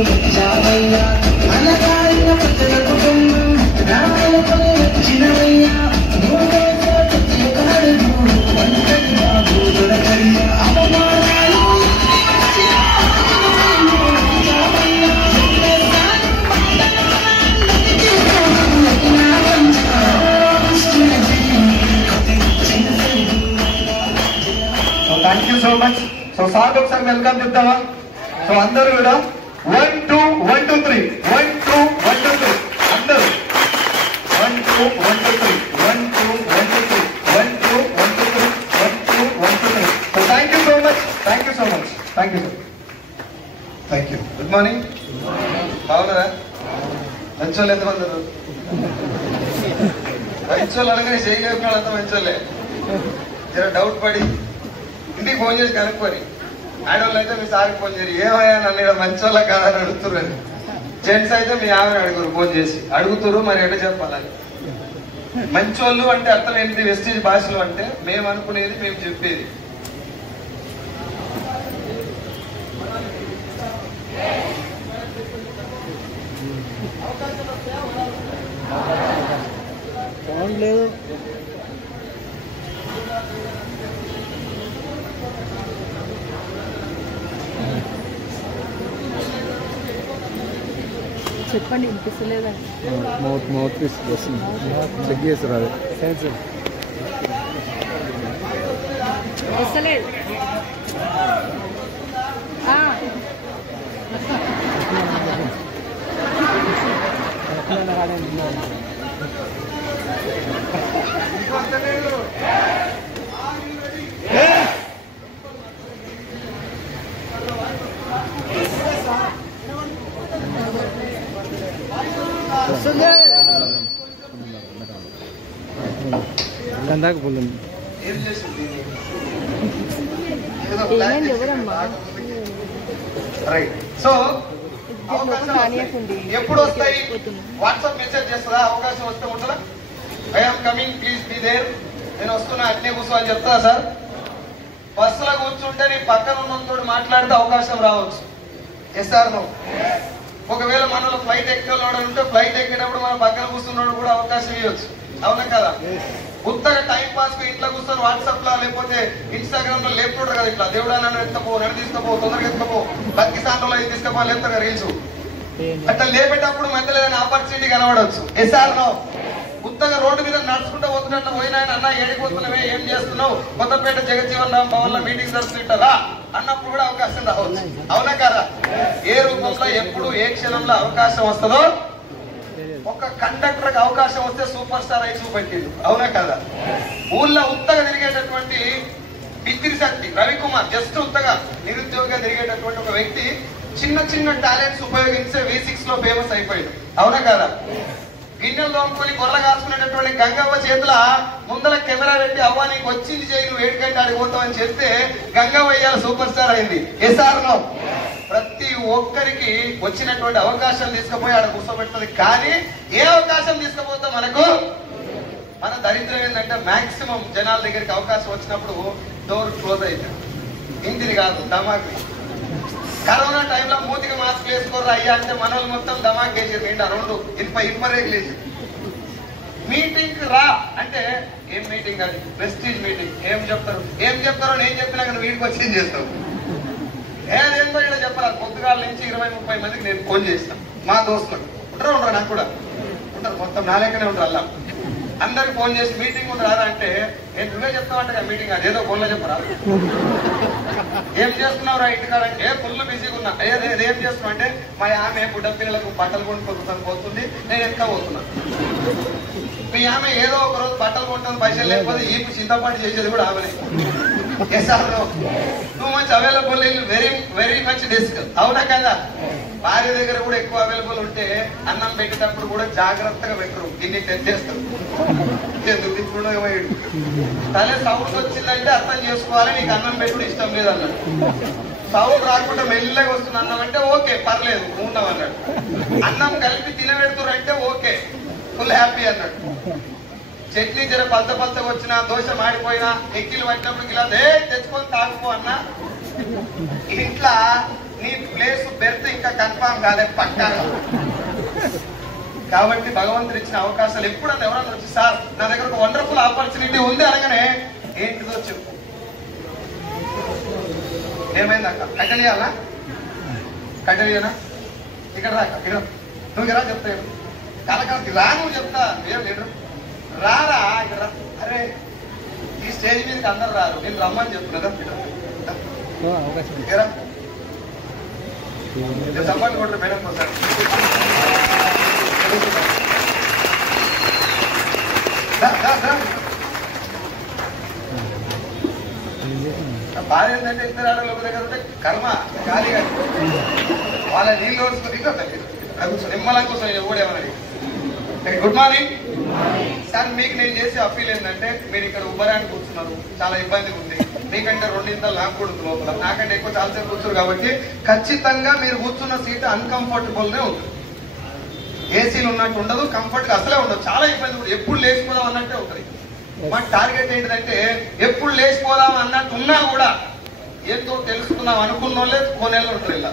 Thank you so much. So sir ఒకసారి welcome చెప్తావా? So అందరూ కూడా 1 2 1 2 3 1 2 1 2 3 అందరూ 1 2 1 2 3 1 2 1 2 3 1 2 1 2 3 1 2 1 2 3. So thank you so much. Thank you so much. Thank you sir. Thank you. Good morning. బాగున్నారా? మంచోళ్ళు ఎంతమంది ఉన్నారు? మంచోళ్ళు అనగానే చేయలేని వాళ్ళంతా మంచోళ్ళే. జర డౌట్ పడి ఇంటికి ఫోన్ చేసి కనుక్కొని ఆడవాళ్ళు అయితే మీ సార్కి ఫోన్ చేసి ఏమయ్యా నన్ను ఇక్కడ మంచి వాళ్ళ కాదని అడుగుతున్నారు. జెంట్స్ అయితే మీ ఆమెను అడుగురు ఫోన్ చేసి అడుగుతురు మరి ఎట్లా చెప్పాలని. మంచోళ్ళు అంటే అర్థం ఏంటి? వెస్టేజ్ భాషలు అంటే మేము అనుకునేది మేము చెప్పేది. లేదు చెప్పండి వినిపిస్తలేదండి. మౌత్ పీస్ వస్తుంది చెక్ చేస్తారు అది వస్తలేదు. గందాక పోలేదు. ఏమైంది ఎవరమ్మా? రైట్. సో ఎప్పుడు వస్తాయి? వాట్సాప్ మెసేజ్ చేస్తుందా? అవకాశం వస్తే ఉంటుందా? I'm coming please be there, నేను వస్తున్నా అట్నే కూర్చో అని చెప్తా సార్. బస్సులో కూర్చుంటే నీ పక్కన ఉన్నతో మాట్లాడితే అవకాశం రావచ్చు. Yes sir no. ఒకవేళ మనలో ఫ్లైట్ ఎక్కేవాడు ఉంటే ఫ్లైట్ ఎక్కేటప్పుడు మన పక్కన కూర్చున్నాడు కూడా అవకాశం ఇవ్వచ్చు. అవునా కదా? ఉత్తగా టైం పాస్ కు ఇంట్లో కూర్చొని వాట్సాప్ లో లేకపోతే ఇన్స్టాగ్రామ్ లో లేపుతుంటారు కదా, ఇట్లా దేవుడా నన్ను ఎత్తుకపో, నన్ను తీసుకపో, తొందరగా ఎత్తుకపో, పాకిస్తాన్ లో తీసుకపో లేపుతారు రీల్స్. అట్లా లేపేటప్పుడు మధ్యలో ఏదైనా ఆపర్చునిటీ కనబడవచ్చు. Yes or no. ఉత్తగా రోడ్డు మీద నడుచుకుంటూ పోతున్నట్టు పోయినా అన్న ఏడిపోతున్నావే, ఏం చేస్తున్నావు, కొత్తపేట జగజ్జీవన్ రామ్ భవన్ లో మీటింగ్ జరుగుతుంటారా అన్నప్పుడు కూడా అవకాశం రావచ్చు. అవునా కదా? ఏ రూపంలో ఎప్పుడు ఏ క్షణంలో అవకాశం వస్తుందో. ఒక కండక్టర్ కి అవకాశం వస్తే సూపర్ స్టార్ అయి చూపెట్టిండు. అవునా కదా? ఊళ్ళో ఉత్తగా తిరిగేటటువంటి బిత్తిరి శక్తి రవికుమార్ జస్ట్ ఉత్తగా నిరుద్యోగిగా తిరిగేటటువంటి ఒక వ్యక్తి చిన్న చిన్న టాలెంట్స్ ఉపయోగించే V6 లో ఫేమస్ అయిపోయాడు. అవునా కదా? గిన్నెలు తోముకొని గొర్రె కాసుకునేటటువంటి గంగవ్వ చేతుల ముందర కెమెరా పెట్టి అవ్వ నీకు వచ్చింది చేయి, నువ్వు ఏడుకంటే ఆడిపోతావు అని చెప్తే గంగవ్వ ఇయ్యాల సూపర్ స్టార్ అయింది. Yes or no. ప్రతి ఒక్కరికి వచ్చినటువంటి అవకాశం తీసుకుపోయి ఆడ కూర్చోబెడుతుంది. కానీ ఏ అవకాశం తీసుకుపోతా మనకు మన దరిద్రం ఏంటంటే మాక్సిమం జనాల దగ్గరికి అవకాశం వచ్చినప్పుడు డోర్ క్లోజ్ అవుతుంది. ఇంటిది కాదు ధమాకి. కరోనా టైంలో మూతికి మాస్క్ వేసుకోర్రా అయ్యా అంటే మనోళ్ళు మొత్తం ధమాక్ వేసారు. ఏంటి రెండు ఇనుప రేగులు వేసి మీటింగ్ రా అంటే ఏం మీటింగ్? అది ప్రెస్టీజ్ మీటింగ్. ఏం చెప్తారు నేను చెప్పినా కానీ వీడికి వచ్చి ఏం చేస్తావు? ఏదేందో ఇక్కడ చెప్పరాదు. పొద్దుగాల నుంచి 20-30 మందికి నేను ఫోన్ చేస్తాను. మా దోస్తులకు ఉండరు నాకు కూడా ఉంటారు, మొత్తం నా లెక్కనే ఉంటారు. అలా అందరికి ఫోన్ చేసి మీటింగ్ ఉంది రాదా అంటే నువ్వే చెప్తావంట మీటింగ్, అదేదో ఫోన్లో చెప్పరా. ఏం చేస్తున్నావు రా ఇంటికాడంటే ఫుల్ బిజీగా ఉన్నా. ఏం చేస్తున్నావు అంటే మా ఆమె బుడ్డ పిల్లలకు బట్టలు కొనుక్కొని పోతుంది, నేను ఎంత పోతున్నా. మీ ఆమె ఏదో ఒక రోజు బట్టలు కొంటుంది, పైసలు లేకపోతే ఈ చింతపాటు చేసేది కూడా ఆమెనే. Too much available in very much disk. అవునా కదా? భార్య దగ్గర కూడా ఎక్కువ అవైలబుల్ ఉంటే అన్నం పెట్టేటప్పుడు కూడా జాగ్రత్తగా పెట్టరు, దీన్ని టెస్ట్ చేస్తారు. ఎందుకు ఇప్పుడు తలే సౌండ్ వచ్చిందంటే అర్థం చేసుకోవాలి నీకు అన్నం పెట్టుడు ఇష్టం లేదు అన్నాడు. సౌండ్ రాకుండా మెల్లగా వస్తుంది అన్నం అంటే ఓకే పర్లేదు ఉండవు అన్నాడు. అన్నం కలిపి తినబెడుతురు అంటే ఓకే ఫుల్ హ్యాపీ అన్నాడు. చట్నీ జర పలచగా వచ్చినా, దోశ మాడిపోయినా, ఎక్కిలు పట్టినప్పుడు ఇలా తెచ్చుకొని తాగుపో అన్నా. ఇంట్లో నీ ప్లేస్ బెర్త్ ఇంకా కన్ఫామ్ కాలే పక్కా. కాబట్టి భగవంతుడు ఇచ్చిన అవకాశాలు ఎప్పుడన్నా ఎవరన్నా వచ్చి సార్ నా దగ్గర ఒక వండర్ఫుల్ ఆపర్చునిటీ ఉంది అనగానే ఏంటిదో చెప్పు. ఏమైంది అక్క కట్టెలియాలా కట్టెలియనా ఇక్కడ రా ఇక్కడ నువ్వు ఇక్కడ చెప్తాను కలకాలకి రా నువ్వు చెప్తా ఏం లేదు రారా ఇక్కడ అరే ఈ స్టేజ్ మీదకి అందరు రారు నేను రమ్మని చెప్తున్నా సపోర్ట్ కొట్టరు మేడం సార్. బాధ ఏంటంటే ఇద్దరు ఆడలు ఒక దగ్గర ఉంటే కర్మ ఖాళీగా వాళ్ళ నీళ్ళు ఓడుచుకుని నిమ్మలం కోసం ఊడేమన్నది. Good morning sir. మీకు నేను చేసే అప్పీల్ ఏంటంటే మీరు ఇక్కడ ఉబ్బరానికి కూర్చున్నారు, చాలా ఇబ్బంది ఉంది. మీకంటే రెండింతలు నాకు కూడా లోపల, నాకంటే ఎక్కువ చాలాసేపు కూర్చున్నారు కాబట్టి ఖచ్చితంగా మీరు కూర్చున్న సీట్ అన్కంఫర్టబుల్నే ఉంటుంది. ఏసీలు ఉన్నట్టు ఉండదు, కంఫర్ట్ గా అసలే ఉండదు, చాలా ఇబ్బంది ఉంటుంది. ఎప్పుడు లేచిపోదాం అన్నట్టే ఉంటుంది. మా టార్గెట్ ఏంటిదంటే ఎప్పుడు లేచిపోదాం అన్నట్టు ఉన్నా కూడా ఎంతో తెలుసుకున్నాం అనుకున్న వాళ్ళే కొనేళ్ళు ఉంటారు. ఇలా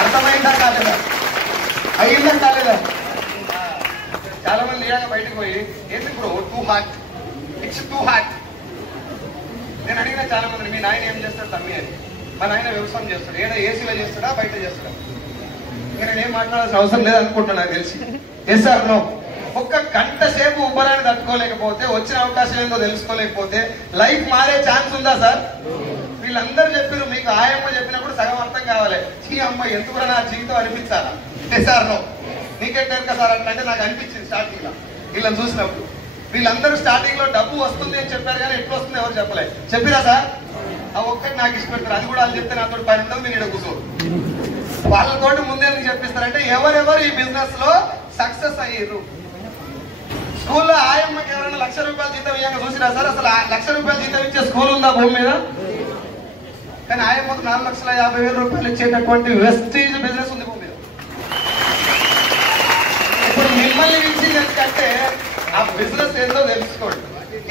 అర్థమైందా కాలేదా? అయిందా కాలేదా? చాలా మంది ఇలాగ బయటకు పోయి ఏంటి bro too hot, it's too hot. నేను అడిగిన చాలా మంది మీ నాయన ఏం చేస్తాడు తమ్మి అని. మా నాయన వ్యవసాయం చేస్తాడు. ఏదో ఏసీలో చేస్తాడా బయట చేస్తాడా? ఇంకా నేను ఏం మాట్లాడాల్సిన అవసరం లేదు అనుకుంటున్నా నాకు తెలిసి. Yes sir no. ఒక్క గంట సేపు ఉబ్బరాన్ని తట్టుకోలేకపోతే, వచ్చిన అవకాశం ఏందో తెలుసుకోలేకపోతే లైఫ్ మారే ఛాన్స్ ఉందా సార్? వీళ్ళందరూ చెప్పారు మీకు ఆయమ్మ చెప్పినప్పుడు సగం అర్థం కావాలి. ఈ అమ్మ ఎందుకు నా జీవితం అనిపించాలా? Yes sir no. నీకెట్టారు కదా సార్ అంటే నాకు అనిపించింది స్టార్టింగ్ లో వీళ్ళని చూసినప్పుడు. వీళ్ళందరూ స్టార్టింగ్ లో డబ్బు వస్తుంది అని చెప్పారు కానీ ఎట్లా వస్తుంది ఎవరు చెప్పలేదు. చెప్పిరా సార్? ఆ ఒక్కటి నాకు ఇష్టపెడతారు. అది కూడా వాళ్ళు చెప్తే నాతో పని ఉండదు, మీరు ఇక్కడ కూర్చోరు. వాళ్ళతోటి ముందేందుకు చెప్పిస్తారంటే ఎవరెవరు ఈ బిజినెస్ లో సక్సెస్ అయ్యారు. స్కూల్లో ఆయమ్మకి ఎవరైనా ₹1,00,000 జీతం ఇవ్వగా చూసిరా సార్? అసలు ₹1,00,000 జీతం ఇచ్చే స్కూల్ ఉందా భూమి మీద? కానీ ఆయమ్మకు ₹4,50,000 ఇచ్చేటటువంటి వెస్టీజ్ బిజినెస్ ఉంది భూమి మీద. ఇప్పుడు మిమ్మల్ని ఇచ్చింది ఎందుకంటే ఆ బిజినెస్ ఏందో తెలుసుకోండి,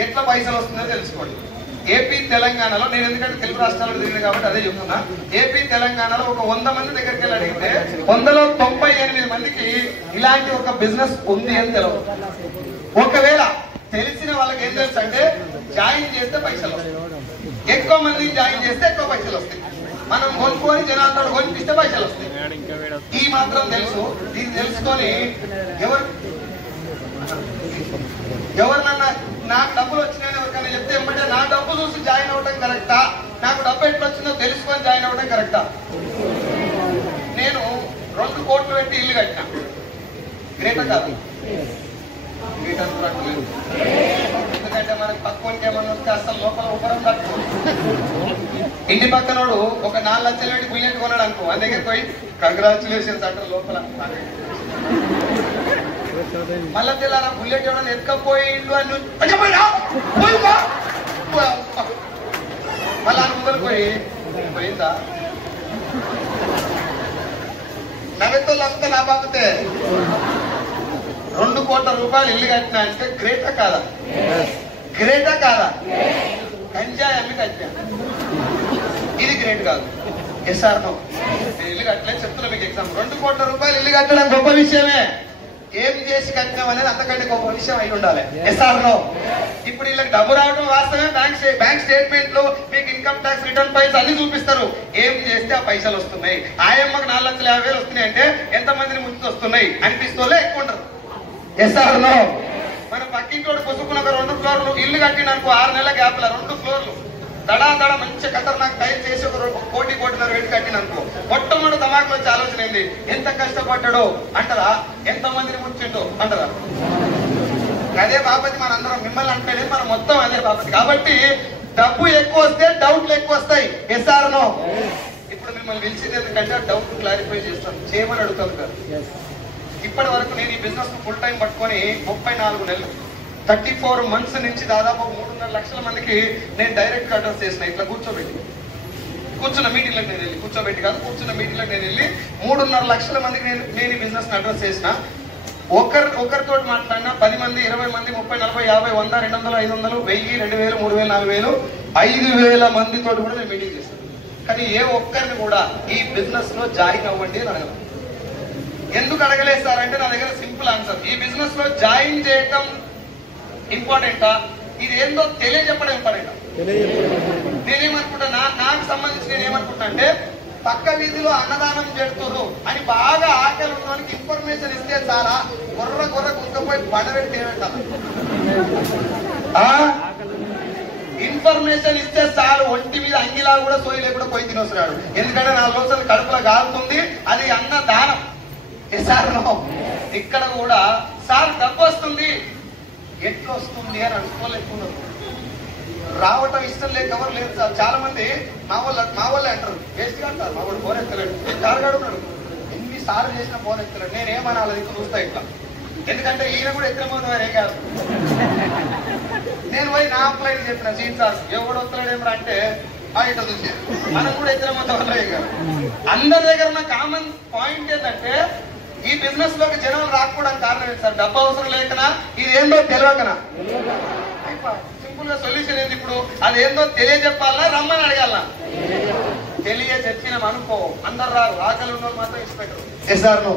ఎట్లా పైసలు వస్తుందో తెలుసుకోండి. ఏపీ తెలంగాణలో నేను ఎందుకంటే తెలుగు రాష్ట్రాల్లో తిరిగింది కాబట్టి అదే చెప్తున్నా. ఏపీ తెలంగాణలో ఒక 100 మంది దగ్గరికి వెళ్ళి అడిగితే 100లో 98 మందికి ఇలాంటి ఒక బిజినెస్ ఉంది అని తెలియదు. ఒకవేళ తెలిసిన వాళ్ళకి ఏం తెలుసు అంటే జాయిన్ చేస్తే పైసలు వస్తాయి, ఎక్కువ మంది జాయిన్ చేస్తే ఎక్కువ పైసలు వస్తాయి, మనం కొనుక్కొని జనాలతో కొనిపిస్తే పైసలు వస్తాయి. ఈ మాత్రం తెలుసు. దీన్ని తెలుసుకొని ఎవరినన్నా నాకు డబ్బులు వచ్చినాయని ఎవరికైనా చెప్తే ఏమంటే నా డబ్బు చూసి జాయిన్ అవ్వడం కరెక్టా, నాకు డబ్బు ఎట్లా వచ్చిందో తెలుసుకొని జాయిన్ అవ్వడం కరెక్టా? నేను 2 కోట్లు పెట్టి ఇల్లు కట్టినా, గ్రేటర్ కాదు? గ్రేట్ అనుకున్నట్టు. ఎందుకంటే మనకి పక్కనికి ఏమన్నా వస్తే అసలు లోపల ఉపరం తక్కువ. ఇంటి పక్కనోడు ఒక 4 లక్షలు పెట్టి బుల్లెట్ కొన్నాడు అనుకో, అని దగ్గర పోయి కంగ్రాచులేషన్స్ అంటారు లోపల. మళ్ళా తెల్లారా బుల్లెట్ ఎవరైనా ఎత్తుకపోయిండు అని మళ్ళా ముందరు పోయిందా? నవ్వెత్తోళ్ళంతా నా బాగుతే ₹2 కోట్ల ఇల్లు కట్టినా అంటే గ్రేటా కాదా? గ్రేటా కాదా? గంజాయి అమ్మి కట్టినా, ఇది గ్రేట్ కాదు. Yes or no? నేను ఇల్లు కట్టలేదు చెప్తున్నా మీకు ఎగ్జాంపుల్. ₹2 కోట్ల ఇల్లు కట్టడం గొప్ప విషయమే. ఏం చేసి కట్టినాం అనేది అంతకంటే గొప్ప విషయం అయి ఉండాలి. Yes or no? ఇప్పుడు వీళ్ళకి డబ్బు రావడం వాస్తవమే. బ్యాంక్ స్టేట్మెంట్లు మీకు ఇన్కమ్ ట్యాక్స్ రిటర్న్ ఫైల్స్ అన్ని చూపిస్తారు. ఏం చేస్తే ఆ పైసలు వస్తున్నాయి. ఆయమ్మకు 4,50,000 వస్తున్నాయి అంటే ఎంత మందిని ముందు వస్తున్నాయి అనిపిస్తోలే ఎక్కువ ఉండరు. Yes or no? మన పక్కింటోడు కొసుకున్న 2 ఫ్లోర్లు ఇల్లు కట్టిననుకో 6 నెలల గ్యాప్ లా 2 ఫ్లోర్లు దడా మంచి కథర్ నాకు టైం చేసి ఒక ₹1.5 కోటి కట్టిననుకో మొట్టమొదటి ధమాకులో వచ్చి ఆలోచన ఏంది? ఎంత కష్టపడ్డాడో అంటారా, ఎంత మందిని ముంచిండో అంటారా? అదే బాపతి మనందరం మిమ్మల్ని అంటే మనం మొత్తం అదే బాపతి. కాబట్టి డబ్బు ఎక్కువ వస్తే డౌట్లు ఎక్కువ వస్తాయి. Yes or no? ఇప్పుడు మిమ్మల్ని పిలిచింది ఎందుకంటే డౌట్ క్లారిఫై చేస్తాను, చేయమని అడుగుతాను కదా. ఇప్పటి వరకు నేను ఈ బిజినెస్ ఫుల్ టైం పట్టుకొని 34 నెలలు 34 మంత్స్ నుంచి దాదాపు 3.5 లక్షల మందికి నేను డైరెక్ట్ అడ్రస్ చేసిన. ఇట్లా కూర్చున్న మీటింగ్లకు నేను వెళ్ళి కూర్చోబెట్టి కాదు, కూర్చున్న మీటింగ్లకు నేను వెళ్ళి 3.5 లక్షల మందికి నేను ఈ బిజినెస్ అడ్రస్ చేసిన. ఒకరితో మాట్లాడినా 10 మంది 20 మంది 30 40 50 100 200 500 1000 2000 3000 4000 5000 మందితో కూడా నేను మీటింగ్ చేస్తాను. కానీ ఏ ఒక్కరిని కూడా ఈ బిజినెస్ లో జాయిన్ అవ్వండి అని అడగదు. ఎందుకు అడగలేదు సార్ అంటే నా దగ్గర సింపుల్ ఆన్సర్. ఈ బిజినెస్ లో జాయిన్ చేయటం ఇంపార్టెంటా, ఇది ఏందో తెలియజెప్పడం ఇంపార్టెంటా? నేనేమనుకుంటా, నాకు సంబంధించి నేనేమనుకుంటా అంటే పక్క వీధిలో అన్నదానం చేస్తున్నారు అని బాగా ఆకలి ఉన్నవానికి ఇన్ఫర్మేషన్ ఇస్తే చాలా గొర్ర కుక్కపోయి పడబెట్టి ఏమంటారు, ఇన్ఫర్మేషన్ ఇస్తే చాలు ఒంటి మీద అంగిలా కూడా సోయి లేకుండా పోయి తినొస్తున్నాడు. ఎందుకంటే 4 రోజులు కడుపులో కాలుతుంది, అది అన్నదానం. సార్ ఇక్కడ కూడా సార్ డబ్బు వస్తుంది, ఎట్లా వస్తుంది అని అనుకోలేకున్నారు. రావటం ఇష్టం లేక ఎవరు లేదు సార్. చాలా మంది మా వాళ్ళే అంటారు, వేస్ట్ గా అంటారు, మా వాడు ఫోన్ ఎత్తలేడు, కారుగాడున్నాడు, ఎన్నిసార్లు చేసినా ఫోన్ ఎత్తలేడు. నేనేమనాలి ఇక్కడ చూస్తా ఇట్లా, ఎందుకంటే ఈయన కూడా ఎత్తలేమోదే కాదు. నేను పోయి నా అప్లై చెప్పిన సీన్ సార్ ఎవడు వస్తలేడేమరా అంటే ఇట్లా చూసి మనం కూడా ఎత్తలేమోదే కాదు. అందరి దగ్గర ఉన్న కామన్ పాయింట్ ఏంటంటే ఈ బిజినెస్ లోకి జనం రాకపోవడానికి కారణం ఏంటి సార్? డబ్బు అవసరం లేకనా, ఇది ఏందో తెలియకనా? సింపుల్ గా సొల్యూషన్ ఏంది ఇప్పుడు? అది ఏందో తెలియజెప్పాలనా, రమ్మని అడగాలనా? తెలియజెప్పినాం అనుకో అందరు రారు, ఆకలి ఉన్న మాత్రం ఇష్టపెట్టరు. SR no?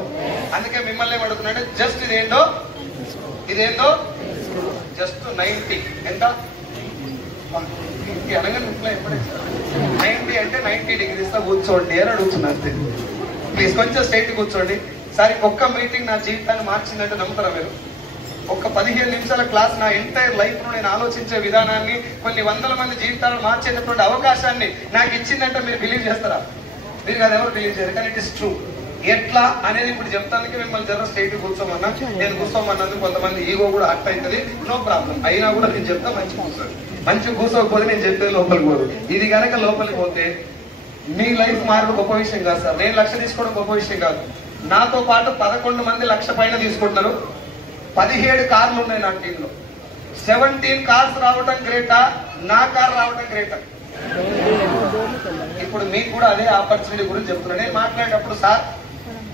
అందుకే మిమ్మల్ని ఏమడుగుతున్నా, జస్ట్ ఇదేందో జస్ట్ 90 ఎంత అనగా ఎప్పుడే 90 అంటే 90 degrees తో కూర్చోండి అని అడుగుతున్నా అంతే. ప్లీజ్ కొంచెం స్ట్రైట్ కూర్చోండి. సరే ఒక్క మీటింగ్ నా జీవితాన్ని మార్చిందంటే నమ్ముతారా మీరు? ఒక్క 15 నిమిషాల క్లాస్ నా ఎంటైర్ లైఫ్ లో నేను ఆలోచించే విధానాన్ని, కొన్ని వందల మంది జీవితాలను మార్చేటటువంటి అవకాశాన్ని నాకు ఇచ్చిందంటే మీరు బిలీవ్ చేస్తారా? మీరు అది ఎవరు బిలీవ్ చేయరు, కానీ ఇట్ ఇస్ ట్రూ. ఎట్లా అనేది ఇప్పుడు చెప్తానికి మిమ్మల్ని జర స్ట్రైట్ కూర్చోమన్నా. నేను కూర్చోమన్నందుకు కొంతమంది ఈగో కూడా హర్ట్ అవుతుంది, నో ప్రాబ్లం. అయినా కూడా నేను చెప్తా మంచి కూర్చోండి. మంచి కూర్చోకపోతే నేను చెప్పేది లోపలికి పోదు. ఇది కనుక లోపలికి పోతే మీ లైఫ్ మారడం గొప్ప విషయం కాదు సార్. నేను 1 లక్ష తీసుకోవడం గొప్ప విషయం కాదు. నాతో పాటు 11 మంది 1 లక్ష పైన తీసుకుంటున్నారు. 17 కార్లు ఉన్నాయి నా టీంలో. 17 కార్స్ రావడం గ్రేటా, నా కార్ రావడం గ్రేటా? ఇప్పుడు మీకు కూడా అదే ఆపర్చునిటీ గురించి చెప్తున్నా. నేను మాట్లాడేటప్పుడు సార్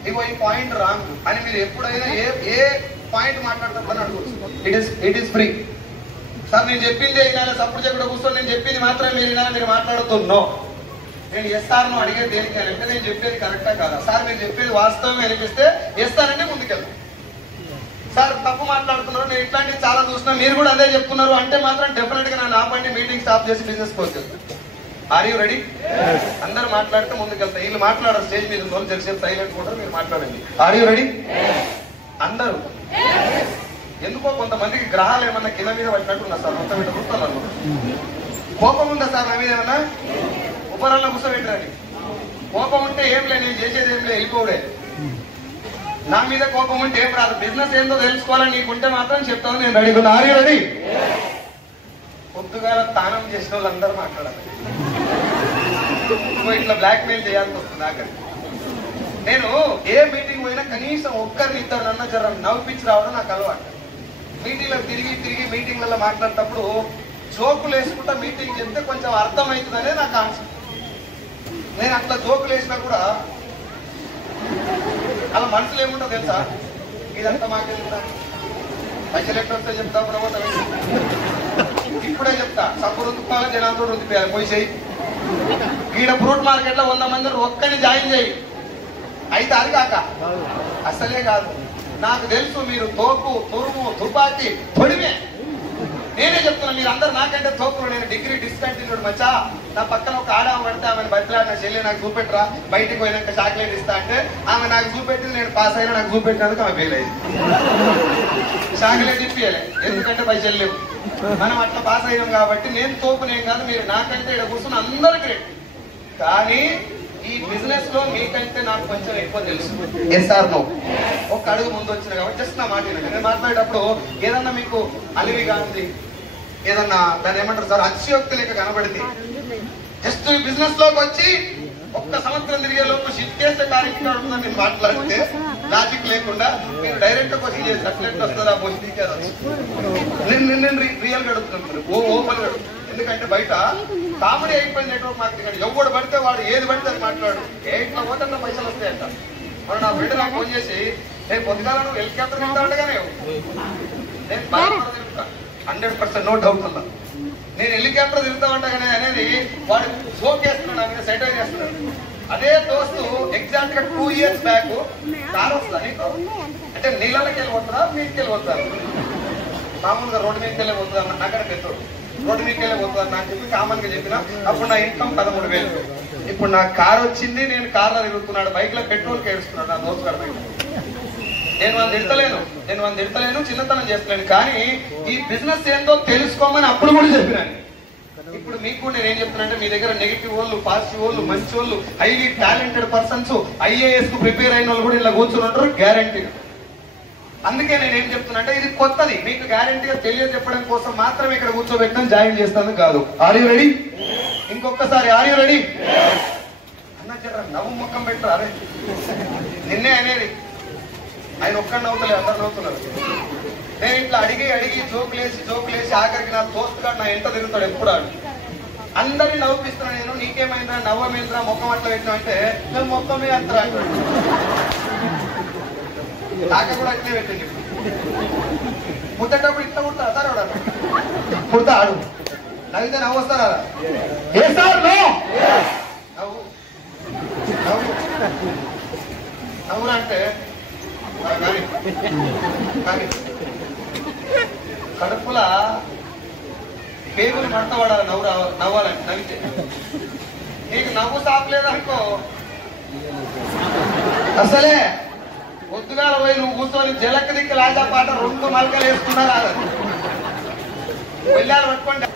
ఇగో ఈ పాయింట్ రాంగ్ అని మీరు ఎప్పుడైనా ఏ పాయింట్ మాట్లాడతారని అడుగుతుంది. It is free sir. నేను చెప్పింది వినాలి, సపోర్ట్ చేయకుండా కూర్చొని నేను చెప్పింది మాత్రమే మీరు వినాలి, మీరు మాట్లాడుతున్నో. నేను ఎస్ఆర్ను అడిగేది దేనికి అంటే నేను చెప్పేది కరెక్టా కాదా సార్, మీరు చెప్పేది వాస్తవం అనిపిస్తే ఎస్తానంటే ముందుకెళ్తాను. సార్ తప్పు మాట్లాడుతున్నారు, నేను ఇట్లాంటివి చాలా చూస్తున్నా, మీరు కూడా అదే చెప్తున్నారు అంటే మాత్రం డెఫినెట్ గా నా ఆపండి, మీటింగ్ స్టాప్ చేసి బిజినెస్ పోతుంది. Are you ready? అందరు మాట్లాడితే ముందుకెళ్తా. వీళ్ళు మాట్లాడారు స్టేజ్ మీద ఉన్న తెలిసేపు సైలెంట్ కూడా మీరు మాట్లాడండి. Are you ready? అందరూ ఎందుకో కొంతమందికి గ్రహాలు ఏమన్నా కింద మీద పట్టినట్టున్నా సార్, మొత్తం ఇట్లా కూర్చోన్నారు. కోపం ఉందా సార్ నా మీద ఏమన్నా? ఉపరాల్లో కూర్చోబెట్టరాని. కోపం ఉంటే ఏం లేదు, నేను చేసేది ఏం లేదు, వెళ్ళిపోవడే. నా మీద కోపం ఉంటే ఏం రాదు. బిజినెస్ ఏందో తెలుసుకోవాలని నీకుంటే మాత్రం చెప్తాను, నేను రెడీ ఉన్నా. Are you ready? పొద్దుగాల తానం చేసిన వాళ్ళందరూ మాట్లాడాలి. ఇట్లా బ్లాక్ మెయిల్ చేయాల్సి వస్తుంది. అక్కడ నేను ఏ మీటింగ్ పోయినా కనీసం ఒక్కరిని ఇద్దరు జర నవ్విపించి రావడం నాకు అలవాటు. మీటింగ్లో తిరిగి మీటింగ్లలో మాట్లాడేటప్పుడు జోకులు వేసుకుంటా మీటింగ్ చెప్తే కొంచెం అర్థమవుతుందనే నాకు ఆన్సర్. నేను అట్లా జోకులు వేసినా కూడా అలా మనసులో ఏముంటో తెలుసా, ఇదంతా మాకెళ్తా పైసలు ఎట్లా వస్తే చెప్తా, ప్రమోట్ ఇప్పుడే చెప్తా. సబ్బు రుద్దుకోవాలి, జనాలతో రుద్దిపోయాలి, పోయి చేయి. ఈడ ఫ్రూట్ మార్కెట్ లో 100 మంది ఒక్కని జాయిన్ చేయి, అయితే అది కాక అసలే కాదు. నాకు తెలుసు మీరు తోపు, తురుము, తుపాకి, పొడిమే. నేనే చెప్తున్నా, మీరు అందరు నాకంటే తోపులు. నేను డిగ్రీ డిస్కంటిన్యూడ్ మచ్చా. నా పక్కన ఒక ఆడ పడితే ఆమెను బతిలాడిన చెల్లి నాకు చూపెట్టరా, బయటికి పోయినాక చాక్లెట్ ఇస్తా అంటే ఆమె నాకు చూపెట్టింది, నేను పాస్ అయినా నాకు చూపెట్టినందుకు ఆమె ఫెయిల్ అయింది. చాక్లెట్ ఇప్పియాలి, ఎందుకంటే పైసలు లేవు. మనం అట్లా పాస్ అయ్యాం కాబట్టి నేను తోపునేం కాదు. మీరు నాకంటే ఇక్కడ కూర్చుని అందరూ గ్రేట్. కానీ ఈ బిజినెస్ లో మీకంటే నాకు కొంచెం ఎక్కువ తెలుసు. Yes or no? ఒక అడుగు ముందు వచ్చిన కాబట్టి జస్ట్ నా మాట వినండి. నేను మాట్లాడేటప్పుడు ఏదన్నా మీకు అలివిగా ఉంది, ఏదన్నా దాన్ని ఏమంటారు సార్, అతిశయోక్తి లేక కనబడింది, జస్ట్ ఈ బిజినెస్ లోకి వచ్చి 1 సంవత్సరం తిరిగే లోపు షిఫ్ట్ చేసే కార్యక్రమం ఉందని మీరు మాట్లాడితే లాజిక్ లేకుండా మీరు డైరెక్ట్ క్వశ్చన్ చేసి అట్లెట్ వస్తుందా పోయి నేను రియల్ గా అడుగుతున్నాను, ఓపెన్ గా. ఎందుకంటే బయట కామెడీ అయిపోయింది నెట్వర్క్ మార్కెటింగ్. ఎవడు పడితే వాడు ఏది పడితే అది మాట్లాడు, ఇట్లా పోతే పైసలు వస్తాయంట. మరి నా బిడ్డ నాకు ఫోన్ చేసి నేను పొద్దుగాల నువ్వు హెలికాప్టర్ తింటా ఉండగానే నేను 100% నో డౌట్ ఉన్నా. నేను హెలికాప్టర్ తిరుగుతామంటా కానీ అనేది వాడు జోక్ చేస్తున్నాడు, నా మీద సెటైర్ చేస్తున్నాడు. అదే దోస్తు ఎగ్జాక్ట్ గా 2 years బ్యాక్ కారు వస్తుందా నీకు అంటే నీళ్ళకి వెళ్ళి పోతుందా మీదకి వెళ్ళి పోతారు? మామూలుగా రోడ్డు మీదకి వెళ్ళి పోతుందా అక్కడ పెద్దోడు రోడ్డు మీదకి వెళ్ళి పోతుందా నాకు చెప్పి కామన్ గా చెప్పిన. అప్పుడు నా ఇన్కమ్ 13,000. ఇప్పుడు నాకు కారు వచ్చింది, నేను కార్లో తిరుగుతున్నాడు, బైక్ లో పెట్రోల్ కేడుస్తున్నాడు నా దోస్తు గారు బైక్. నేను వాళ్ళు తిడతలేను, చిన్నతనం చేస్తలేను. కానీ ఈ బిజినెస్ ఏందో తెలుసుకోమని అప్పుడు కూడా చెప్పినాను. ఇప్పుడు మీకు కూడా నేను ఏం చెప్తున్నా, మీ దగ్గర నెగిటివ్ వాళ్ళు, పాజిటివ్ వాళ్ళు, మంచి వాళ్ళు, హైలీ టాలెంటెడ్ పర్సన్స్, IAS కు ప్రిపేర్ అయిన వాళ్ళు కూడా ఇలా కూర్చొని ఉంటారు గ్యారంటీగా. అందుకే నేను ఏం చెప్తున్నా అంటే ఇది కొత్తది, మీకు గ్యారంటీగా తెలియజెప్పడం కోసం మాత్రమే ఇక్కడ కూర్చోబెట్టడం, జాయిన్ చేస్తాను కాదు. Are you ready? ఇంకొకసారి ఆర్ యూ రెడీ అన్న చెప్పరా, నవ్వు ముఖం పెట్టరా. అరే నిన్నే అనేది ఆయన ఒక్కడు నవ్వుతలేదు, అందరు నవ్వుతున్నారు. నేను ఇట్లా అడిగి జోకులేసి ఆఖరికి నా దోస్తుగాడు నా ఎంట తిరుగుతాడు ఎప్పుడు ఆడు. అందరినీ నవ్విస్తున్నా నేను. నీకేమైందా, నవ్వమేంద్రా, ముఖం అట్లా పెట్టినా అంటే నేను మొత్తమే అంతరా అంటాడు. కాక కూడా అట్లే పెట్టండి. ముట్టేటప్పుడు ఇట్లా కుడతా సార్ వాడు కుడతా ఆడు నవ్వితే నవ్వు వస్తారా? ఏ సార్ నవ్వు నవ్వురా అంటే కానీ కడుపుల పేగులు మంట పడాలి నవ్వాలంటే. నవ్వితే నీకు నవ్వు సాపలేదనుకో అసలే పొద్దుగాల పోయి నువ్వు కూర్చొని జలక్క దిక్కు లాజా పాట 2 మలకలు వేసుకున్నారా వెళ్ళాలి పట్టుకోండి.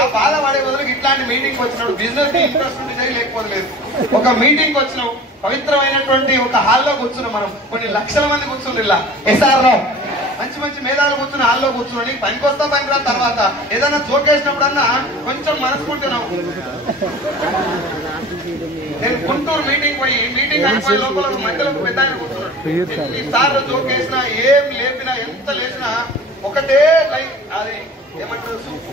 ఆ బాధ పడే బదులు ఇట్లాంటి మీటింగ్ వచ్చినాడు, బిజినెస్ ఇంట్రెస్ట్ ఉంటే లేకపోతే లేదు. ఒక మీటింగ్ వచ్చినావు, పవిత్రమైనటువంటి ఒక హాల్లో కూర్చున్నాం మనం, కొన్ని లక్షల మంది కూర్చున్నారు ఇలా SR లో మంచి మేధాలు కూర్చుని హాల్లో కూర్చున్నావు. నీకు పనికి వస్తా పనికి రా, తర్వాత ఏదైనా జోకేసినప్పుడన్నా కొంచెం మనసుకుంటున్నావు. నేను గుంటూరు మీటింగ్ అయిపోయి లోపల మధ్యలో పెద్ద ఆయన కూర్చున్నాడు. ఎన్నిసార్లు జోకేసినా, ఏం లేపినా, ఎంత లేచినా ఒకటే లైన్, అది ఏమంటారు సూపు.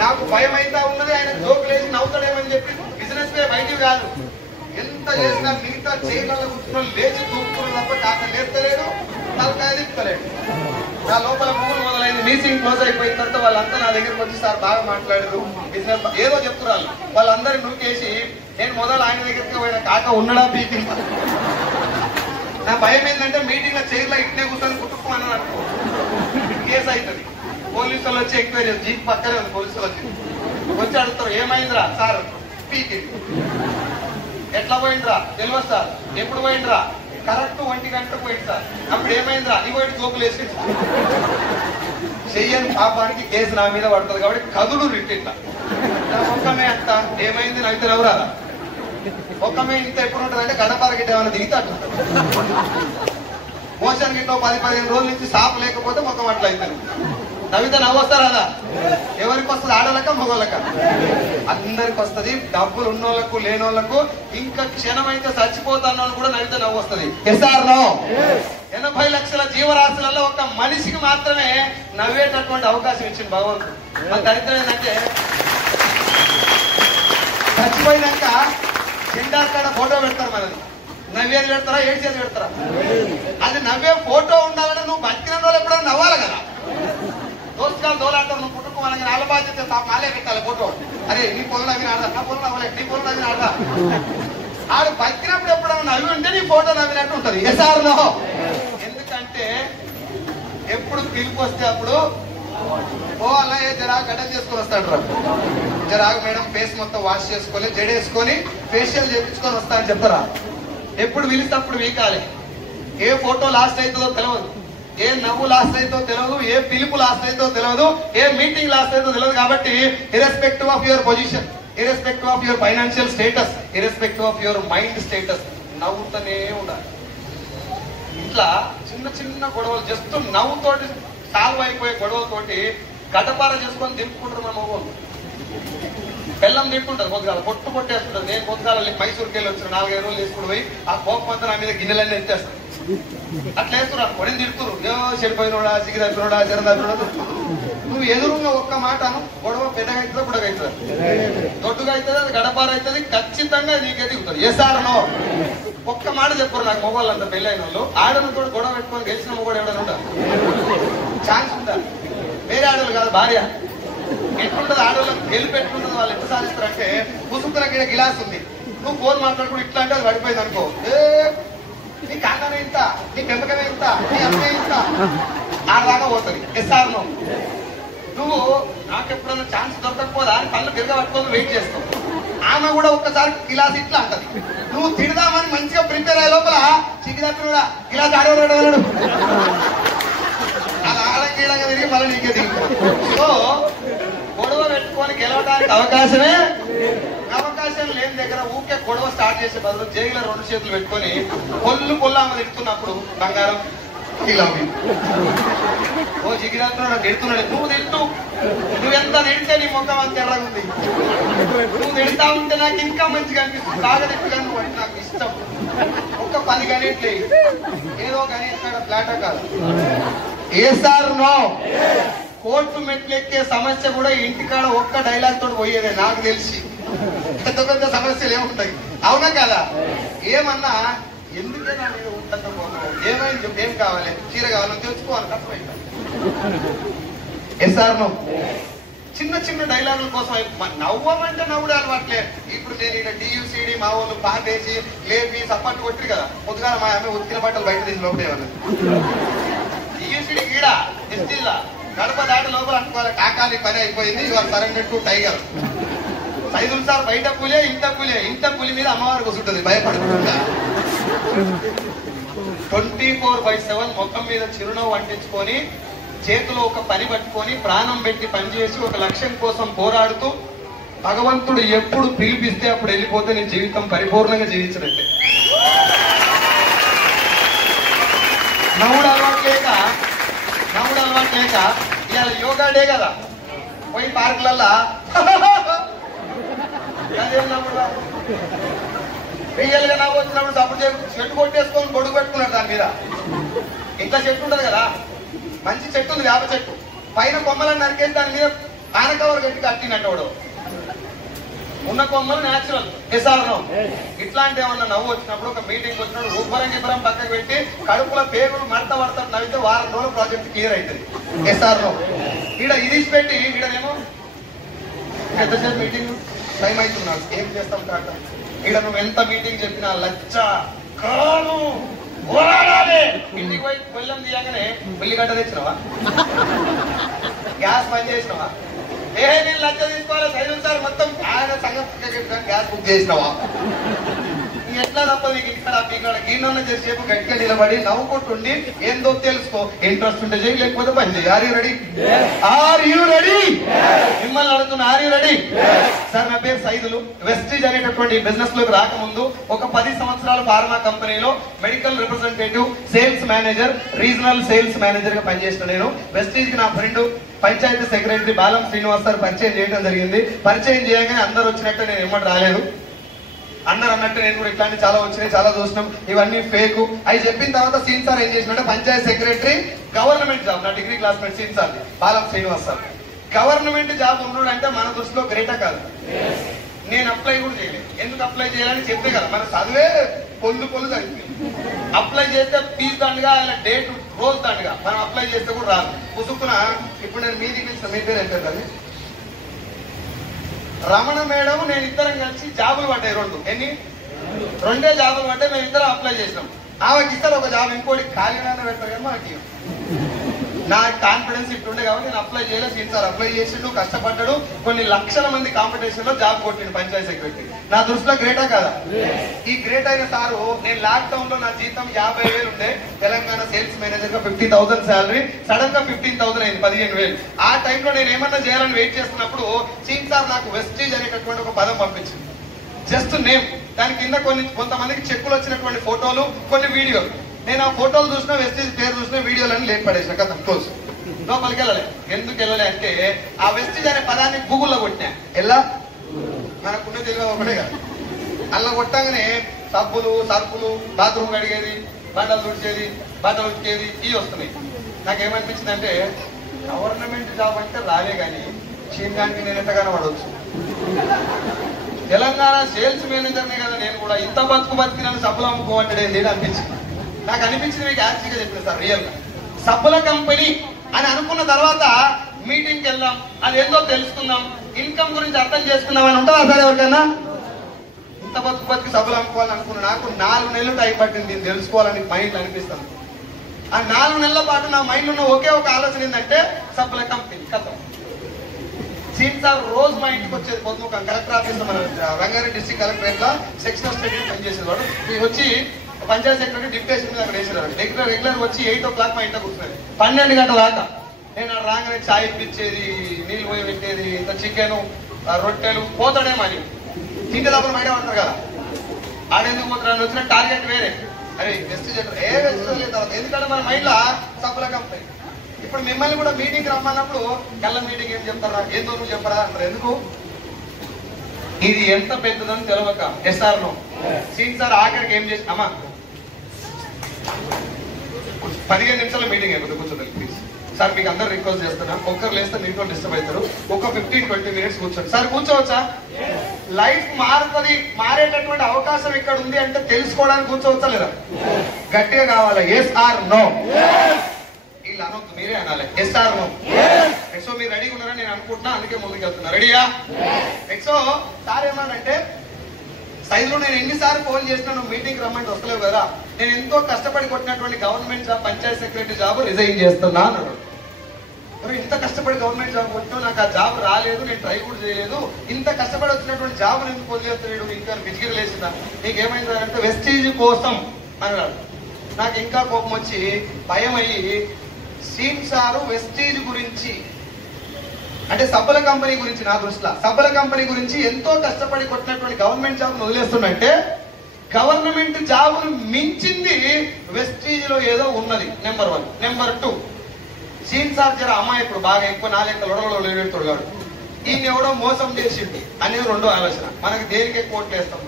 నాకు భయం అయితే ఉన్నది, ఆయన జోక్ లేచి నవ్వుతాడేమని చెప్పి. బిజినెస్ బయటికి కాదు, ఎంత చేసినా మిగతా చైర్లలో కూర్చున్న లేచి తూపుకున్న తప్ప కాక లేస్తలేడు, తలకాయ తిప్పలేడు. నా లోపల పువ్వులు మొదలైంది. మీటింగ్ క్లోజ్ అయిపోయిన తర్వాత వాళ్ళంతా నా దగ్గరకు వచ్చి సార్ బాగా మాట్లాడదు, బిజినెస్ ఏదో చెప్తున్నారు. వాళ్ళందరూ నూకేసి నేను మొదలు ఆయన దగ్గరికి పోయిన కాక ఉన్నడా పీకి. నా భయం ఏంటంటే మీటింగ్ లో చైర్లో ఇట్నే కూర్చొని కుట్టుకోమని అనుకో కేసు అవుతుంది. పోలీసు వాళ్ళు వచ్చి ఎంక్వైరీ, జీప్ పక్కనే ఉంది, పోలీసు వాళ్ళు వచ్చి అడుగుతారు ఏమైందిరా సార్ పీకి. ఎట్లా పోయిండ్రా తెలియదు సార్, ఎప్పుడు పోయిండ్రా కరెక్ట్ 1 గంటకు పోయింది సార్. అప్పుడు ఏమైందిరా నీ పోయి జోకులు వేసి చెయ్యని పాపానికి కేసు నా మీద పడుతుంది. కాబట్టి కదులు రిట్టిట్లా ఒక్కమే అంత ఏమైంది నవ్వుతే నవ్వురా. ఒక్కమే ఇంత ఎప్పుడు ఉంటుంది అంటే గడపార గిట్ట ఏమైనా దిగితే అంటుంది. మోషన్ గిట్ట 10-15 రోజుల నుంచి సాపు లేకపోతే మొత్తం అట్లా అవుతాను. నవ్వితే నవ్వు వస్తారా? అదా ఎవరికి వస్తుంది? ఆడోళ్ళక మగోళ్ళక? అందరికి వస్తుంది. డబ్బులు ఉన్నోళ్లకు లేనోళ్లకు, ఇంకా క్షణం అయితే చచ్చిపోతాను కూడా నవ్వితే నవ్వు వస్తుంది. ఎస్ఆర్నో 80 లక్షల జీవరాశులలో ఒక మనిషికి మాత్రమే నవ్వేటటువంటి అవకాశం ఇచ్చింది భగవంతుడు. మన దరిద్రం ఏంటంటే చచ్చిపోయినాక జెండా కాడ ఫోటో పెడతారు, మనది నవ్వేది పెడతారా ఏడ్చేది పెడతారా? అది నవ్వే ఫోటో ఉండాలంటే నువ్వు బతికిన రోజు ఎప్పుడైనా నవ్వాలి కదా. దోస్తుకాలు దోలాంటారు, నువ్వు పుట్టుకోవాలని వాళ్ళ బాధ్యత నాలే పెట్టాలి ఫోటో. అరే నీ పొలం నవ్వి ఆడదా, నా పొలం నవ్వలే, నీ పొలం నవ్వి ఆడదా. ఆడు బతికినప్పుడు ఎప్పుడైనా నవ్వి ఉంటే నీ ఫోటో నవ్వినట్టు ఉంటది. ఎస్ఆర్లో ఎందుకంటే ఎప్పుడు పిలుపు వస్తే అప్పుడు పోవాలా, జరా గడ్డ చేసుకొని వస్తాడు రా, జరాగు మేడం ఫేస్ మొత్తం వాష్ చేసుకొని జడేసుకొని ఫేషియల్ చేయించుకొని వస్తా అని చెప్తారా. ఎప్పుడు పిలిస్తే అప్పుడు వీకాలి. ఏ ఫోటో లాస్ట్ అవుతుందో తెలియదు, ఏ నవ్వు లాస్ట్ అవుతుందో తెలియదు, ఏ పిలుపు లాస్ట్ అవుతుందో తెలియదు, ఏ మీటింగ్ లాస్ట్ అవుతుందో తెలియదు. కాబట్టి irrespective of your position, irrespective of your financial status, irrespective of your mind status, నవ్వుతూనే ఉండాలి. ఇట్లా చిన్న చిన్న గొడవలు జస్ట్ నవ్వుతోటి సాల్వ్ అయిపోయే గొడవలతోటి గడ్డపార చేసుకొని దింపుకుంటారు మన మగవాళ్ళు. బెల్లం తింటుంటారు, పొద్దుగాల పొట్టు పొట్టేస్తుంటారు. నేను పొద్దుగాల మైసూరుకి వెళ్ళి వచ్చిన 4-5 రోజులు తీసుకుని పోయి ఆ కోపం అంతా నా మీద గిన్నెలన్నీ ఎత్తేస్తాను. అట్లా వేస్తున్నారు, కొడిని తిడుతురు, ఏవో చెడిపోయినోడా, సిగిదప్పినోడా, జరదప్పినోడా. నువ్వు ఎదురుగా ఒక్క మాటను గొడవ పెద్దగా అవుతుందో బుడగా అవుతుంది, దొడ్డుగా అవుతుంది, అది గడపార అవుతుంది, ఖచ్చితంగా నీకే దిగుతుంది. ఏ సార్నో ఒక్క మాట చెప్పరు నాకు. మొగోళ్ళంతా పెళ్ళైన వాళ్ళు ఆడలతో గొడవ పెట్టుకొని గెలిచిన మొగోడు ఎవడైనా ఉంటారు. ఛాన్స్ ఉందా? వేరే ఆడవాళ్ళు కాదు, భార్య ఎట్లుంటది ఆడవాళ్ళకి గెలుపు ఎట్లుంటది, వాళ్ళు ఎట్లా సాధిస్తారంటే పుసుకున్న గిలాస్ ఉంది, నువ్వు ఫోన్ మాట్లాడుకుని ఇట్లా అంటే అది పడిపోయింది అనుకో, నీ కాండమే ఇంత, నీ పెంపకమే ఇంత, నీ అమ్మే ఇంత ఆడదాకా పోతుంది. Yes or no? నువ్వు నాకు ఎప్పుడన్నా ఛాన్స్ దొరకకపోదా అని పనులు తిరగ పట్టుకొని వెయిట్ చేస్తావు. ఆమె కూడా ఒక్కసారి గిలాస్ ఇట్లా అంటది, నువ్వు తిడదామని మంచిగా ప్రిపేర్ అయ్యే లోపల చిక్కిదట్టు కూడా గిలాస్ ఆడవాడు అలా ఆడకీడంగా తిరిగి మళ్ళీ నీకే దిగు. సో గొడవ పెట్టుకొని గెలవడానికి అవకాశం లేని దగ్గర ఊకే గొడవ స్టార్ట్ చేసే బదులు జైల్లో 2 చేతులు పెట్టుకొని కొల్లు ఆమె తిడుతున్నప్పుడు బంగారం ఇలా ఓ జిగిరాత్రుడు తిడుతున్నాడు, నువ్వు తిట్టు, నువ్వెంత తిడితే నీ ముఖం అంత ఎర్రగా ఉంది, నువ్వు తిడతా ఉంటే నాకు ఇంకా మంచిగా అనిపిస్తుంది, బాగా తిట్టుగా నువ్వు అంటే నాకు ఇష్టం. ఒక్క 10 గణిట్లే ఏదో గణిత ఫ్లాటా కాదు. ఏ సార్ నో? కోర్టు మెట్లు ఎక్కే సమస్య కూడా ఇంటికాడ ఒక్క డైలాగ్ తోటి పోయేదే నాకు తెలిసి. పెద్ద పెద్ద సమస్యలు ఏముంటాయి, అవునా కదా? ఏమన్నా ఎందుకే నా మీద ఉంటుందో పోతున్నావు, ఏమైంది, ఏం కావాలి, చీర కావాలని తెచ్చుకోవాలి, తప్పైంది. Yes or no? చిన్న చిన్న డైలాగుల కోసం నవ్వమంటే నవ్వుడు అలవాట్లే. ఇప్పుడు నేను ఇక్కడ డియూసీడీ మా వాళ్ళు పాటేసి లేపి సప్పట్టు కొట్టి కదా, పొద్దుగా మా అమ్మాయి ఉతికిన బట్టలు బయట తీసి లోపడేవాళ్ళు. డియూసీడీ గీడ ఎస్టీలా గడప దాటి లోపల అనుకోవాలి, కాకాలి పని అయిపోయింది, ఇవాళ సరైనట్టు టైగర్. 5 సార్లు బయట పులే ఇంత పులి మీద అమ్మవారు కూర్చుంటుంది భయపడుతుంటా. 24/7 ముఖం మీద చిరునవ్వు అంటించుకొని చేతిలో ఒక పని పట్టుకొని ప్రాణం పెట్టి పనిచేసి ఒక లక్ష్యం కోసం పోరాడుతూ భగవంతుడు ఎప్పుడు పిలిపిస్తే అప్పుడు వెళ్ళిపోతే నీ జీవితం పరిపూర్ణంగా జీవించినట్టే. నవ్వుడు అలవాటు లేక ఇవాళ యోగా డే కదా, పోయి పార్కులల్లా రియల్ గా నవ్వు వచ్చినప్పుడు సపోర్ట్ చెట్టు కొట్టేసుకొని గొడుగు పెట్టుకున్నాడు దాని మీద. ఇంట్లో చెట్టు ఉంటది కదా, మంచి చెట్టు ఉంది, వేప చెట్టు, పైన కొమ్మలను నరికేసి దాని మీద ఆనకవర్ గట్టి కట్టినట్టు ఉన్న కొమ్మలు న్యాచురల్. ఎసారను ఇట్లాంటి ఏమన్నా నవ్వు వచ్చినప్పుడు ఒక మీటింగ్ వచ్చినప్పుడు ఊపరం పక్కకు పెట్టి కడుపులో పేగులు మడత నవ్వితే వారం రోజులు ప్రాజెక్ట్ క్లియర్ అవుతుంది. ఎసారను ఈడ ఇది పెట్టి ఈడనేమో ఎంతసేపు మీటింగ్ టైం అవుతున్నాడు, ఏం చేస్తాం కాక ఈడ నువ్వు ఎంత మీటింగ్ చెప్పినా లచ్చ కాను ఇంటికి పోయి బెల్లం తీయగానే ఉల్లిగడ్డ తెచ్చినవా, గ్యాస్ బంద్ చేసినవా, నేను లచ్చ తీసుకోవాలి సైలెన్స్ సార్ మొత్తం ఆయన సంగతి గ్యాస్ బుక్ చేసినవా, ఎట్లా తప్ప నీకు ఇక్కడ గిన్నె చేసేపు గట్టిగా నిలబడి నవ్వుకుంటుండి ఏందో తెలుసుకో, ఇంట్రెస్ట్ ఉంటే చేయి, లేకపోతే పని చేయి. Are you ready? మిమ్మల్ని అడుగుతున్నా, ఆర్ యూ రెడీ? సార్ నా పేరు సైదులు. వెస్టీజ్ అనేటటువంటి బిజినెస్ లోకి రాకముందు ఒక 10 సంవత్సరాలు ఫార్మా కంపెనీలో medical representative, sales manager, regional sales manager గా పనిచేసిన నేను. వెస్టీజ్ కి నా friend panchayat secretary Balam Srinivas sir పరిచయం చేయడం జరిగింది. పరిచయం చేయగానే అందరు వచ్చినట్టు నేను ఎమ్మటి రాలేదు, అందరు అన్నట్టు నేను కూడా ఇట్లాంటి చాలా వచ్చినాయి, చాలా చూసినాం, ఇవన్నీ ఫేక్. అవి చెప్పిన తర్వాత సీన్ సార్ ఏం చేసినట్టే పంచాయతీ సెక్రటరీ గవర్నమెంట్ జాబ్, నా డిగ్రీ క్లాస్మేట్ సీన్ sir Balam Srinivas sir. Government job ఉన్నాడు అంటే మన దృష్టిలో గ్రేటా కాదు? నేను అప్లై కూడా చేయలేదు. ఎందుకు అప్లై చేయాలని చెప్తే కదా, మన చదివే పొందు చదివింది. అప్లై చేస్తే ఫీజు దండగా, ఆయన డేట్ రోజు దండగా, మనం అప్లై చేస్తే కూడా రాదు. పుసుకున ఇప్పుడు నేను మీదికి పిలిచిన, మీ పేరు ఏంటారు కదా, రమణ మేడం నేను ఇద్దరం కలిసి జాబులు పడ్డాయి, 2 జాబులు పడ్డాయి, మేము ఇద్దరం అప్లై చేసినాం. ఆమెకి ఇస్తారు ఒక జాబ్, ఇంకోటి ఖాళీగా పెడతారు కానీ మనకి. నా కాన్ఫిడెన్స్ ఇట్లుండే కాబట్టి నేను అప్లై చేయలేదు. సీన్ సార్ అప్లై చేసిండు, కష్టపడ్డాడు, కొన్ని లక్షల మంది కాంపిటీషన్ లో జాబ్ కొట్టిండు పంచాయతీ సెక్రటరీ. నా దృష్టిలో గ్రేటా కాదా? ఈ గ్రేట్ అయిన సారు, నేను లాక్డౌన్ లో నా జీతం 50,000 ఉండే, తెలంగాణ సేల్స్ మేనేజర్ గా 50,000 శాలరీ, సడన్ గా 15,000 అయింది, 15,000. ఆ టైంలో నేను ఏమన్నా చేయాలని వెయిట్ చేస్తున్నప్పుడు సీన్ సార్ నాకు వెస్టీజ్ అనేటటువంటి ఒక పదం పంపించింది, జస్ట్ నేమ్. దాని కింద కొంతమందికి చెక్కులు వచ్చినటువంటి ఫోటోలు, కొన్ని వీడియోలు. నేను ఆ ఫోటోలు చూసినా, వెస్టీజ్ పేరు చూసినా, వీడియోలని లేట్ పడేసిన కదా, క్లోజ్. లోపలికి వెళ్ళలే. ఎందుకు వెళ్ళలే అంటే ఆ వెస్టీజ్ అనే పదాన్ని గూగుల్లో కొట్టినా. ఎలా మనకున్న తెలియదు ఒకటే కదా, అలా కొట్టగానే సబ్బులు, సర్పులు, బాత్రూమ్ కడిగేది, బండలు తుడిచేది, బట్టలు ఉతికేది, ఇవి వస్తున్నాయి. నాకేమనిపించింది అంటే గవర్నమెంట్ జాబ్ అంటే రాలే కానీ చీమగానికి నేను ఎంతగానో పడవచ్చు. తెలంగాణ సేల్స్ మేనేజర్నే కదా నేను కూడా, ఇంత బతికి నన్ను సబ్బులు అమ్ముకోమంటే అనిపించింది. నాకు అనిపించింది మీకు యాక్చువల్గా చెప్పిన సార్, రియల్ గా సబ్బుల కంపెనీ అని అనుకున్న తర్వాత మీటింగ్కి వెళ్దాం, అది ఏందో తెలుసుకుందాం, ఇన్కమ్ గురించి అర్థం చేసుకుందాం అని ఉంటుందా సార్ ఎవరికైనా? ఇంత బతుకు సభలు అమ్ముకోవాలని అనుకున్నా నాకు 4 నెలలు టైం పట్టింది దీన్ని తెలుసుకోవాలని మైండ్ అనిపిస్తుంది. ఆ 4 నెలల పాటు నా మైండ్ ఉన్న ఒకే ఒక ఆలోచన ఏంటంటే సప్లై కంపెనీ కథం. సీన్ సార్ రోజు మా ఇంటికి వచ్చేది పొద్దుముఖం కలెక్టర్ ఆఫీస్ లో, మన రంగారెడ్డి డిస్ట్రిక్ట్ కలెక్టరేట్ లో సెక్షనల్ స్టేట్ పనిచేసేవాడు. వచ్చి పంచాయతీ సెక్రటరీ డిప్యూటేషన్ మీద అక్కడ వేసేవాడు. రెగ్యులర్ వచ్చి 8 o'clock మా ఇంట్లో కూర్చున్నది 12 గంటల దాకా. నేను రాగానే చాయ్ ఇప్పించేది, నీళ్ళు పోయి పెట్టేది, ఇంత చికెన్ రొట్టెలు పోతాడేమో అని తింటే తప్ప బయట పడతారు కదా. ఆడెందుకు పోతాడు వచ్చిన టార్గెట్ వేరే, అరే వెస్ట్ జెండర్ ఏ వెస్ట్ లేదు తర్వాత. ఎందుకంటే మన మైండ్ లో సప్లై కంపెనీ. ఇప్పుడు మిమ్మల్ని కూడా మీటింగ్ రమ్మన్నప్పుడు కళ్ళ మీటింగ్ ఏం చెప్తారా, ఏదో నువ్వు చెప్పరా అంటారు. ఎందుకు? ఇది ఎంత పెద్దదని తెలవక. SR no? సీన్ సార్ ఆఖరికి ఏం చేసి అమ్మా 15 నిమిషాల మీటింగ్ అయిపోతుంది, కూర్చోండి ప్లీజ్ సార్. మీకు అందరు రిక్వెస్ట్ చేస్తున్నా, ఒక్కరు లేస్తే మీతో డిస్టర్బ్ అవుతారు. ఒక 15-20 minutes కూర్చోండి సార్. కూర్చోవచ్చా? లైఫ్ మారుతుంది, మారేటటువంటి అవకాశం ఇక్కడ ఉంది అంటే తెలుసుకోవడానికి కూర్చోవచ్చా లేదా? గట్టిగా కావాలా? Yes or no? వీళ్ళు అనొద్దు, మీరే అనాలి ఎస్ ఆర్ నో. సో మీరు రెడీగా ఉన్నారని నేను అనుకుంటున్నా, అందుకే ముందుకు వెళ్తున్నా. రెడీయా? సో సార్ ఏమన్నాడంటే, సైజులో నేను ఎన్నిసార్లు ఫోన్ చేసినా నువ్వు మీటింగ్ రమ్మంటే వస్తలేవు కదా, నేను ఎంతో కష్టపడి కొట్టినటువంటి government job, panchayat secretary job resign చేస్తున్నా అన్నాడు. మరి ఇంత కష్టపడి గవర్నమెంట్ జాబ్ కొట్టినా నాకు ఆ జాబ్ రాలేదు, నేను ట్రై కూడా చేయలేదు, ఇంత కష్టపడి వచ్చినటువంటి జాబ్ ఎందుకు వదిలేస్తున్నాడు, ఇంకా బిజిగిరి లేచిందా, నీకేమైంది అంటే వెస్టీజ్ కోసం అన్నాడు. నాకు ఇంకా కోపం వచ్చి భయం అయ్యి, సీన్ సారు వెస్టీజ్ గురించి అంటే సబ్బల కంపెనీ గురించి, నా దృష్టిలో సబ్బల కంపెనీ గురించి ఎంతో కష్టపడి కొట్టినటువంటి గవర్నమెంట్ జాబ్ వదిలేస్తుందంటే గవర్నమెంట్ జాబ్ మించింది వెస్టీజ్ లో ఏదో ఉన్నది. నెంబర్ 1. నెంబర్ 2, సీన్ సార్ జర అమ్మాయి బాగా ఎక్కువ 4 లెక్క లొడగడు గాడు, ఈయన ఎవడో మోసం చేసింది అనేది 2వ ఆలోచన. మనకి దేనికే కోట్లు వేస్తాం,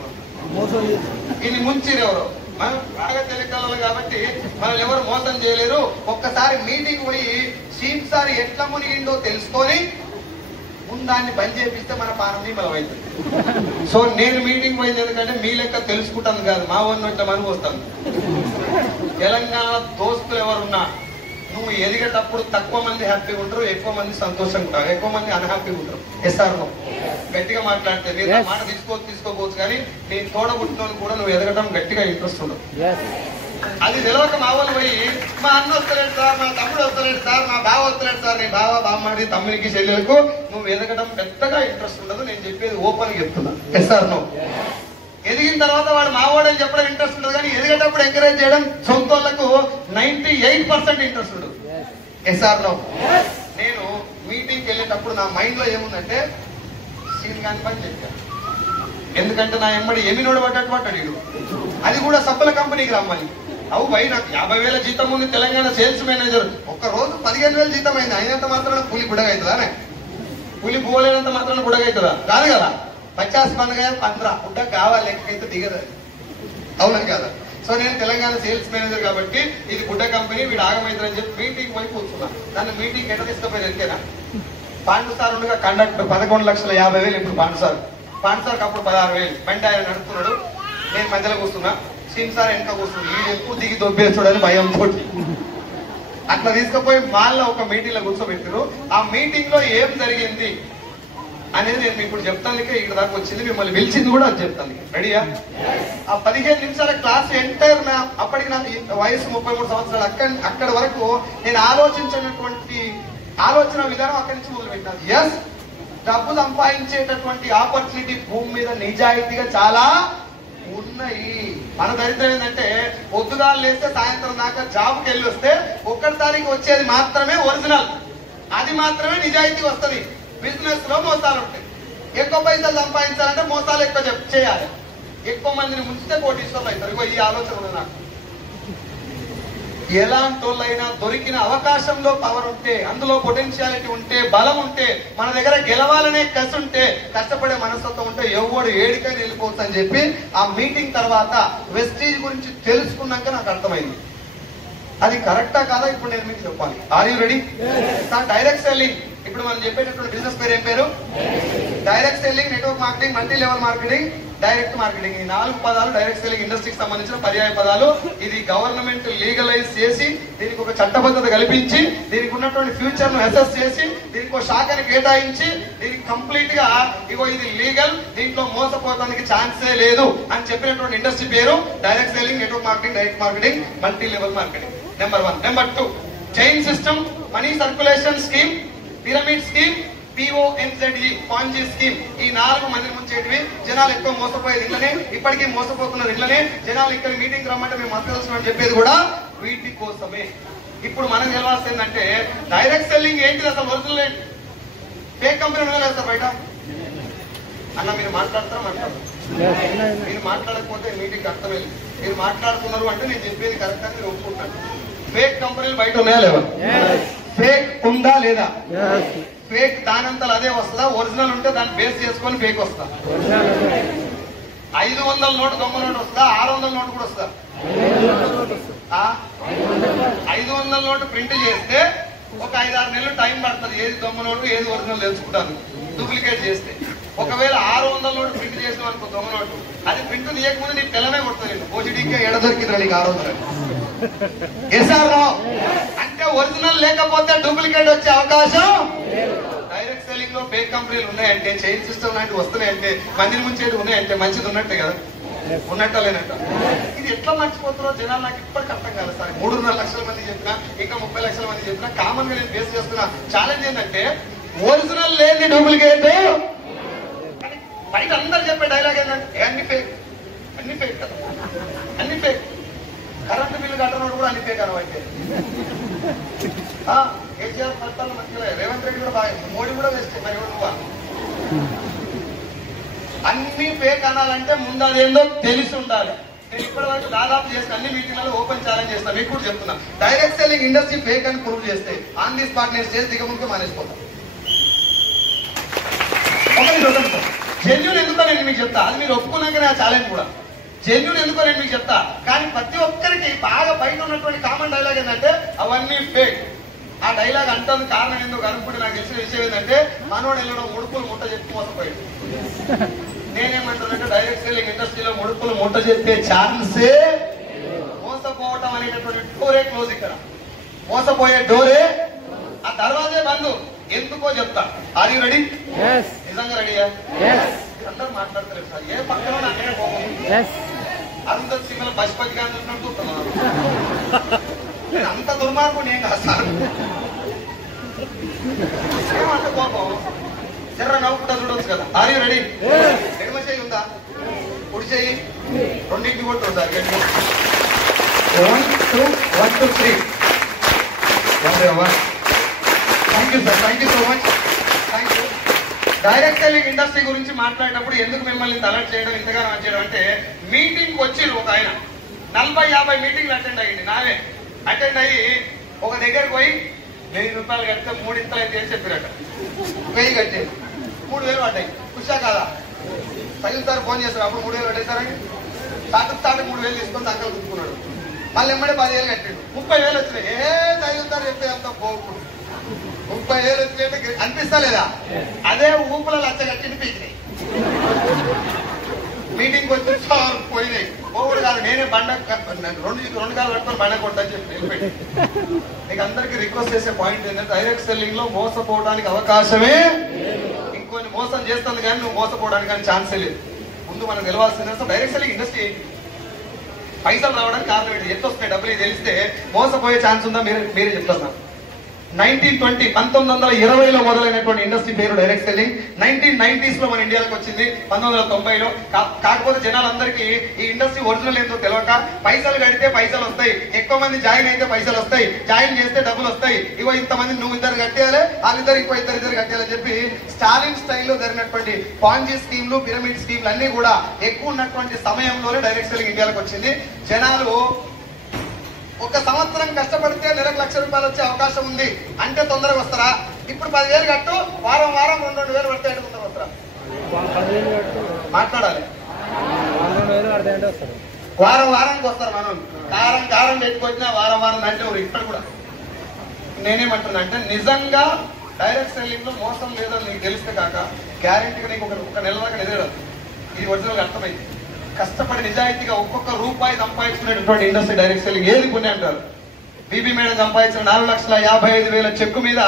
ఈయన ముంచిరు ఎవరో. మనం బాగా తెలియగలరు కాబట్టి మనల్ని ఎవరు మోసం చేయలేరు. ఒక్కసారి మీటింగ్ పోయి సీన్ సార్ ఎట్లా మునిగిండో తెలుసుకొని దాన్ని బంద్ చేపిస్తే మన పార్టీ బలమవుతుంది. సో నేను మీటింగ్ పోయింది ఎందుకంటే మీ లెక్క తెలుసుకుంటాను కాదు, మా వన్ ఇట్లా మనకు వస్తాను. తెలంగాణ దోస్తులు ఎవరున్నా నువ్వు ఎదిగేటప్పుడు తక్కువ మంది హ్యాపీగా ఉంటారు, ఎక్కువ మంది సంతోషంగా ఉంటారు, ఎక్కువ మంది అన్హ్యాపీగా ఉంటారు. Yes or no? గట్టిగా మాట్లాడితే మీరు మాట తీసుకోవచ్చు, కానీ నీ తోడబుట్టినోని కూడా నువ్వు ఎదగడం గట్టిగా ఇంట్రెస్ట్ ఉండదు. అది తెలియక మా వాళ్ళు పోయి మా అన్న వస్తలేడు సార్, మా తమ్ముడు వస్తలేడు సార్, మా బావ వస్తలేడు సార్, నీ బావ బామ్మాడి తమ్ముడికి చెల్లెలకు నువ్వు ఎదగడం పెద్దగా ఇంట్రెస్ట్ ఉండదు. నేను చెప్పేది ఓపెన్ చెప్తున్నా. Yes or no? ఎదిగిన తర్వాత వాడు మావాడని చెప్పడం ఇంట్రెస్ట్ ఉండదు, కానీ ఎదిగేటప్పుడు ఎంకరేజ్ చేయడం సొంత వాళ్ళకు 98% ఇంట్రెస్ట్ ఉండదు. Yes or no? నేను మీటింగ్కి వెళ్ళేటప్పుడు నా మైండ్ లో ఏముందంటే సీన్ కాని పని చెప్పాను, ఎందుకంటే నా ఎమ్మడి ఎమినోడు పడ్డట్టు అది కూడా సబ్బల కంపెనీకి రమ్మని. అవు భయ్ నాకు 50,000 జీతం ఉంది, తెలంగాణ సేల్స్ మేనేజర్, ఒక్క రోజు 15,000 జీతం అయింది. అయినంత మాత్రాన పులి బుడగవుతుందా? పులి పోలేనంత మాత్రాన బుడగవుతుందా? కాదు కదా. 50 పండుగ 15 బుడ్డ కావాలి, లెక్కైతే దిగదు. అవునా కదా? సో నేను తెలంగాణ సేల్స్ మేనేజర్ కాబట్టి ఇది బుడ్డ కంపెనీ, వీడు ఆగమైందని చెప్పి మీటింగ్ పోయి కూర్చున్నా. నన్ను మీటింగ్ ఎట్లా తీసుకుపోయి ఎంతేనా? పాండు సార్ ఉండగా కండక్టర్ 11,50,000. ఇప్పుడు పాండు సార్ అప్పుడు 16,000. బండి ఆయన నడుపుతున్నాడు, నేను మధ్యలో కూర్చున్నా, సీన్ సార్ వెనక కూర్చున్నాడు. వీడు ఎక్కువ దిగి దొబ్బేస్తాడని భయంతో అట్లా తీసుకుపోయి మాల్లో ఒక మీటింగ్ లో కూర్చోబెట్టారు. ఆ మీటింగ్ లో ఏం జరిగింది అనేది నేను ఇప్పుడు చెప్తానికే ఇక్కడ దాకా వచ్చింది, మిమ్మల్ని పిలిచింది కూడా అది చెప్తాను. రెడీయా? ఆ 15 నిమిషాల క్లాస్ ఎంటైర్ అప్పటికి నాకు వయసు 33 సంవత్సరాలు. అక్కడి వరకు నేను ఆలోచించినటువంటి ఆలోచన విధానం అక్కడి నుంచి మొదలుపెట్టినాను. ఎస్, డబ్బు సంపాదించేటటువంటి ఆపర్చునిటీ భూమి మీద నిజాయితీగా చాలా ఉన్నాయి. మన దరిద్రం ఏంటంటే పొద్దుగా లేస్తే సాయంత్రం దాకా జాబ్కి వెళ్ళి వస్తే 1 తారీఖు వచ్చేది మాత్రమే ఒరిజినల్, అది మాత్రమే నిజాయితీ వస్తుంది. బిజినెస్ లో మోసాలు ఉంటాయి. ఎక్కువ పైసలు సంపాదించాలంటే మోసాలు ఎక్కువ చేయాలి, ఎక్కువ మందిని ముంచితే కోటీశ్వర్లు అవుతారు. ఈ ఆలోచన ఉంది నాకు. ఎలాంటి వాళ్ళైనా దొరికిన అవకాశంలో పవర్ ఉంటే, అందులో పొటెన్షియాలిటీ ఉంటే, బలం ఉంటే, మన దగ్గర గెలవాలనే కసి ఉంటే, కష్టపడే మనస్తత్వం ఉంటే ఎవడు ఏడికైనా వెళ్ళిపోవచ్చు అని చెప్పి ఆ మీటింగ్ తర్వాత వెస్టీజ్ గురించి తెలుసుకున్నాక నాకు అర్థమైంది. అది కరెక్టా కాదా ఇప్పుడు నేను మీకు చెప్పాలి. Are you ready? Direct selling. ఇప్పుడు మనం చెప్పేటటువంటి బిజినెస్ పేరు ఏం పేరు? Direct selling, network marketing, multi level marketing, direct marketing. ఈ 4 పదాలు డైరెక్ట్ సెల్లింగ్ ఇండస్ట్రీకి సంబంధించిన పర్యాయ పదాలు. ఇది గవర్నమెంట్ లీగలైజ్ చేసి దీనికి ఒక చట్టబద్ధత కల్పించి దీనికి ఉన్నటువంటి ఫ్యూచర్ ను అసెస్ చేసి దీనికి ఒక శాఖని కేటాయించి దీనికి కంప్లీట్ గా ఇగో ఇది లీగల్, దీంట్లో మోసపోతానికి ఛాన్సే లేదు అని చెప్పినటువంటి ఇండస్ట్రీ పేరు direct selling, network marketing, direct marketing, multi level marketing. Number 1. Number 2, chain system, money circulation scheme, pyramid scheme, PONZE Ponzi scheme. ఈ 4 మందిని ముంచేటివి. జనాలు ఎక్కువ మోసపోయేది ఇళ్ళనే, ఇప్పటికీ మోసపోతున్నది ఇళ్ళనే. జనాలు ఇక్కడ మీటింగ్ రమ్మంటే మేము మద్దతు చెప్పేది కూడా వీటి కోసమే. ఇప్పుడు మనం గెలవాల్సి ఏంటంటే డైరెక్ట్ సెల్లింగ్ ఏంటిది, అసలు ఒరిజినల్ ఏంటి? ఫేక్ కంపెనీ లేదు సార్ బయట. అన్న మీరు మాట్లాడతారా? మీరు మాట్లాడకపోతే మీటింగ్ అర్థమైంది. మీరు మాట్లాడుతున్నారు అంటే నేను చెప్పేది కరెక్ట్ అని మీరు ఒప్పుకుంటాను. ఫేక్ కంపెనీలు బయట ఉన్నాయా లేవా? ఫేక్ ఉందా లేదా? ఫేక్ దానంతలు అదే వస్తుందా? ఒరిజినల్ ఉంటే దాన్ని బేస్ చేసుకొని ఫేక్ వస్తా. 500 నోటు దొంగ నోటు వస్తుందా? 600 నోటు కూడా వస్తుందా? 500 నోటు ప్రింట్ చేస్తే ఒక 5-6 నెలలు టైం పడుతుంది. ఏది దొంగ నోటు ఏది ఒరిజినల్ తెలుసుకుంటాను డూప్లికేట్ చేస్తే. ఒకవేళ 600 నోటు ప్రింట్ చేసిన అనుకో దొంగ నోటు, అది ప్రింట్ తీయకముందు నీకు తెల్లనే కొడుతుంది. ఓజీడీకే ఎడ దొరికింది నీకు 600. అంటే ఒరిజినల్ లేకపోతే డూప్లికేట్ వచ్చే అవకాశం. డైరెక్ట్ సెల్లింగ్ లో ఫేక్ కంపెనీలు ఉన్నాయంటే, చైన్ సిస్టమ్ లాంటివి వస్తున్నాయంటే, మందిని ముంచేటి ఉన్నాయంటే మంచిది ఉన్నట్టే కదా, ఉన్నట్ట లేనట్ట. ఇది ఎట్లా మర్చిపోతారో జనాలు నాకు ఇప్పటికి అర్థం కాదు సార్. 3.5 లక్షల మంది చెప్పినా, ఇంకా 30 లక్షల మంది చెప్పినా, కామన్ గా నేను ఫేస్ చేస్తున్నా ఛాలెంజ్ ఏంటంటే ఒరిజినల్ లేని డూప్లికేట్. బయట అందరు చెప్పే డైలాగ్ ఏంటంటే అన్ని ఫేక్, అన్ని ఫేక్ కదా, అన్ని ఫేక్. కరెంటు బిల్లు కట్టనోడు కూడా అన్ని ఫేక్ అనవైతే. కేసీఆర్ ఫలితాలు మంచిగా, రేవంత్ రెడ్డి కూడా బాగా, మోడీ కూడా వేస్తే మరి నువ్వు అన్ని ఫేక్ అనాలంటే ముందు అదేందో తెలిసి ఉండాలి. నేను ఇప్పటి వరకు దాదాపు చేసిన అన్ని మీటింగ్లలో ఓపెన్ ఛాలెంజ్ చేస్తాను. మీకు కూడా చెప్తున్నా, డైరెక్ట్ సెల్లింగ్ ఇండస్ట్రీ ఫేక్ అని ప్రూవ్ చేస్తే ఆన్ ది స్పాట్ నేను చేసి దిగముందుకు మానేసిపోతాను. జెన్యూన్ ఎందుకో నేను మీకు చెప్తా, అది మీరు ఒప్పుకున్నాకనే ఆ ఛాలెంజ్ కూడా. జెన్యూన్ ఎందుకో నేను మీకు చెప్తా, కానీ ప్రతి ఒక్కరికి బాగా బయట ఉన్నటువంటి కామన్ డైలాగ్ ఏంటంటే అవన్నీ ఫేక్. ఆ డైలాగ్ అంటుంది కారణం ఎందుకు అనుకుంటే నాకు తెలిసిన విషయం ఏంటంటే మనోడు వెళ్ళడం ముడుపులు ముట్ట చెప్పి మోసపోయాడు. నేనేమంటున్నట్టు డైరెక్ట్ సెల్లింగ్ ఇండస్ట్రీలో ముడుపులు ముట్ట చెప్పే ఛాన్సే, మోసపోవటం అనేటటువంటి డోరే క్లోజ్. ఇక్కడ మోసపోయే డోరే, ఆ దర్వాజే బంధు. ఎందుకో చెప్తా. Are you ready? నిజంగా రెడీయా? అందరూ మాట్లాడతారు సార్, ఏ పక్కన అక్కడే పోతుంది. అందరు సినిమాలో పశుపతి గారు చూసినట్టు చూస్తున్నాను. నేను అంత దుర్మార్గం నేను కాదు సార్. ఏమంటే కోపం జర్ర నవ్వుకుంటా చూడవచ్చు కదా. Are you ready? ఎడమ చేయి ఉందా? కుడి చేయి రెండింటికి కొట్టు sir. 1 2 1 2 3. Thank you sir, thank you so much, thank you. Direct selling industry గురించి మాట్లాడేటప్పుడు ఎందుకు మిమ్మల్ని అలర్ట్ చేయడం, ఇంతగానో చేయడం అంటే, మీటింగ్ వచ్చిండు ఒక ఆయన 40-50 మీటింగ్లు అటెండ్ అయ్యింది. నావే అటెండ్ అయ్యి ఒక దగ్గరకు పోయి 1000 రూపాయలు కడితే 3 ఇంతలు అయితే అని చెప్పినట్ట. 1000 కట్టే 3000 పడ్డాయి. ఖుషా కాదా? సైల్ సార్ ఫోన్ చేస్తారు, అప్పుడు 3000 కట్టేసారని స్టార్ట్ 3000 తీసుకొని దాకా చూసుకున్నాడు. మళ్ళీ ఎమ్మడే 10,000 కట్టాడు. 30,000 వచ్చినాయి. ఏ సైల్ సార్ చెప్పే అంత పోకు 30,000 వచ్చినట్టు అనిపిస్తా లేదా? అదే ఊపుల లచ్చ కట్టింది పీకినాయి. మీటింగ్ వచ్చి సార్ పోయినాయి. పోవుడు కాదు, నేనే బండ 2 కాలు పట్టుకొని బండ కొట్టని చెప్పి నిలబెట్టి. నీకు అందరికి రిక్వెస్ట్ చేసే పాయింట్ ఏంటంటే, డైరెక్ట్ సెల్లింగ్ లో మోసపోవడానికి అవకాశమే. ఇంకొన్ని మోసం చేస్తుంది కానీ నువ్వు మోసపోవడానికి కానీ ఛాన్సే లేదు. ముందు మనం తెలవాల్సింది డైరెక్ట్ సెల్లింగ్ ఇండస్ట్రీ పైసలు రావడానికి కారణం ఏంటి, ఎంత వస్తున్నాయి డబ్బులు తెలిస్తే మోసపోయే ఛాన్స్ ఉందా? మీరే చెప్తారు. 1920లో మొదలైనటువంటి ఇండస్ట్రీ పేరు డైరెక్ట్ సెల్లింగ్. 1990s లో మన ఇండియాకి వచ్చింది, 1990లో. కాకపోతే జనాలందరికీ ఈ ఇండస్ట్రీ ఒరిజినల్ ఏంటో తెలియక, పైసలు కడితే పైసలు వస్తాయి, ఎక్కువ మంది జాయిన్ అయితే పైసలు వస్తాయి, జాయిన్ చేస్తే డబ్బులు వస్తాయి, ఇగో ఇంతమంది నువ్వు ఇద్దరు కట్టేయాలి, వాళ్ళిద్దరు ఇంకో ఇద్దరు కట్టేయాలని చెప్పి స్టాలిన్ స్టైల్లో జరిగినటువంటి పాంజీ స్కీమ్లు, పిరమిడ్ స్కీమ్లు అన్ని కూడా ఎక్కువ ఉన్నటువంటి సమయంలోనే డైరెక్ట్ సెల్లింగ్ ఇండియాకి వచ్చింది. జనాలు 1 సంవత్సరం కష్టపడితే నెలకు 1,00,000 రూపాయలు వచ్చే అవకాశం ఉంది అంటే తొందరగా వస్తారా? ఇప్పుడు 10,000 కట్టు, వారం 2,000 పడితే అంటే తొందరగా వస్తారా? మాట్లాడాలి. వారానికి వస్తారు. మనం కారం పెట్టుకొచ్చినా వారం అంటే ఇక్కడ కూడా. నేనేమంటున్నా అంటే, నిజంగా డైరెక్ట్ సెల్లింగ్ లో మోసం లేదని నీకు తెలిస్తే కాక గ్యారెంటీగా నీకు ఒక నెల దాకా ఎదగడం. ఇది ఒరిజినల్ అర్థమైంది. కష్టపడి నిజాయితీగా ఒక్కొక్క రూపాయి సంపాదించుకునేటువంటి ఇండస్ట్రీ డైరెక్ట్ సెల్లింగ్ ఏది పుణ్యం అంటారు. బీబీ మేడం సంపాదించిన 4,55,000 చెక్కు మీద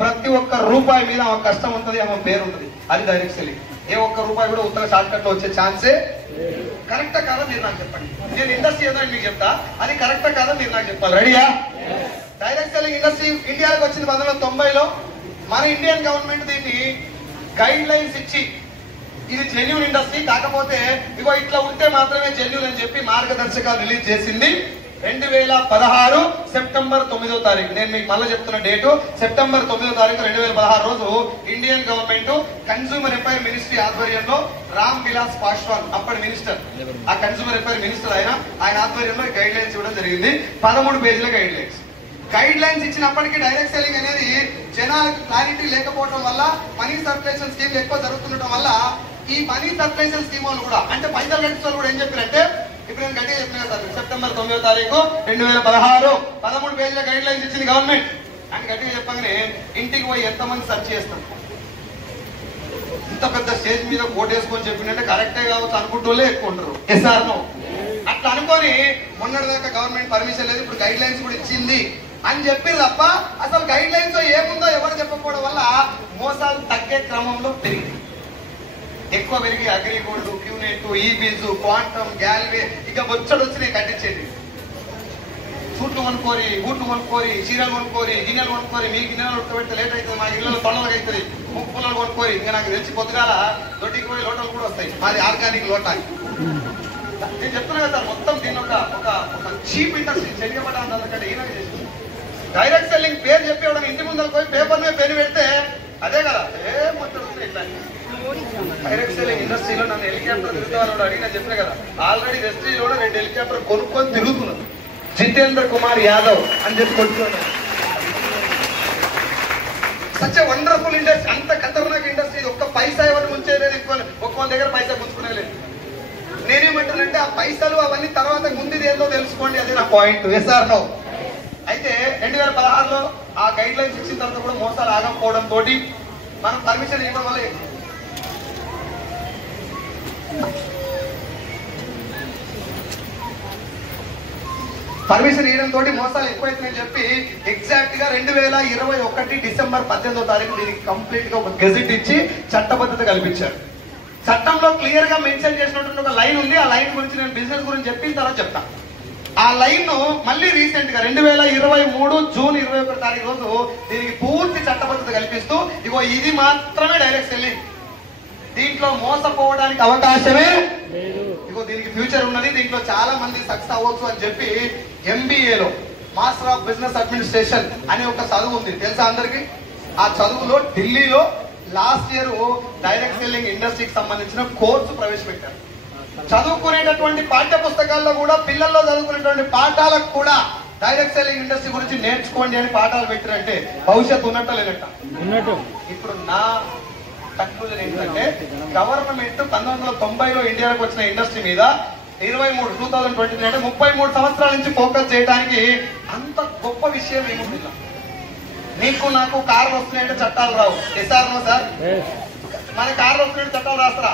ప్రతి ఒక్క రూపాయి మీద ఆమె కష్టం ఉంటుంది, ఆమె పేరు ఉంటుంది. అది డైరెక్ట్ సెల్లింగ్. ఏ ఒక్క రూపాయి కూడా ఉత్తర షార్ట్ కట్ లో వచ్చే ఛాన్సే. కరెక్టా కాదా మీరు నాకు చెప్పండి. నేను ఇండస్ట్రీ ఏదో మీకు చెప్తా, అది కరెక్టా కాదా మీరు నాకు చెప్పాలి. రెడీయా? డైరెక్ట్ సెల్లింగ్ ఇండస్ట్రీ ఇండియాకి వచ్చిన 1990లో మన ఇండియన్ గవర్నమెంట్ దీన్ని గైడ్ లైన్స్ ఇచ్చి ఇది జెన్యూన్ ఇండస్ట్రీ, కాకపోతే ఇగో ఇట్లా ఉంటే మాత్రమే జెన్యూన్ అని చెప్పి మార్గదర్శకాలు రిలీజ్ చేసింది 2016 సెప్టెంబర్ 9వ తారీఖు. నేను మీకు మళ్ళీ చెప్తున్న డేటు సెప్టెంబర్ 9వ తారీఖు 2016 రోజు Indian government consumer affair ministry ఆధ్వర్యంలో రామ్ విలాస్ పాస్వాన్ అప్పటి మినిస్టర్, ఆ కన్స్యూమర్ అఫైర్ మినిస్టర్ ఆయన ఆధ్వర్యంలో గైడ్ లైన్స్ ఇవ్వడం జరిగింది. 13 పేజీల గైడ్ లైన్స్. గైడ్ లైన్స్ ఇచ్చినప్పటికీ డైరెక్ట్ సెల్లింగ్ అనేది జనాలకు క్లారిటీ లేకపోవడం వల్ల, మనీ సర్క్యులేషన్ స్కీమ్ ఎక్కువ జరుగుతుండటం వల్ల ఈ మనీ సర్క్యులేషన్ స్కీమ్ వాళ్ళు కూడా అంటే పైసలు కట్టిన వాళ్ళు కూడా ఏం చెప్పారంటే, ఇప్పుడు నేను గట్టిగా చెప్పిన సార్ సెప్టెంబర్ 9వ తారీఖు 2016 13 పేజీల గైడ్ లైన్స్ ఇచ్చింది గవర్నమెంట్ అని గట్టిగా చెప్పగానే ఇంటికి పోయి ఎంతమంది సెర్చ్ చేస్తాం. ఇంత పెద్ద స్టేజ్ మీద కోటేసుకొని చెప్పిందంటే కరెక్టే కావచ్చు అనుకుంటూలే ఎక్కువ ఉంటారు. ఎస్ఆర్ నో అట్లా అనుకొని మొన్నటిదాకా గవర్నమెంట్ పర్మిషన్ లేదు, ఇప్పుడు గైడ్ లైన్స్ కూడా ఇచ్చింది అని చెప్పి తప్ప అసలు గైడ్ లైన్స్ ఏముందో ఎవరు చెప్పకపోవడం వల్ల మోసాలు తగ్గే క్రమంలో పెరిగింది. ఎక్కువ పెరిగి అగ్రిగోల్డ్, క్యూనెట్, ఈబీజ్, క్వాంటమ్, గ్యాల్వే ఇక బొచ్చడు వచ్చినాయి కట్టించేది. సూట్లు కొనుక్కోరి, బూట్లు కొనుక్కోరి, చీరలు కొనుక్కోరి, గిన్నెలు కొనుక్కోరి. మీ గిన్నెలు ఉడకబెడితే లేట్ అవుతుంది, మా గిన్నెలు తొందరగా అవుతుంది. ముక్కుపుల్లలు కొనుక్కోరి. ఇంకా నాకు తెలిసి పొద్దుగాల దొడ్డికి పోయి లోటలు కూడా వస్తాయి. మాది ఆర్గానిక్ లోటా. నేను చెప్తున్నా కదా సార్, మొత్తం దీన్ని ఒక చీప్ ఇండస్ట్రీ చెడిగబడ్డాకంటే ఈయన చేసి డైరెక్ట్ సెల్లింగ్ పేరు చెప్పి ఎవడన్నా ఇంటి ముందరకు పోయి పేపర్ మీద పెని పెడితే అదే కదా మొత్తం ఇట్లా. డైరెక్ట్ సెల్లింగ్ ఇండస్ట్రీలో నన్ను హెలికాప్టర్ తిరుగుతాను అడిగినా చెప్పిన కదా, ఆల్రెడీ వెస్ట్రీలో 2 హెలికాప్టర్ కొనుక్కొని తిరుగుతున్నాను. జితేంద్ర కుమార్ యాదవ్ అని చెప్పి కొట్టుకున్నాను. Such a wonderful industry. అంత ఖతర్నాక్ ఇండస్ట్రీ. ఒక్క పైసా ఎవరు ముంచేది, ఒక్క దగ్గర పైసా పుచ్చుకునే లేదు. నేనేమంటానంటే ఆ పైసలు అవన్నీ తర్వాత ముందు ఏందో తెలుసుకోండి, అదే నా పాయింట్. SR no. అయితే 2016లో ఆ గైడ్ లైన్స్ ఇచ్చిన తర్వాత కూడా మోసాలు ఆగకపోవడం తోటి మనం పర్మిషన్ ఇవ్వడం వల్ల పర్మిషన్ ఇవ్వడం తోటి మోసాలు ఎక్కువైతుందని చెప్పి ఎగ్జాక్ట్ గా 2021 డిసెంబర్ 18వ తారీఖు దీనికి కంప్లీట్ గా ఒక గెజిట్ ఇచ్చి చట్టబద్ధత కల్పించారు. చట్టంలో క్లియర్ గా మెన్షన్ చేసినటువంటి ఒక లైన్ ఉంది. ఆ లైన్ గురించి నేను బిజినెస్ గురించి చెప్పిన తర్వాత చెప్తా. ఆ లైన్ మళ్ళీ రీసెంట్ గా 2023 జూన్ 21 తారీఖు రోజు దీనికి పూర్తి చట్టబద్ధత కల్పిస్తూ ఇగో ఇది మాత్రమే డైరెక్ట్ సెల్లింగ్, దీంట్లో మోసపోవడానికి అవకాశమే ఇగో దీనికి ఫ్యూచర్ ఉన్నది, దీంట్లో చాలా మంది సక్సెస్ అవ్వచ్చు అని చెప్పి MBAలో మాస్టర్ ఆఫ్ బిజినెస్ అడ్మినిస్ట్రేషన్ అనే ఒక చదువు ఉంది తెలుసా అందరికి. ఆ చదువులో ఢిల్లీలో లాస్ట్ ఇయర్ డైరెక్ట్ సెల్లింగ్ ఇండస్ట్రీకి సంబంధించిన కోర్సు ప్రవేశపెట్టారు. చదువుకునేటటువంటి పాఠ్య పుస్తకాల్లో కూడా పిల్లల్లో చదువుకునేటువంటి పాఠాలకు కూడా డైరెక్ట్ సెల్లింగ్ ఇండస్ట్రీ గురించి నేర్చుకోండి అని పాఠాలు పెట్టారంటే భవిష్యత్తు ఉన్నట్టు లేనట్ట. ఇప్పుడు నా కన్క్లూజన్ ఏంటంటే గవర్నమెంట్ 1990లో ఇండియాకి వచ్చిన ఇండస్ట్రీ మీద 2023 అంటే 33 సంవత్సరాల నుంచి ఫోకస్ చేయడానికి అంత గొప్ప విషయం ఏముంది. నీకు నాకు కార్లు వస్తున్నాయంటే చట్టాలు రావు. SR no sir? మన కార్లు వస్తున్నాయంటే చట్టాలు రాస్తారా?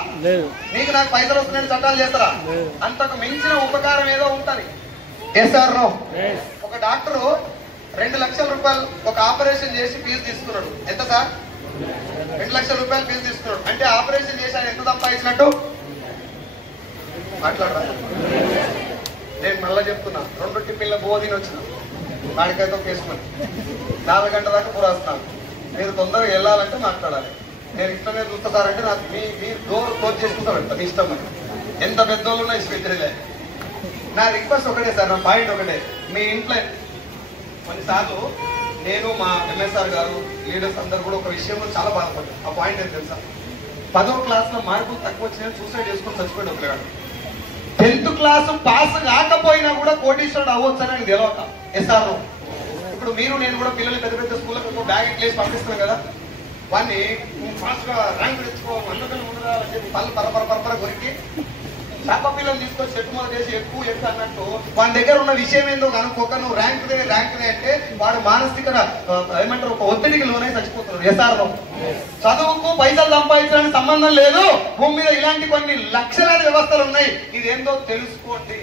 నీకు నాకు పైసలు వస్తున్నాయంటే చట్టాలు చేస్తారా? అంతకు మించిన ఉపకారం ఏదో ఉంటుంది. Yes or no? ఒక డాక్టరు 2 లక్షల రూపాయలు ఒక ఆపరేషన్ చేసి ఫీజు తీసుకున్నాడు. ఎంత సార్? 2 లక్షల రూపాయలు ఫీజు తీసుకున్నాడు. అంటే ఆపరేషన్ చేసి ఆయన ఎంత సంపాదించినట్టు మాట్లాడరా? నేను మళ్ళా చెప్తున్నా, 2 టిఫిన్ల బోధిని వచ్చిన నాడికైతే కేసుకుని 4 గంటల దాకా పురాస్తున్నాను. మీరు తొందరగా వెళ్ళాలంటే మాట్లాడాలి. నేను ఇష్టమే చూస్తా సార్ అంటే నాకు మీ డోర్ క్లోజ్ చేసుకుంటా పెడతా, మీ ఇష్టం. అని ఎంత పెద్దోళ్ళు ఉన్నా ఇష్టపెట్టలే. నా రిక్వెస్ట్ ఒకటే సార్, నా పాయింట్ ఒకటే. మీ ఇంట్లో కొన్నిసార్లు నేను మా MSR గారు లీడర్స్ అందరు కూడా ఒక విషయంలో చాలా బాధపడ్డారు. ఆ పాయింట్ ఏం తెలుసా? 10వ క్లాస్లో మార్కులు తక్కువ వచ్చినా సూసైడ్ చేసుకుని చచ్చిపోయాడు ఒక పిల్లగాడు. 10th క్లాస్ పాస్ కాకపోయినా కూడా కోటీశ్వరుడు అవ్వచ్చు అని నాకు తెలియక. ఎస్ఆర్ ఇప్పుడు మీరు నేను కూడా పిల్లలు పెద్ద పెద్ద స్కూళ్ళకు బ్యాగ్ ఇట్లేసి పంపిస్తున్నాం కదా, వాడిని ఫాస్ట్ గా ర్యాంక్ తెచ్చుకో, అందరికీ ముందుగా అని చెప్పి పళ్ళు పరపర కొరికి చేప పిల్లలు తీసుకొచ్చి చెట్టు మొదలు చేసి ఎక్కువ అన్నట్టు వాని దగ్గర ఉన్న విషయం ఏందో కనుక్కోక నువ్వు ర్యాంకుదే అంటే వాడు మానసిక ఏమంటారు ఒక ఒత్తిడికి లోనే చచ్చిపోతున్నాడు. ఎస్ఆర్లో చదువుకు పైసలు సంపాదించడానికి సంబంధం లేదు. భూమి మీద ఇలాంటి కొన్ని లక్షలాది వ్యవస్థలు ఉన్నాయి. ఇదేందో తెలుసుకోండి.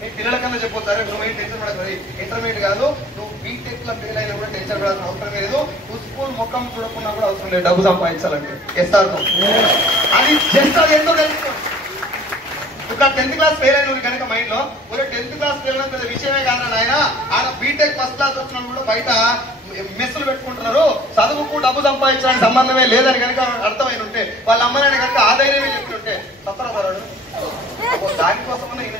మీ పిల్లల కన్నా చెప్పొచ్చారు నువ్వు ఏం టెన్షన్ పడదు. ఇంటర్మీడియట్ కాదు, నువ్వు బీటెక్ లో ఫెయిల్ అయినా కూడా టెన్షన్ పడాల్సిన అవసరం లేదు. నువ్వు స్కూల్ మొక్కం చూడకుండా కూడా అవసరం లేదు డబ్బు సంపాదించాలంటే. ఎస్ఆర్లో అది జస్ట్ అది ఏందో తెలుసుకోండి. ఇక్కడ 10th క్లాస్ ఫెయిల్ అయిన కనుక మైండ్ లో ఒక 10th క్లాస్ ఫెయిల్ అయిన పెద్ద విషయమే కాదు ఆయన. ఆడ బీటెక్ ఫస్ట్ క్లాస్ వచ్చిన కూడా బయట మెస్సులు పెట్టుకుంటున్నారు. చదువుకు డబ్బు సంపాదించడానికి సంబంధమే లేదని కనుక అర్థమైన ఉంటే వాళ్ళ అమ్మని కనుక ఆదాయమే చెప్తుంటే తప్పరాడు దానికోసమన్నా ఈయన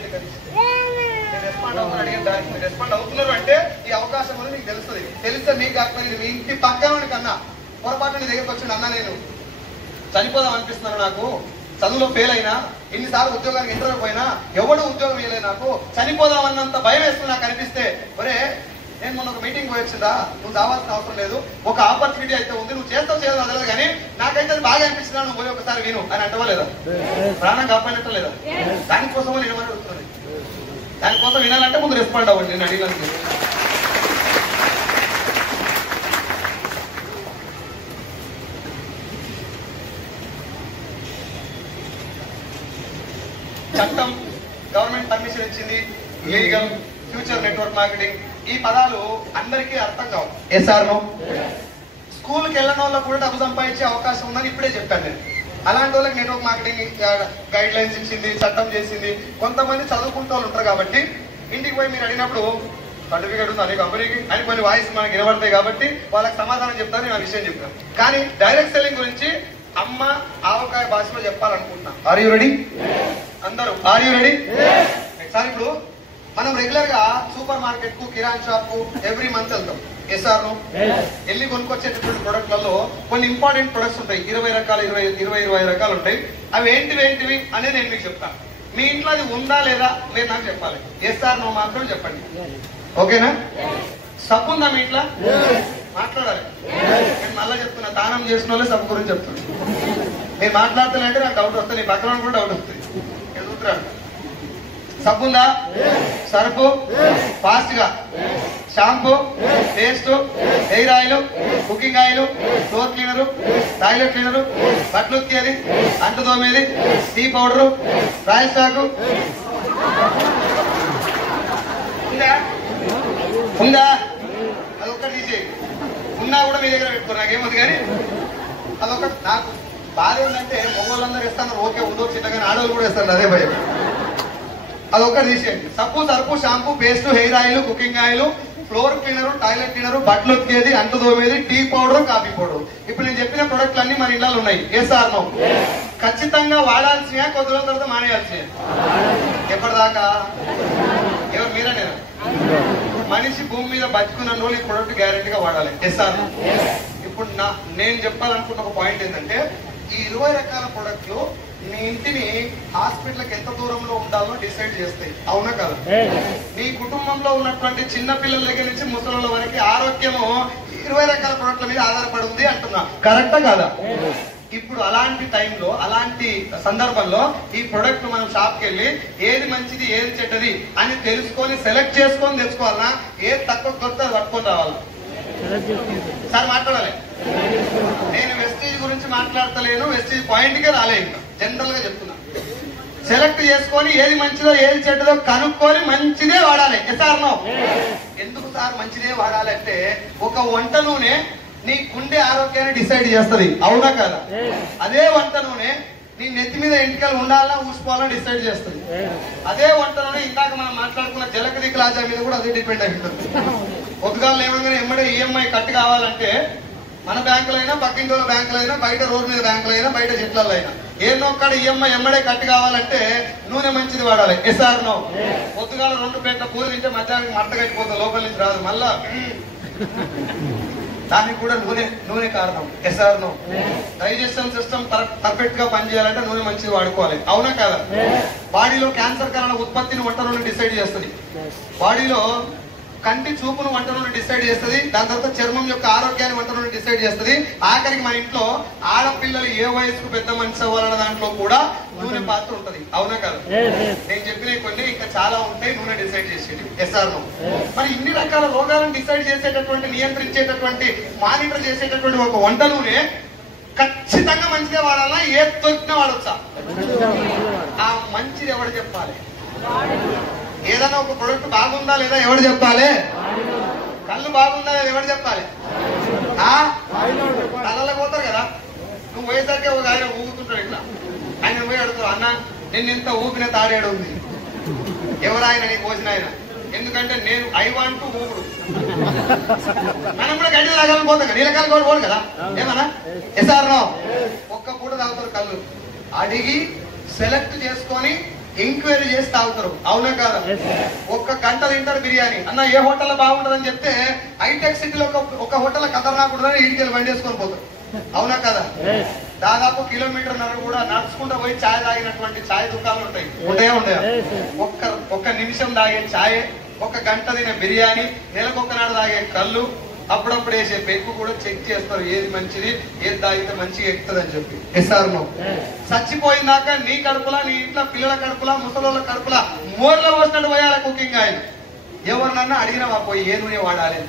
రెస్పాండ్ అవుతున్నారు. అడిగిన దానికి మీరు రెస్పాండ్ అవుతున్నారు అంటే ఈ అవకాశం అనేది మీకు తెలుస్తుంది. తెలిస్తే మీకు కాకపోతే మీ ఇంటి పక్కన కన్నా పొరపాటు నీ దగ్గరకు వచ్చింది అన్న నేను చనిపోదాం అనిపిస్తున్నాను, నాకు చదువులో ఫెయిల్ అయినా, ఎన్నిసార్లు ఉద్యోగానికి ఇంటర్వ్యూ పోయినా ఎవడు ఉద్యోగం వేయలేదు, నాకు చనిపోదామన్నంత భయం వేస్తుంది నాకు అనిపిస్తే, ఒరే నేను మొన్న ఒక మీటింగ్ పోయి వచ్చిందా, నువ్వు రావాల్సిన అవసరం లేదు, ఒక ఆపర్చునిటీ అయితే ఉంది, నువ్వు చేస్తావు చేయదు అదలేదు, కానీ నాకైతే అది బాగా అనిపిస్తున్నా, నువ్వు పోయి ఒకసారి విను అని అంటవలేదా? ప్రాణం కాపాడినట్టు లేదా? దానికోసమో నేను ఏమని అడుగుతుంది. దానికోసం వినాలంటే ముందు రెస్పాండ్ అవ్వండి. నేను అడిగినందుకు చట్టం, గవర్నమెంట్ పర్మిషన్ ఇచ్చింది, లీగల్, ఫ్యూచర్ నెట్వర్క్ మార్కెటింగ్, ఈ పదాలు అందరికీ అర్థం కావు. ఎస్ఆర్నో స్కూల్కి వెళ్ళిన వాళ్ళకు కూడా డబ్బు సంపాదించే అవకాశం ఉందని ఇప్పుడే చెప్పాను నేను. అలాంటి వాళ్ళకి నెట్వర్క్ మార్కెటింగ్ గైడ్ లైన్స్ ఇచ్చింది, చట్టం చేసింది. కొంతమంది చదువుకుంటూ వాళ్ళు ఉంటారు కాబట్టి ఇంటికి పోయి మీరు అడిగినప్పుడు సర్టిఫికేట్ ఉంది అనే కంపెనీకి అని కొన్ని వాయిస్ మనకి వినబడతాయి కాబట్టి వాళ్ళకి సమాధానం చెప్తాను. నేను ఆ విషయం చెప్పాను. కానీ డైరెక్ట్ సెల్లింగ్ గురించి అమ్మ ఆవకాయ భాషలో చెప్పాలనుకుంటున్నా. Are you ready? అందరూ ఆర్ యూ రెడీ? సార్ ఇప్పుడు మనం రెగ్యులర్ గా సూపర్ మార్కెట్ కు, కిరాణ్ షాప్ కు ఎవ్రీ మంత్ వెళ్తాం. ఎస్ఆర్ వెళ్ళి కొనుక్కొచ్చేటటువంటి ప్రొడక్ట్లలో కొన్ని ఇంపార్టెంట్ ప్రొడక్ట్స్ ఉంటాయి. 20 రకాలు 20 రకాలు ఉంటాయి. అవి ఏంటివి అనేది నేను మీకు చెప్తాను. మీ ఇంట్లో అది ఉందా లేదా మీరు నాకు చెప్పాలి. ఎస్ఆర్ నో మాత్రం చెప్పండి. ఓకేనా? సబ్బు ఉందా మీ ఇంట్లో? మాట్లాడాలి. నేను మళ్ళా చెప్తున్నా, దానం చేసిన వాళ్ళే సబ్బు గురించి చెప్తున్నా. నేను మాట్లాడుతున్నా నాకు డౌట్ వస్తుంది, నీ పక్కన కూడా డౌట్ వస్తుంది. ఎదుగుతున్నాడు. సబ్బు ఉందా? సర్ఫు, ఫాస్ట్ గా shampoo, paste, hair oil, cooking oil, floor cleaner, toilet cleaner, బట్టలు ఉతికేది, అంటు తోమేది, టీ పౌడరు, రాయల్ స్టాకు ఉందా? అదొక్కటి తీసేయి. ఉన్నా కూడా మీ దగ్గర పెట్టుకో, నాకేమవుతుంది. కానీ అదొకటి నాకు బాధ ఏంటంటే మగవాళ్ళందరూ ఇస్తాను, ఓకే ఉండొచ్చు చిన్న, కానీ ఆడవాళ్ళు కూడా ఇస్తాను, అదే భయం. అదొక్కటి తీసేయండి. సబ్బు, Surf, shampoo, paste, hair oil, cooking oil, floor cleaner, toilet cleaner, బట్టలు ఉతికేది, అంటు తోమేది, టీ పౌడర్, కాఫీ పౌడర్. ఇప్పుడు నేను చెప్పిన ప్రొడక్ట్లు అన్ని మన ఇళ్ళలో ఉన్నాయి. Yes or no? ఖచ్చితంగా వాడాల్సినా, కొద్ది రోజుల తర్వాత మానేయాల్సినా? ఎప్పటిదాకా? ఎవరు మీరా నేను? మనిషి భూమి మీద బతుకున్న రోజు ఈ ప్రొడక్ట్ గ్యారెంటీగా వాడాలి. Yes or no? ఇప్పుడు నేను చెప్పాలనుకున్న ఒక పాయింట్ ఏంటంటే, ఈ 20 రకాల ప్రొడక్ట్లు నీ ఇంటిని హాస్పిటల్కి ఎంత దూరంలో ఉండాలో డిసైడ్ చేస్తాయి. అవునా కదా? నీ కుటుంబంలో ఉన్నటువంటి చిన్న పిల్లల దగ్గర నుంచి ముసలిల వరకు ఆరోగ్యము 20 రకాల ప్రొడక్ట్ల మీద ఆధారపడి ఉంది అంటున్నా. కరెక్టా కాదా? ఇప్పుడు అలాంటి టైంలో, అలాంటి సందర్భంలో ఈ ప్రొడక్ట్ మనం షాప్కి వెళ్ళి ఏది మంచిది ఏది చెడ్డది అని తెలుసుకొని సెలెక్ట్ చేసుకొని తెచ్చుకోవాలన్నా, ఏది తక్కువ కొత్త పట్టుకొని రావాలా? సార్ మాట్లాడాలి. నేను వెస్టీజ్ గురించి మాట్లాడతలేను, వెస్టీజ్ పాయింట్కే రాలేదు. జనరల్ గా చెప్తున్నా, సెలెక్ట్ చేసుకొని ఏది మంచిదో ఏది చెడ్డదో కనుక్కొని మంచిదే వాడాలి. Yes or no? ఎందుకు సార్ మంచిదే వాడాలంటే, ఒక వంట నూనె నీ గుండె ఆరోగ్యాన్ని డిసైడ్ చేస్తుంది. అవునా కదా? అదే వంట నూనె నీ నెత్తి మీద ఎంటికలు ఉండాలా ఊసిపోవాలని డిసైడ్ చేస్తుంది. అదే వంట నూనె ఇందాక మనం మాట్లాడుకున్న జలకదికి రాజా మీద కూడా అదే డిపెండ్ అయి ఉంటుంది. పొద్దుగాలు ఏమన్నా ఎమ్మడే ఈఎంఐ కట్ కావాలంటే మన బ్యాంకులో అయినా, పక్కింటోళ్ళ బ్యాంకులో అయినా, బయట రోడ్డు మీద బ్యాంకులో అయినా, బయట చెట్లలో అయినా, ఏమొక్కడ ఈఎంఐ ఎమ్మడే కట్ కావాలంటే నూనె మంచిది వాడాలి. Yes or no? పొద్దుగాల 2 ప్లేట్ల కూర తింటే మధ్యాహ్నం మట్ట కట్టిపోతుంది, లోపల నుంచి రాదు మళ్ళా. దానికి కూడా నూనె కారణం. Yes or no? Digestion system perfect గా పనిచేయాలంటే నూనె మంచిది వాడుకోవాలి. అవునా కదా? బాడీలో క్యాన్సర్ కారణ ఉత్పత్తిని వంట నూనె డిసైడ్ చేస్తుంది. బాడీలో కంటి చూపును వంట నూనె డిసైడ్ చేస్తుంది, దాని తర్వాత చర్మం యొక్క ఆరోగ్యాన్ని వంట నూనె డిసైడ్ చేస్తుంది. ఆఖరికి మన ఇంట్లో ఆడపిల్లలు ఏ వయసుకు పెద్ద మనిషి అవ్వాలన్న దాంట్లో కూడా నూనె పాత్ర ఉంటది. అవునా కాదు? నేను చెప్పిన కొన్ని ఇంకా చాలా ఉంటాయి నూనె డిసైడ్ చేసేది. Yes or no? మరి ఇన్ని రకాల రోగాలను డిసైడ్ చేసేటటువంటి, నియంత్రించేటటువంటి, మానిటర్ చేసేటటువంటి ఒక వంట నూనె ఖచ్చితంగా మంచిదే వాడాలా? ఏ దొరికినా వాడొచ్చా? ఆ మంచిది ఎవడు చెప్పాలి? ఏదైనా ఒక ప్రొడక్ట్ బాగుందా లేదా ఎవడు చెప్పాలి? కళ్ళు బాగుందా లేదా ఎవడు చెప్పాలి? కళ్ళలో పోతారు కదా, నువ్వు పోయేసరికి ఒక ఆయన ఊగుతుంటాడు ఇట్లా, ఆయన పోయి అడుగుతావు, అన్న నిన్నింత ఊపిన తాడేడు ఉంది, ఎవరాయన నీకు పోసిన ఆయన? ఎందుకంటే నేను ఐ వాంట్ టు ఊపుడు. మనం కూడా గడ్డి తాగాలని పోతాం కదా, నీళ్ళకాయలు కూడా పోడు కదా, ఏమన్నా? Yes or no? ఒక్క పూట తాగుతారు కళ్ళు, అడిగి సెలెక్ట్ చేసుకొని ఎంక్వైరీ చేసి తాగుతారు. అవునా కాదా? ఒక్క గంట తింటారు బిర్యానీ. అన్న ఏ హోటల్లో బాగుంటదని చెప్తే హైటెక్ సిటీలో ఒక హోటల్ ఖతర్నాకుంటుందని ఇంటికి బండి వేసుకొని పోతారు. అవునా కదా? దాదాపు కిలోమీటర్న్నర కూడా నడుచుకుంటూ పోయి ఛాయ్ తాగినటువంటి ఛాయ్ దుకాణాలు ఉంటాయి. ఉంటాయా? ఒక్క నిమిషం తాగే ఛాయ్, ఒక గంట తినే బిర్యానీ, నెలకొకనాడు తాగే కళ్ళు, అప్పుడప్పుడు వేసే పెగ్గు కూడా చెక్ చేస్తారు, ఏది మంచిది, ఏది తాగితే మంచిగా ఎక్కుతుంది అని చెప్పి. SR no? చచ్చిపోయిందాక నీ కడుపులా, నీ ఇంట్లో పిల్లల కడుపులా, ముసలోళ్ళ కడుపులా మోర్లో పోసినట్టు పోయాలి కుకింగ్ ఆయిల్. ఎవరినన్నా అడిగినా పోయి ఏ నూనె వాడాలి?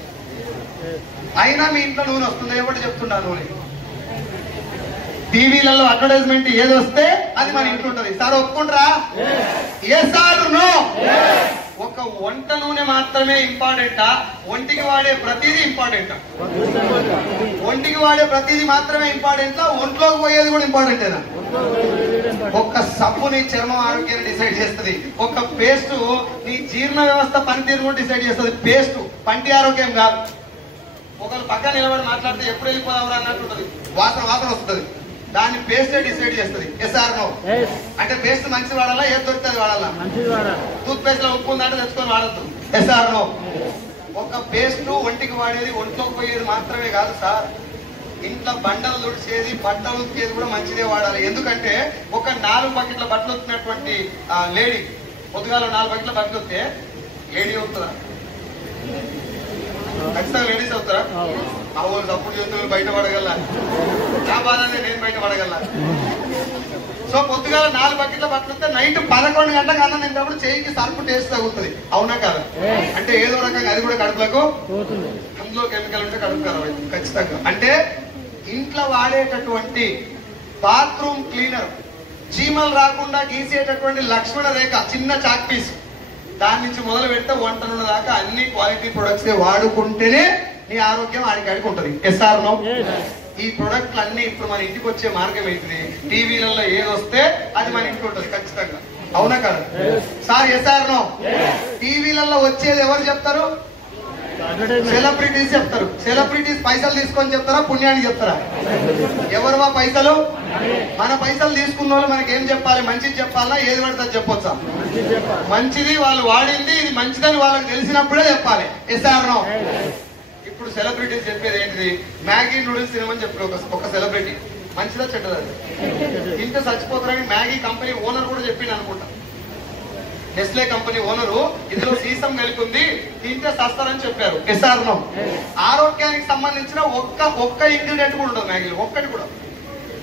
అయినా మీ ఇంట్లో నూనె వస్తుంది, ఎవరు చెప్తున్నా నూనె? టీవీలలో అడ్వర్టైజ్మెంట్ ఏది వస్తే అది మన ఇంట్లో ఉంటది. సార్ ఒప్పుకుంటారా? Yes or no? ఒక వంట నూనె మాత్రమే ఇంపార్టెంటా? ఒంటికి వాడే ప్రతిదీ ఇంపార్టెంటా? ఒంటికి వాడే ప్రతిదీ మాత్రమే ఇంపార్టెంటా? ఒంట్లోకి పోయేది కూడా ఇంపార్టెంటేనా? ఒక సబ్బు నీ చర్మం ఆరోగ్యాన్ని డిసైడ్ చేస్తుంది, ఒక పేస్ట్ నీ జీర్ణ వ్యవస్థ పనితీరు కూడా డిసైడ్ చేస్తుంది. పేస్ట్ పంటి ఆరోగ్యం కాదు. ఒకరు పక్కన నిలబడి మాట్లాడితే ఎప్పుడు వెళ్ళిపోదాం అన్నట్టు ఉంటుంది, వాసన వస్తుంది, దాన్ని పేస్టే డిసైడ్ చేస్తుంది. Yes or no? అంటే పేస్ట్ మంచి వాడాలా, ఏది దొరికితే అది వాడాలా? టూత్ పేస్ట్ లో ఉప్పు ఉందంటే తెచ్చుకొని వాడద్దు. Yes or no? ఒక పేస్ట్ ఒంటికి వాడేది, ఒంట్లోకి పోయేది మాత్రమే కాదు సార్, ఇంట్లో బండలు తుడిచేది, బట్టలు ఉతికేది కూడా మంచిదే వాడాలి. ఎందుకంటే ఒక 4 బకెట్ల బట్టలు ఉతికినటువంటి లేడీ పొద్దుగాల 4 బకెట్ల బట్టలు ఉత్తే లేడీ అవుతుందా? ఖచ్చితంగా లేడీస్ అవుతారా? ఆ ఊరు తప్పుడు చేతులు బయట పడగల, నా బాధనే నేను బయట పడగల. సో పొద్దుగాల 4 బకెట్ల బట్టలు నైట్ 11 గంటలకు అన్నం తింటప్పుడు చేయికి సర్పు టేస్ట్ తగ్గుతుంది. అవునా కాదా? అంటే ఏదో రకంగా అది కూడా కడుపులకు, అందులో కెమికల్ ఉంటే కడుపు ఖరాబ్ అవుతుంది ఖచ్చితంగా. అంటే ఇంట్లో వాడేటటువంటి బాత్రూమ్ క్లీనర్, చీమలు రాకుండా గీసేటటువంటి లక్ష్మణ రేఖ చిన్న చాక్ పీస్, దాని నుంచి మొదలు పెడితే వంట నూనె దాకా అన్ని క్వాలిటీ ప్రొడక్ట్స్ వాడుకుంటేనే నీ ఆరోగ్యం ఆడికాడికి ఉంటుంది. Yes or no? ఈ ప్రొడక్ట్లు అన్ని ఇప్పుడు మన ఇంటికి వచ్చే మార్గం ఏంటిది? టీవీలలో ఏది వస్తే అది మన ఇంటికి ఉంటుంది ఖచ్చితంగా. అవునా కదా సార్? Yes or no? టీవీలలో వచ్చేది ఎవరు చెప్తారు? సెలబ్రిటీస్ చెప్తారు. సెలబ్రిటీస్ పైసలు తీసుకొని చెప్తారా, పుణ్యానికి చెప్తారా? ఎవరువా పైసలు? మన పైసలు తీసుకున్న వాళ్ళు మనకి ఏం చెప్పాలి? మంచిది చెప్పాలా, ఏది పడితే చెప్పొచ్చా? మంచిది వాళ్ళు వాడింది, ఇది మంచిదని వాళ్ళకి తెలిసినప్పుడే చెప్పాలి. Yes or no? ఇప్పుడు సెలబ్రిటీస్ చెప్పేది ఏంటిది? మ్యాగీ నూడిల్స్ తినమని చెప్పారు ఒక సెలబ్రిటీ. మంచిదా చెడ్డదా? ఇంత చచ్చిపోతారని మ్యాగీ కంపెనీ ఓనర్ కూడా చెప్పింది అనుకుంటా. నెస్లే కంపెనీ ఓనరు ఇందులో సీసం కలిపి ఉంది, తింటే సస్తారని చెప్పారు. Yes or no? ఆరోగ్యానికి సంబంధించిన ఒక్క ఇంగ్రీడియంట్ కూడా ఉండదు మ్యాగీలో, ఒక్కటి కూడా.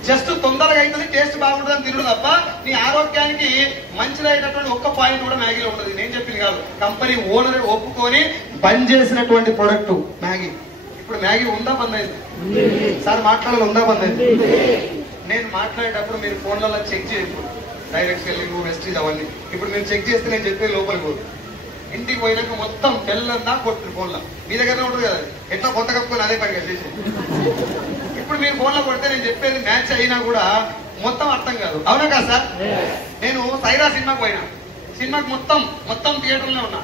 జస్ట్ తొందరగా అవుతుంది, టేస్ట్ బాగుంటుందని తినడు తప్ప నీ ఆరోగ్యానికి మంచిదైనటువంటి ఒక్క పాయింట్ కూడా మ్యాగీలో ఉంటుంది. నేను చెప్పింది కాదు, కంపెనీ ఓనర్ ఒప్పుకొని బంద్ చేసినటువంటి ప్రొడక్ట్ మ్యాగీ. ఇప్పుడు మ్యాగీ ఉందా బంద్ అయింది? సార్ మాట్లాడాలి, ఉందా బంద్ అయింది? నేను మాట్లాడేటప్పుడు మీరు ఫోన్లలో చెక్ చేయకూడదు, డైరెక్ట్ సెల్లింగ్, వెస్టీజ్ అవన్నీ. ఇప్పుడు మీరు చెక్ చేస్తే నేను చెప్పే లోపలికి పోదు. ఇంటికి పోయినాక మొత్తం తెల్లందా కొట్టు ఫోన్లో, మీ దగ్గరనే ఉంటుంది కదా, ఎట్లా కొత్త కప్పుకొని అదే పనిగా చేసి. ఇప్పుడు మీరు ఫోన్లో కొడితే నేను చెప్పేది మ్యాచ్ అయినా కూడా మొత్తం అర్థం కాదు. అవునా కాదు సార్? నేను సైరా సినిమాకి పోయినా, సినిమాకి మొత్తం థియేటర్లో ఉన్నా,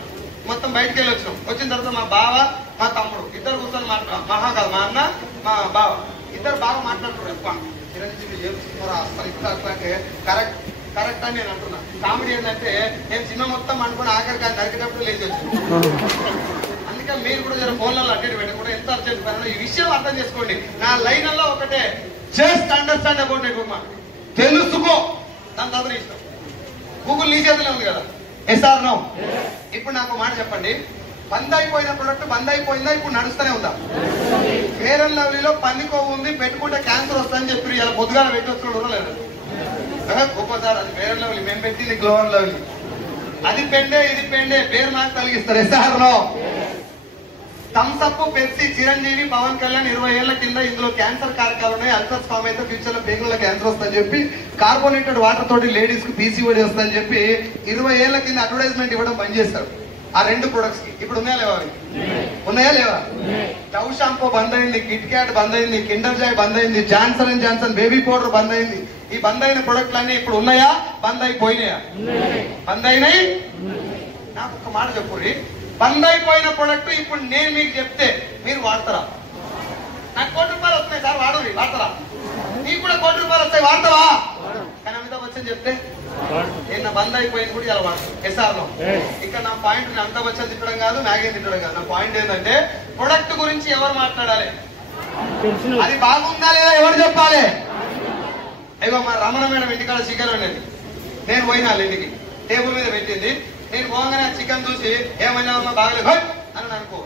మొత్తం బయటకు వెళ్ళి వచ్చిన తర్వాత మా బావ మా తమ్ముడు ఇద్దరు కూర్చొని మా అన్న మా బావ ఇద్దరు బాగా మాట్లాడుతున్నారు. ఎక్కువ చిరంజీవి చేస్తున్నారు అసలు ఇట్లా అంటే కరెక్ట్ అని నేను అంటున్నా. కామెడీ ఏంటంటే నేను సినిమా మొత్తం అనుకుని ఆఖరి కానీ నరికేటప్పుడు లేచి వచ్చింది. అందుకే మీరు కూడా జర ఫోన్లలో అడ్డేట్ పెట్టకుండా ఎంత అర్జెంట్ పని ఈ విషయం అర్థం చేసుకోండి. నా లైన్లో ఒకటే, జస్ట్ అండర్స్టాండ్ అబౌట్ ఇట్ ఉమ్మా, తెలుసుకో, దాని తర్వాత ఇష్టం. గూగుల్ నీ చేతిలో ఉంది కదా. Yes or no? ఇప్పుడు నాకు మాట చెప్పండి, బంద్ అయిపోయిన ప్రొడక్ట్ బంద్ అయిపోయిందా, ఇప్పుడు నడుస్తూనే ఉందా? ఫెయిర్ అండ్ లవ్లీలో పందికొవ్వు ఉంది, పెట్టుకుంటే క్యాన్సర్ వస్తుందని చెప్పి ఇలా పొద్దుగాల పెట్టి వచ్చి లేదు గొప్పసారి. అది ఫెయిర్ అండ్ లవ్లీ, మేము పెట్టింది గ్లో అండ్ లవ్లీ. అది పెండే ఇది పెండే, పేరు నాకు కలిగిస్తారు. ఎస్ఆర్లో Thums Up, Pepsi, Chiranjeevi, Pawan Kalyan 20 ఏళ్ల కింద ఇందులో క్యాన్సర్ కారకాలు ఉన్నాయి, అల్సర్స్ ఫామ్ అయితే ఫ్యూచర్ లో పేగుల క్యాన్సర్ వస్తుందని చెప్పి, కార్బోనేటెడ్ వాటర్ తోటి లేడీస్ కు పీసీఓడి వస్తుందని చెప్పి 20 ఏళ్ల కింద అడ్వర్టైజ్మెంట్ ఇవ్వడం బంద్ చేస్తారు ఆ 2 ప్రొడక్ట్స్ కి. ఇప్పుడు ఉన్నాయా లేవా? ఉన్నాయా లేవా? డవ్ షాంపూ బంద్ అయింది, కిట్ క్యాట్ బంద్ అయింది, కిండర్ జాయ్ బంద్ అయింది, Johnson and Johnson baby powder బంద్ అయింది. ఈ బంద్ అయిన ప్రొడక్ట్లన్నీ ఇప్పుడు ఉన్నాయా, బంద్ అయిపోయినాయా? బంద్ అయినాయి. నాకు ఒక మాట చెప్పుర్రి, బంద్ అయిపోయిన ప్రొడక్ట్ ఇప్పుడు నేను మీకు చెప్తే మీరు వాడతారా? నాకు ₹1,00,000 వస్తున్నాయి సార్, వాడుర్రి, వాడతారా? నీకు కూడా ₹1,00,000 వస్తాయి, వాడతావా? కానీ అమితాబ్ బచ్చన్ చెప్తే నిన్న బంద్ అయిపోయింది కూడా ఇలా వాడతాం. ఎస్ఆర్లో ఇక్కడ నా పాయింట్ అమితాబ్ బచ్చన్ తిట్టడం కాదు, నాగేం తిట్టడం కాదు. నా పాయింట్ ఏంటంటే ప్రొడక్ట్ గురించి ఎవరు మాట్లాడాలి, అది బాగుందా లేదా ఎవరు చెప్పాలి? అయ్యో మా రమణ మేడం ఇంటికాడ చికెన్ ఉండేది, నేను పోయినా ఇంటికి, టేబుల్ మీద పెట్టింది. నేను పోగానే చికెన్ చూసి ఏమైనా బాగలేదు అని అనుకో,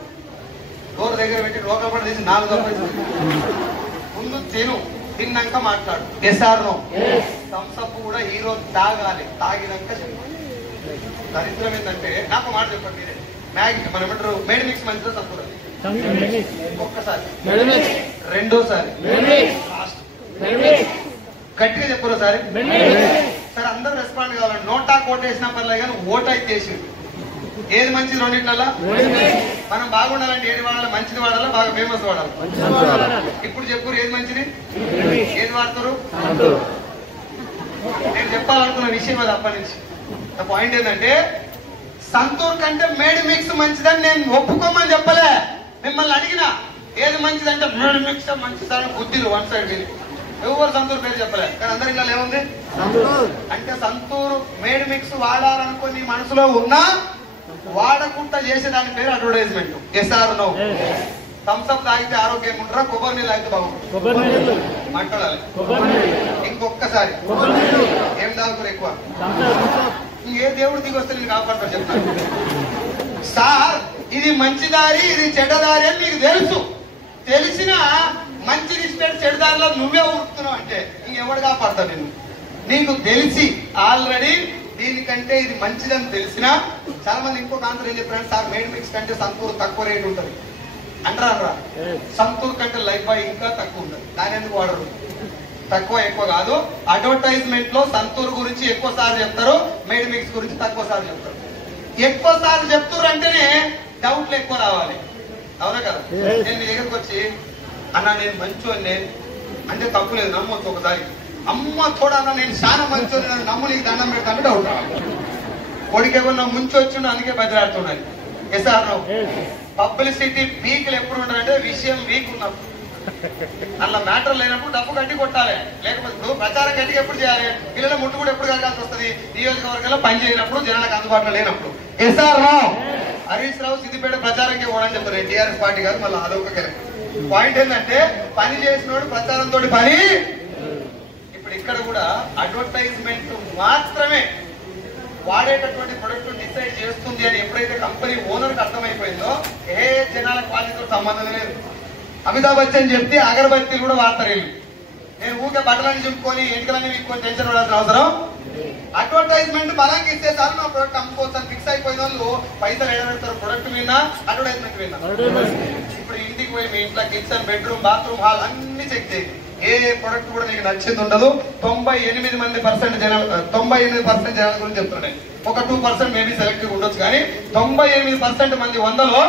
డోర్ దగ్గర పెట్టి రోడ్ల పడి తీసి 4 దొరకదు. ముందు తిన్నాక మాట్లాడు. ఎస్ఆర్నో థమ్స్ అప్ కూడా హీరో తాగాలి, తాగినాక చెప్పాలి. దరిద్రం ఏంటంటే నాకు మాట చెప్పండి, మ్యాగీ మనం ఏమంటారు మేడ్ మిక్స్ మంచిదో తక్కువ, ఒక్కసారి రెండోసారి గట్టిగా చెప్పరు సార్. సరే అందరూ రెస్పాండ్ కావాలండి. నోటా కోట్ వేసినా పర్లేదు కానీ ఓట్ అయితే చేసి ఏది మంచిది రెండింటిలో మనం బాగుండాలంటే ఏది వాడాలి? మంచిది వాడాలా, బాగా ఫేమస్ వాడాలి? ఇప్పుడు చెప్పు ఏది మంచిది, ఏది వాడతారు? నేను చెప్పాలనుకున్న విషయం అది అప్పటి నుంచి. నా పాయింట్ ఏంటంటే సంతూర్ కంటే మేడ్ మిక్స్ మంచిదని నేను ఒప్పుకోమని చెప్పలే, మిమ్మల్ని అడిగినా ఏది మంచిదంటే మేడ్ మిక్స్ మంచిదని బుద్ధిలు వన్ సైడ్. ఎవరు సంతూర్ పేరు చెప్పలే, కానీ అందరి ఇళ్ళలో ఏముంది అంటే సంతూర్ మేడ్ మిక్స్ వాడాలనుకో నీ మనసులో ఉన్నా వాడకుండా చేసేదాని పేరు advertisement. Yes or no Thums Up తాగితే ఆరోగ్యంగా ఉంటారా, కొబ్బరి నీళ్ళు తాగితే బాగుంటుంది మాట్లాడాలి. ఇంకొక్కసారి ఏం తాగుతారు ఎక్కువ? ఏ దేవుడు దిగి వస్తే నేను కాపాడతాను చెప్తాను సార్. ఇది మంచి దారి, ఇది చెడ్డదారి అని నీకు తెలుసు, తెలిసినా మంచి ఇష్టం చెడుదారిలో నువ్వే ఉరుకుతున్నావు అంటే ఇంకెవడు కాపాడతావు నిన్ను? నీకు తెలిసి ఆల్రెడీ దీనికంటే ఇది మంచిదని తెలిసినా చాలా మంది ఇంకొక ఆన్సర్ ఏం చెప్పారు సార్, మేడ్ మిక్స్ కంటే సంతూర్ తక్కువ రేట్ ఉంటుంది అంటారా? సంతూర్ కంటే లైఫ్ బాయ్ ఇంకా తక్కువ ఉంటుంది. దాని ఎందుకు వాడరు? తక్కువ ఎక్కువ కాదు, అడ్వర్టైజ్మెంట్ లో సంతూర్ గురించి ఎక్కువ సార్లు చెప్తారు, మేడ్ మిక్స్ గురించి తక్కువ సార్లు చెప్తారు. ఎక్కువ సార్లు చెప్తారు అంటేనే డౌట్లు ఎక్కువ రావాలి, అవునా కదా? నేను మీ దగ్గరకు వచ్చి అన్న నేను మంచోనే అంటే తప్పు లేదు, నమ్మొచ్చు. ఒకసారి అమ్మ తోడా నేను చాలా మంచోని, నన్ను నమ్ము, నీకు దండం పెడతాను డౌట్ రావాలి. కొడుకేమన్నా ముంచి వచ్చిండు అందుకే బదిలాడుతున్నాడు. ఎస్ఆర్ పబ్లిసిటీ వీక్లు ఎప్పుడు ఉండాలంటే విషయం వీక్ ఉన్నప్పుడు, అలా మ్యాటర్ లేనప్పుడు డబ్బు గట్టి కొట్టాలి. లేకపోతే ఇప్పుడు ప్రచారం గట్టిగా ఎప్పుడు చేయాలి? పిల్లల ముట్టు కూడా ఎప్పుడు కలగాల్సి వస్తుంది? నియోజకవర్గంలో పని చేయనప్పుడు, జనాలకు అందుబాటులో లేనప్పుడు. ఎస్ఆర్ హరీష్ రావు సిద్దిపేట ప్రచారంకి పోవడం చెప్తారు టీఆర్ఎస్ పార్టీ కాదు, మళ్ళీ అదొక కరెక్ట్ పాయింట్. ఏంటంటే పని చేసినోడు ప్రచారంతో పని. ఇప్పుడు ఇక్కడ కూడా అడ్వర్టైజ్మెంట్ మాత్రమే వాడేటటువంటి ప్రొడక్ట్ డిసైడ్ చేస్తుంది అని ఎప్పుడైతే కంపెనీ ఓనర్కి అర్థమైపోయిందో ఏ జనాల క్వాలిటీతో సంబంధం లేదు. అమితాబ్ బచ్చన్ చెప్తే అగరబత్తీలు కూడా వాడతారు వీళ్ళు. నేను ఊరికే బట్టలన్నీ చుట్టుకొని ఎంటికలన్నీ వీక్కొని టెన్షన్ పడాల్సిన అవసరం. అడ్వర్టైజ్మెంట్ బలంగా ఇస్తే సార్ నా ప్రొడక్ట్ అమ్ముకోవచ్చు అని ఫిక్స్ అయిపోయిన వాళ్ళు పైసలు ఎడబెడతారు ప్రొడక్ట్ మీద, అడ్వర్టైజ్మెంట్ మీద. ఇప్పుడు ఇంటికి పోయి మీ ఇంట్లో కిచెన్, బెడ్రూమ్, బాత్రూమ్, హాల్ అన్ని చెక్ చేయండి, ఏ ప్రొడక్ట్ కూడా మీకు నచ్చింది ఉండదు. 98% జనాల గురించి చెప్తున్నాయి. ఒక 2% మేబీ సెలెక్టివ్ ఉండొచ్చు, కానీ 98% మంది 100లో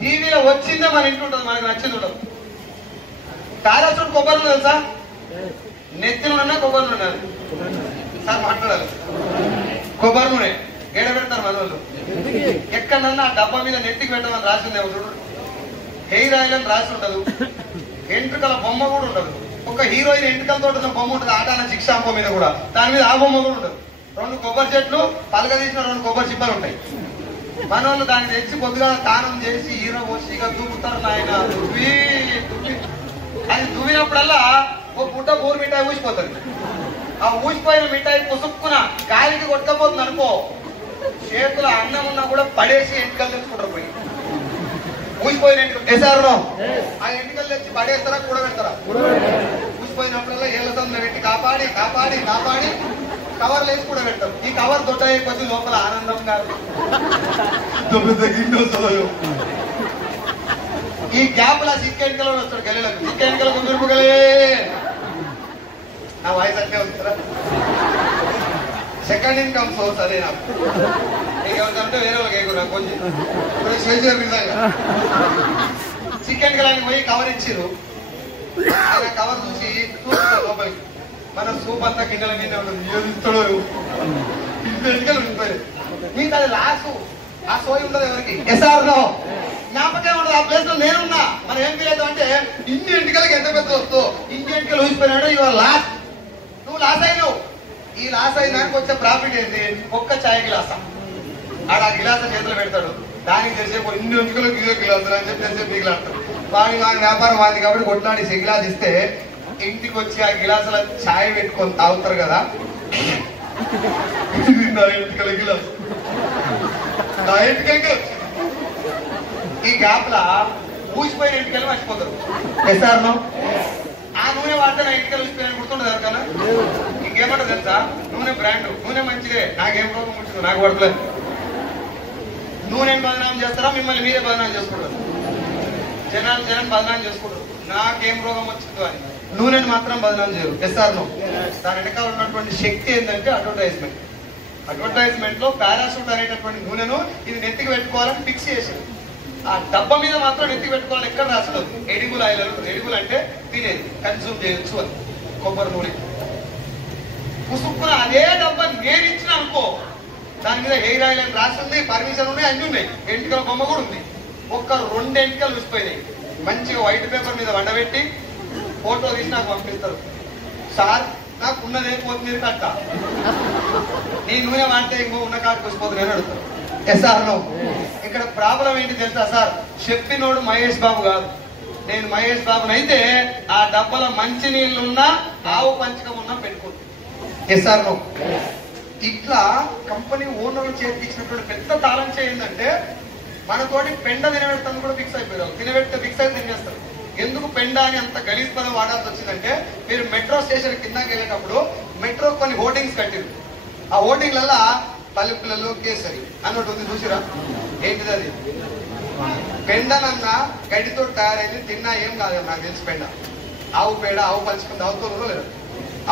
టీవీలో వచ్చిందే మన ఇంటి ఉంటుంది, మనకు నచ్చింది ఉండదు. కారాచూడు కొబ్బరి నూనె తెలుసా? నెత్తి నూనె కొబ్బరి నూనె సార్ మాట్లాడాలి. కొబ్బరి నూనె ఏడ పెడతారు మన వాళ్ళు? ఎక్కడన్నా డబ్బా మీద నెత్తికి పెట్టమని రాసి ఉంది చూడు. హెయిర్ ఆయిల్ అని రాసి ఉండదు, ఎంట్రుకల బొమ్మ కూడా ఉండదు. ఒక హీరోయిన్ ఎంట్రుకలతో ఉన్న బొమ్మ ఉంటుంది ఆటాన చిక్ షాంపూ మీద కూడా, దాని మీద ఆ బొమ్మ కూడా ఉండదు. 2 కొబ్బరి చెట్లు పలక తీసిన 2 కొబ్బరి చిప్పలు ఉంటాయి. మన వాళ్ళు దాన్ని తెచ్చి కొద్దిగా తానం చేసి హీరో పోసి ఇక దూకుతారు నాయన. దువ్వి అది దువ్వినప్పుడల్లా ఓ పుట్ట బూరు మిఠాయి ఊసిపోతుంది. ఆ ఊసిపోయిన మిఠాయి పుసుక్కున గాలికి కొట్టకపోతుంది అనుకో, చేతుల అన్నం ఉన్నా కూడా పడేసి ఎంటికలు తెచ్చుకుంటారు పోయి. ఊసిపోయిన ఎంటికలు వేసారు. ఆ ఎంటికలు తెచ్చి పడేస్తారా కూడబెడతారా? ఊసిపోయినప్పుడల్లా ఏళ్ళ సందులో పెట్టి కాపాడి కాపాడి కాపాడి కవర్లు వేసి కూడా పెడతారు. ఈ కవర్ దొడ్డ కొద్ది లోపల ఆనందం కాదు. ఈ గ్యాప్ లా సిక్క ఎన్నికలో వస్తాడు గలీలకు. సిక్క ఎన్నికలకు దుర్పుగలే నా వాయిస్ అంటే వస్తారా? సెకండ్ ఇన్కమ్ సోర్స్ అదే నాకు. నీకేమంటే వేరే వాళ్ళకి ఏకు నాకు కొంచెం చికెన్ కలానికి పోయి కవర్ ఇచ్చిరు. ఆయన కవర్ చూసి చూస్తాడు లోపలికి. మన సూప్ అంతా గిన్నెల మీద ఉంటుంది. ఎన్నికలు ఉండిపోయారు. మీకు అది లాసు. ఆ సోయి ఉండదు ఎవరికి. ఎస్ఆర్లో జ్ఞాపకం ఉండదు. ఆ ప్లేస్ లో నేనున్నా. మనం ఏం ఫీల్ అవుతాం అంటే ఇన్ని ఎన్నికలకు ఎంత పెద్ద వస్తూ ఇన్ని ఎన్నికలు ఊసిపోయినాడు. ఇవాళ లాస్. నువ్వు లాస్ అయినావు. ఈ లాస్ అయినానికి వచ్చే ప్రాఫిట్ ఏంటి? ఒక్క ఛాయ్ గిలాస. ఆడ ఆ గిలాస చేతులు పెడతాడు. దానికి తెలిసే ఇన్ని ఎన్నికలకు ఇదే గిలాసులు అని చెప్పి తెలిసే మిగిలాడతాడు. వాడి వ్యాపారం వాడి కాబట్టి కొట్లాడి గిలాస్ ఇస్తే ఇంటికి వచ్చి ఆ గిలాసుల ఛాయ్ పెట్టుకొని తాగుతారు కదా. నా ఎంటికల గిలాసు నా ఎంటికలకే ఈ గ్యాప్ లా ఊసిపోయిన ఎంటికలు మర్చిపోతారు. ఎస్ఆర్నో ఆ నూనె వాడితే నా ఎంటికలు ఊసిపోయిన గుర్తుండదు ఎవరికన్నా? ఇంకేమంటారు తెలుసా? నూనె బ్రాండ్ నూనె మంచిదే. నాకేం రోగం ఉంటుంది? నాకు పడలేదు. నూనెని బదనాం చేస్తారా? మిమ్మల్ని మీరే బదనాం చేసుకుంటారు. జనం బదనాం చేసుకుంటారు. నాకేం రోగం వచ్చిందో అని. నూనెని మాత్రం బదనాం చేయరు. ఎస్ఆర్నో దాని వెనకాల ఉన్నటువంటి శక్తి ఏంటంటే అడ్వర్టైజ్మెంట్. అడ్వర్టైజ్మెంట్ లో పారాషూట్ అనేటటువంటి నూనెను ఇది నెత్తికి పెట్టుకోవాలని ఫిక్స్ చేశారు. ఆ డబ్బా మీద మాత్రం నెత్తికి పెట్టుకోవాలని ఎక్కడ రాసలేదు. ఎడిగులు ఆయిల్. ఎడిగులు అంటే తినేది, కన్సూమ్ చేయొచ్చు అని. కొబ్బరి నూనె పుసుక్కున అదే డబ్బా నేను ఇచ్చిన అనుకో, దాని మీద హెయిర్ ఆయిల్ అని రాసింది, పర్మిషన్ ఉన్నాయి, అన్ని ఉన్నాయి. ఎంటికల బొమ్మ కూడా ఉంది. ఒక్క 2 ఎంటికలు ఊసిపోయినాయి. మంచిగా వైట్ పేపర్ మీద వండబెట్టి ఫోటో తీసి నాకు పంపిస్తారు. సార్ నాకు ఉన్నదే కొత్తిమీర కట్ట, నీ నూనె వాడితే ఇంకో ఉన్న కాడికి వచ్చిపోతుంది అని అడుగుతారు. ఎస్ఆర్నో ఇక్కడ ప్రాబ్లం ఏంటి తెలుసా సార్? చెప్పినోడు మహేష్ బాబు కాదు. నేను మహేష్ బాబుని అయితే ఆ డబ్బాలో మంచి నీళ్లున్నా ఆవు పంచకం ఉన్నా పెట్టుకుంటాను. ఎస్ఆర్నో ఇట్లా కంపెనీ ఓనర్లు చేతికిచ్చినటువంటి పెద్ద తాళం ఏంటంటే మనతోటి పెండ తినబెడతాను కూడా ఫిక్స్ అయిపోయారు. తినబెడితే ఫిక్స్ అయితే తినేస్తారు. ఎందుకు పెండ అని అంత గలీజ్ పదం వాడాల్సి వచ్చిందంటే, మీరు మెట్రో స్టేషన్ కిందకి వెళ్ళేటప్పుడు మెట్రో కొన్ని హోర్డింగ్స్ కట్టిరు. ఆ హోర్డింగ్లలో పల్లెపిల్లలు కేసరి అన్నట్టు ఉంది, చూసిరా? ఏంటిది అది? పెండనన్నా గడ్డితో తయారైంది. తిన్నా ఏం కాదు నాకు తెలిసి పెండ. ఆవు పేడ, ఆవు పంచుకుంది, ఆవుతో లేదు.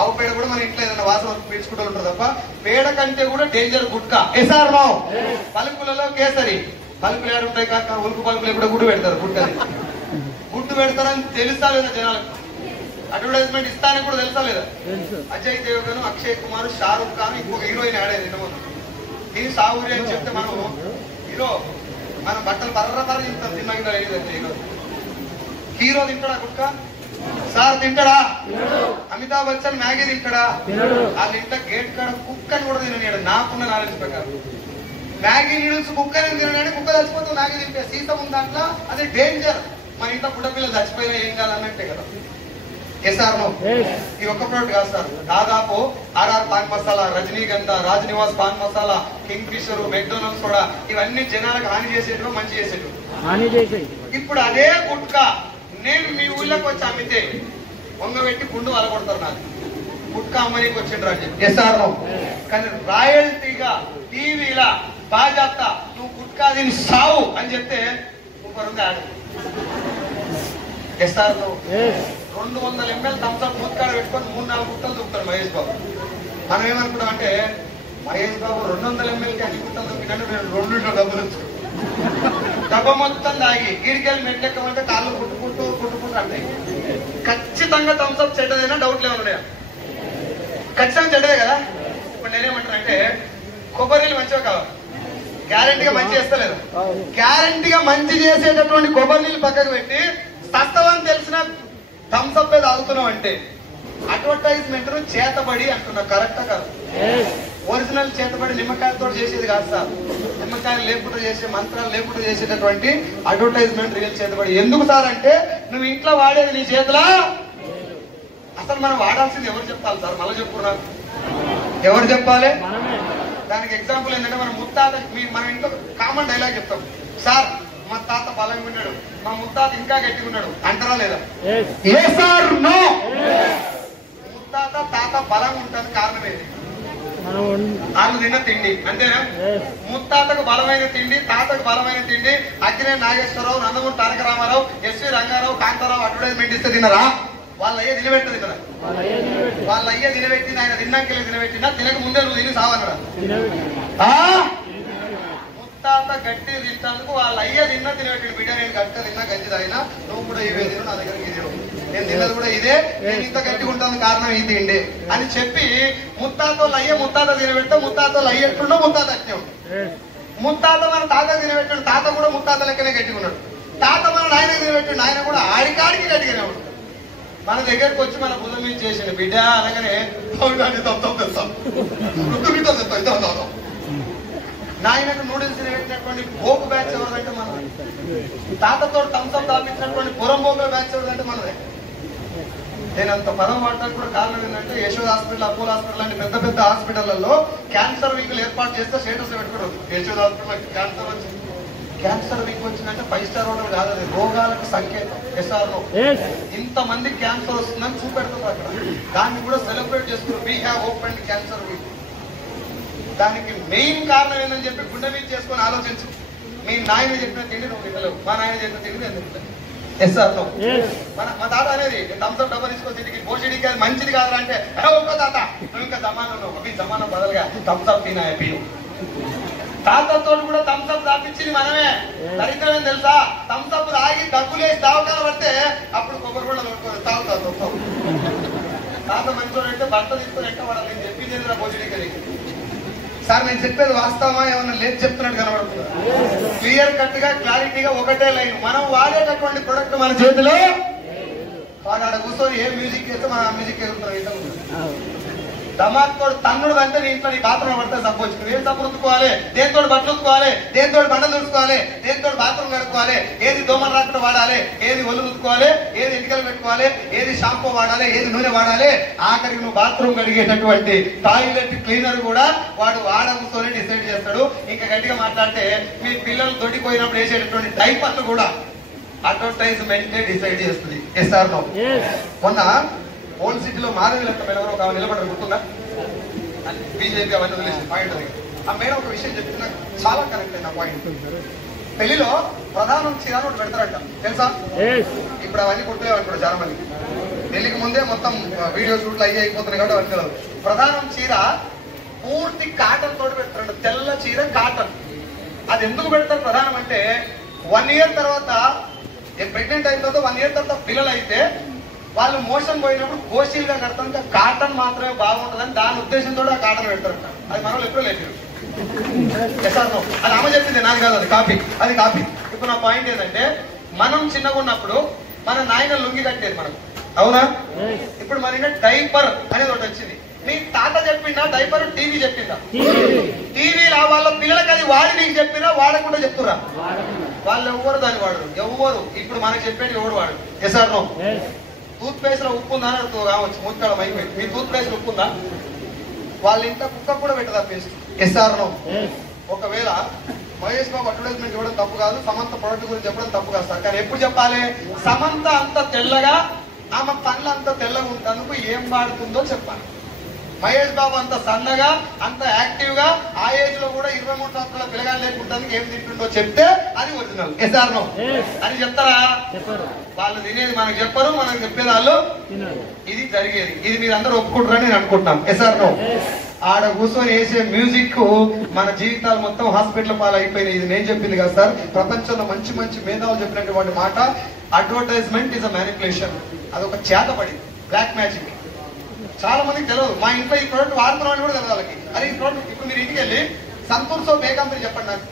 ఆవు పేడ కూడా మన ఇంట్లో ఏదైనా వాసన పీల్చుకుంటూ ఉంటారు తప్ప పేడ కంటే కూడా డేంజర్ గుట్కా. ఎస్ఆర్నో పలుకులలో కేసరి. పలుకులు ఏడు ఉంటాయి కాక ఉలుకు పలుకులు ఎప్పుడు గుడ్డు పెడతారు. గుడ్డు పెడతారని తెలుసా లేదా జనాలకు? అడ్వర్టైజ్మెంట్ ఇస్తానని కూడా తెలుసా లేదా? అజయ్ దేవగన్, అక్షయ్ కుమార్, షారుఖ్ ఖాన్, ఇంకొక హీరోయిన్ ఆడేది నిన్న. ఇది సాగురి అని చెప్తే మనం హీరో మనం బట్టలు బర్ర తింటాం. తిన్నాక హీరో హీరో తింటాడా గుట్కా? సార్ తింటాడా? అమితాబ్ బచ్చన్ మ్యాగీ తింటాడా? వాళ్ళ ఇంట్లో గేట్ కాడ కుక్కని కూడా తినడు. నాకున్న నాలెడ్జ్ ప్రకారం మ్యాగీ నూడిల్స్ కుక్కని తినడానికి కుక్క చచ్చిపోతుంది. మ్యాగీ తింటే సీసం ఉంది దాంట్లో, అది డేంజర్. మన ఇంట్లో పుట్టపిల్లలు చచ్చిపోయినా ఏం కాదన్నట్టే కదా. ఎస్ఆర్నో ఈ ఒక్క ప్రోడక్ట్ కాదు సార్. దాదాపు RR pan masala, Rajnigandha, Raj Niwas pan masala, Kingfisher, McDonald's కూడా ఇవన్నీ జనాలకు హాని చేసేటో మంచి చేసేటో. ఇప్పుడు అదే గుట్కా నేను మీ ఊళ్ళోకి వచ్చి అమ్మితే వంగబెట్టి గుండు వలగొడతారు. నాకు గుట్కా అమ్మనికి వచ్చిండ్రు అని చెప్పి. ఎస్ఆర్నో కానీ రాయల్టీగా టీవీలా బాజాప్తా నువ్వు గుట్కా దీన్ని సావు అని చెప్తే సూపర్ యాడ్. ఎస్ఆర్నో 200 ml థమ్స్అప్ మూతకాడ పెట్టుకొని 3-4 గుట్టలు దూకుతాడు మహేష్ బాబు. మనం ఏమనుకుంటాం అంటే మహేష్ బాబు 200 ml కి 5 గుట్టలు దూకినట్టు నేను 2 లీటర్ల డబ్బులు వచ్చాను. డబ్బా మొత్తం తాగి గిడికెళ్ళి మెట్లెక్కమంటే కాళ్ళు పుట్టుకుంటూ అంటాయి. ఖచ్చితంగా థమ్స్అప్ చెడ్డదైనా డౌట్లు ఏమైనా ఉన్నాయా? ఖచ్చితంగా చెడ్డదే కదా. ఇప్పుడు నేనేమంటానంటే కొబ్బరిలు మంచిగా కావాలి, గ్యారంటీగా మంచి చేస్తలేదు. గ్యారంటీగా మంచి చేసేటటువంటి కొబ్బరి నీళ్ళు పక్కకు పెట్టి సస్తవని తెలిసిన థమ్స్అప్ తాగుతున్నాం అంటే అడ్వర్టైజ్మెంట్ చేతబడి అంటున్నా. కరెక్టా కాదు? ఒరిజినల్ చేతబడి నిమ్మకాయలతో చేసేది కాదు సార్. నిమ్మకాయలు లేకుండా చేసే, మంత్రాలు లేకుండా చేసేటటువంటి అడ్వర్టైజ్మెంట్ రియల్ చేతబడి. ఎందుకు సార్ అంటే నువ్వు ఇంట్లో వాడేది నీ చేతిలో. అసలు మనం వాడాల్సింది ఎవరు చెప్పాలి సార్? మళ్ళీ చెప్పుకున్నాను, ఎవరు చెప్పాలి? దానికి ఎగ్జాంపుల్ ఏంటంటే మనం ముత్తాత మన ఇంట్లో కామన్ డైలాగ్ చెప్తాం. సార్ మా తాత బలంగా ఉన్నాడు, మా ముత్తాత ఇంకా గట్టిగా ఉన్నాడు అంటారా లేదా? ఏ సార్ నో? ముత్తాత తాత బలంగా ఉంటుంది కారణం ఏది? వాళ్ళు తిన్న తిండి అంతేనా? ముత్తాతకు బలమైన తిండి, తాతకు బలమైన తిండి. అక్కినేని నాగేశ్వరరావు, నందమూరి తారక రామారావు, ఎస్వి రంగారావు, కాంతారావు అడ్వర్టైజ్మెంట్ ఇస్తే తినరా? వాళ్ళ అయ్యే తినబెట్టదు కదా. వాళ్ళ అయ్యే తినబెట్టింది, ఆయన తిన్నాకెళ్ళి తినబెట్టినా తినక ముందే నువ్వు తిని సావనరా? ముత్తాత గట్టి తింటానికి వాళ్ళ అయ్యే తిన్నా తినబెట్టింది. బిడ్డ నేను గట్టిగా తిన్నా గంజి తాగినా, నువ్వు కూడా ఇవే తిను, నా దగ్గర ఇదే, నేను తిన్నది కూడా ఇదే, నేను ఇంత గట్టిగా ఉంటాను కారణం ఈ తిండి అని చెప్పి ముత్తాతోళ్ళు అయ్యే ముత్తాత తినబెట్టా, ముత్తాతోళ్ళు అయ్యేట్టుండో ముత్తాత అట్నే ఉంటాడు. ముత్తాత మన తాత తినబెట్టాడు, తాత కూడా ముత్తాత లెక్కనే గట్టిగా ఉన్నాడు. తాత మన నాయన తినబెట్టాడు, నాయన కూడా ఆడికాడికి గట్టిగానే ఉంటాడు. మన దగ్గరకు వచ్చి మన భుజం మీద చేసిండు బిడ్డ అనగానే నాయనకు నూడిల్స్ తినబెట్టినటువంటి బోకు బ్యాచ్ ఎవరిదంటే మనది. తాతతో థమ్స్అప్ దాపించినటువంటి పురంబోకు బ్యాచ్ ఎవరిదంటే మనదే. నేను అంత పదం మాట్లాడి కూడా కారణం ఏంటంటే యశోద హాస్పిటల్, అపోలో హాస్పిటల్ లాంటి పెద్ద పెద్ద హాస్పిటళ్లలో క్యాన్సర్ వీకులు ఏర్పాటు చేస్తే స్టేటస్ పెట్టుకోవడం. యశోద హాస్పిటల్ క్యాన్సర్ వచ్చింది, క్యాన్సర్ వీక్ వచ్చిందంటే 5 స్టార్ హోటల్ కాదు, అది రోగాలకు సంకేతం. ఎస్ఆర్ఓ ఇంతమంది క్యాన్సర్ వస్తుందని చూపెడుతుంది అక్కడ. దాన్ని కూడా సెలబ్రేట్ చేసుకున్నారు, we have open cancer week. దానికి మెయిన్ కారణం ఏంటని చెప్పి గుండె మీద చేసుకొని ఆలోచించు. మీ నాయన చెప్పిన తిండి నువ్వు తినలేవు, మా నాయన చెప్పిన తిండి నేను తింటాను. ఎస్ఆర్ఓ మా తాత అనేది థమ్స్అప్ డబ్బా తీసుకొని తిండికి పోషడికి అది మంచిది కాదు అంటే, ఒక్క తాత నువ్వు ఇంకా జమానంలో మీ జమానం బదులుగా థమ్స్అప్ తినా పియు. తాతతో కూడా థమ్స్అప్ తాపించింది మనమే. దరిద్రం ఏం తెలుసా? థమ్స్అప్ తాగి డబ్బులేసి దావకాలు పడితే అప్పుడు కొబ్బరి కూడా తాగుతావు. తాత మంచోడు అంటే భర్త తీసుకొని ఎక్క పడాలి. నేను చెప్పింది పోషడికి సార్, నేను చెప్పేది వాస్తవమా ఏమన్నా లేదు చెప్తున్నట్టు కనబడుతుంది. క్లియర్ కట్ గా క్లారిటీగా ఒకటే లైన్. మనం వాడేటటువంటి ప్రొడక్ట్ మన చేతిలో, వాడు ఆడ కూర్చొని ఏ మ్యూజిక్ చేస్తే మనం ఆ మ్యూజిక్ ఎదుగుతున్నాం. దమాక్ తోడు తన్నుడు అంటే నీ ఇంట్లో నీ బాత్రూమ్ పడితే సబ్బొచ్చు. నువ్వేం సబ్బు రుద్దుకోవాలి, దేంతో బట్టలు ఉత్తుకోవాలి, దేంతో బండలు తుడుచుకోవాలి, దేంతో బాత్రూమ్ కడుక్కోవాలి, ఏది దోమలు రాకుండా వాడాలి, ఏది ఒళ్ళు రుద్దుకోవాలి, ఏది ఎంటికలు పెట్టుకోవాలి, ఏది షాంపూ వాడాలి, ఏది నూనె వాడాలి, ఆఖరికి నువ్వు బాత్రూమ్ కడిగేటటువంటి టాయిలెట్ క్లీనర్ కూడా వాడు వాడముతోనే డిసైడ్ చేస్తాడు. ఇంకా గట్టిగా మాట్లాడితే మీ పిల్లలు దొడ్డిపోయినప్పుడు వేసేటటువంటి డైపర్లు కూడా అడ్వర్టైజ్మెంట్ డిసైడ్ చేస్తుంది. Yes or no? మొన్న ఓల్డ్ సిటీలో మాధవి లెక్క మేడం ఒక నిలబడరు గుర్తుందా? బీజేపీ అవన్నీ వదిలేసి పాయింట్ అది. ఆ మేడం ఒక విషయం చెప్తే నాకు చాలా కరెక్ట్ అయిన పాయింట్. పెళ్లిలో ప్రధానం చీర ఒకటి పెడతారంట, తెలుసా? ఇప్పుడు అవన్నీ గుర్తులేవు అనుకోండి చాలా మంది. పెళ్లికి ముందే మొత్తం వీడియో షూట్లు అయ్యి అయిపోతున్నాయి కాబట్టి అవన్నీ తెలియదు. ప్రధానం చీర పూర్తి కాటన్ తోటి పెడతారంట, తెల్ల చీర కాటన్. అది ఎందుకు పెడతారు ప్రధానం అంటే, 1 ఇయర్ తర్వాత ప్రెగ్నెంట్ అయిన తర్వాత 1 ఇయర్ తర్వాత పిల్లలు అయితే వాళ్ళు మోషన్ పోయినప్పుడు గోషీలుగా కడతారు, కాటన్ మాత్రమే బాగుంటుందని దాని ఉద్దేశంతో ఆ కాటన్ పెడతారంట. అది మన వాళ్ళు ఎప్పుడూ లేదు. అది అమ్మ చెప్పింది, నాకు కాదు, అది కాపీ, అది కాపీ. ఇప్పుడు నా పాయింట్ ఏంటంటే, మనం చిన్నగా ఉన్నప్పుడు మన నాయన లుంగి కట్టేది మనకు, అవునా? ఇప్పుడు మన డైపర్ అనేది ఒకటి వచ్చింది. మీ తాత చెప్పిందా డైపర్? టీవీ చెప్పిందా? టీవీ వాళ్ళ పిల్లలకి అది వాడి నీకు చెప్పినా వాడకుండా చెప్తురా? వాళ్ళు ఎవ్వరు దాన్ని వాడరు, ఎవ్వరు. ఇప్పుడు మనకు చెప్పేది ఎవడు వాడు? SR no? టూత్ పేస్ట్ లో ఉప్పు ఉందా అని కావచ్చు, ముత్తాడ మైక్ పెట్టి మీ టూత్ పేస్ట్ ఉప్పు ఉందా? వాళ్ళ ఇంట్లో కుక్క కూడా పెట్టదా పేస్ట్? SR no? ఒకవేళ మహేష్ బాబు అడ్వర్టైజ్మెంట్ ఇవ్వడం తప్పు కాదు, సమంత ప్రొడక్ట్ గురించి చెప్పడం తప్పు కాదు సార్. కానీ ఎప్పుడు చెప్పాలి? సమంత అంత తెల్లగా, ఆమె పనులు అంత తెల్లగా ఉంటందుకు ఏం వాడుతుందో చెప్పాలి. మహేష్ బాబు అంత సన్నగా, అంత యాక్టివ్ గా, ఆ ఏజ్ లో కూడా 23 సంవత్సరాల పిల్లగా లేకుంటానికి ఏం తింటుండో చెప్తే అది ఒరిజినల్. SR no? అని చెప్తారా? వాళ్ళు తినేది మనకు చెప్పరు, మనకు చెప్పేది వాళ్ళు. ఇది జరిగేది. ఇది మీరు అందరూ ఒప్పుకుంటారని నేను అనుకుంటున్నాను. Yes or no? ఆడ కూర్చొని వేసే మ్యూజిక్ మన జీవితాలు మొత్తం హాస్పిటల్ పాలు అయిపోయినాయి. ఇది నేను చెప్పింది కదా సార్. ప్రపంచంలో మంచి మంచి మేధావులు చెప్పినటువంటి మాట, అడ్వర్టైజ్మెంట్ ఇస్ అ మ్యానిపులేషన్. అదొక చేతపడి బ్లాక్ మ్యాజిక్. చాలా మందికి తెలియదు. మా ఇంట్లో ఈ ప్రోడక్ట్ వాడుతున్నామని కూడా తెలియదు వాళ్ళకి. అరే ఈ ప్రోడక్ట్ ఇప్పుడు మీరు ఇంటికి వెళ్ళి సంతూర్ సోప్ ఏ కంపెనీ చెప్పండి నాకు.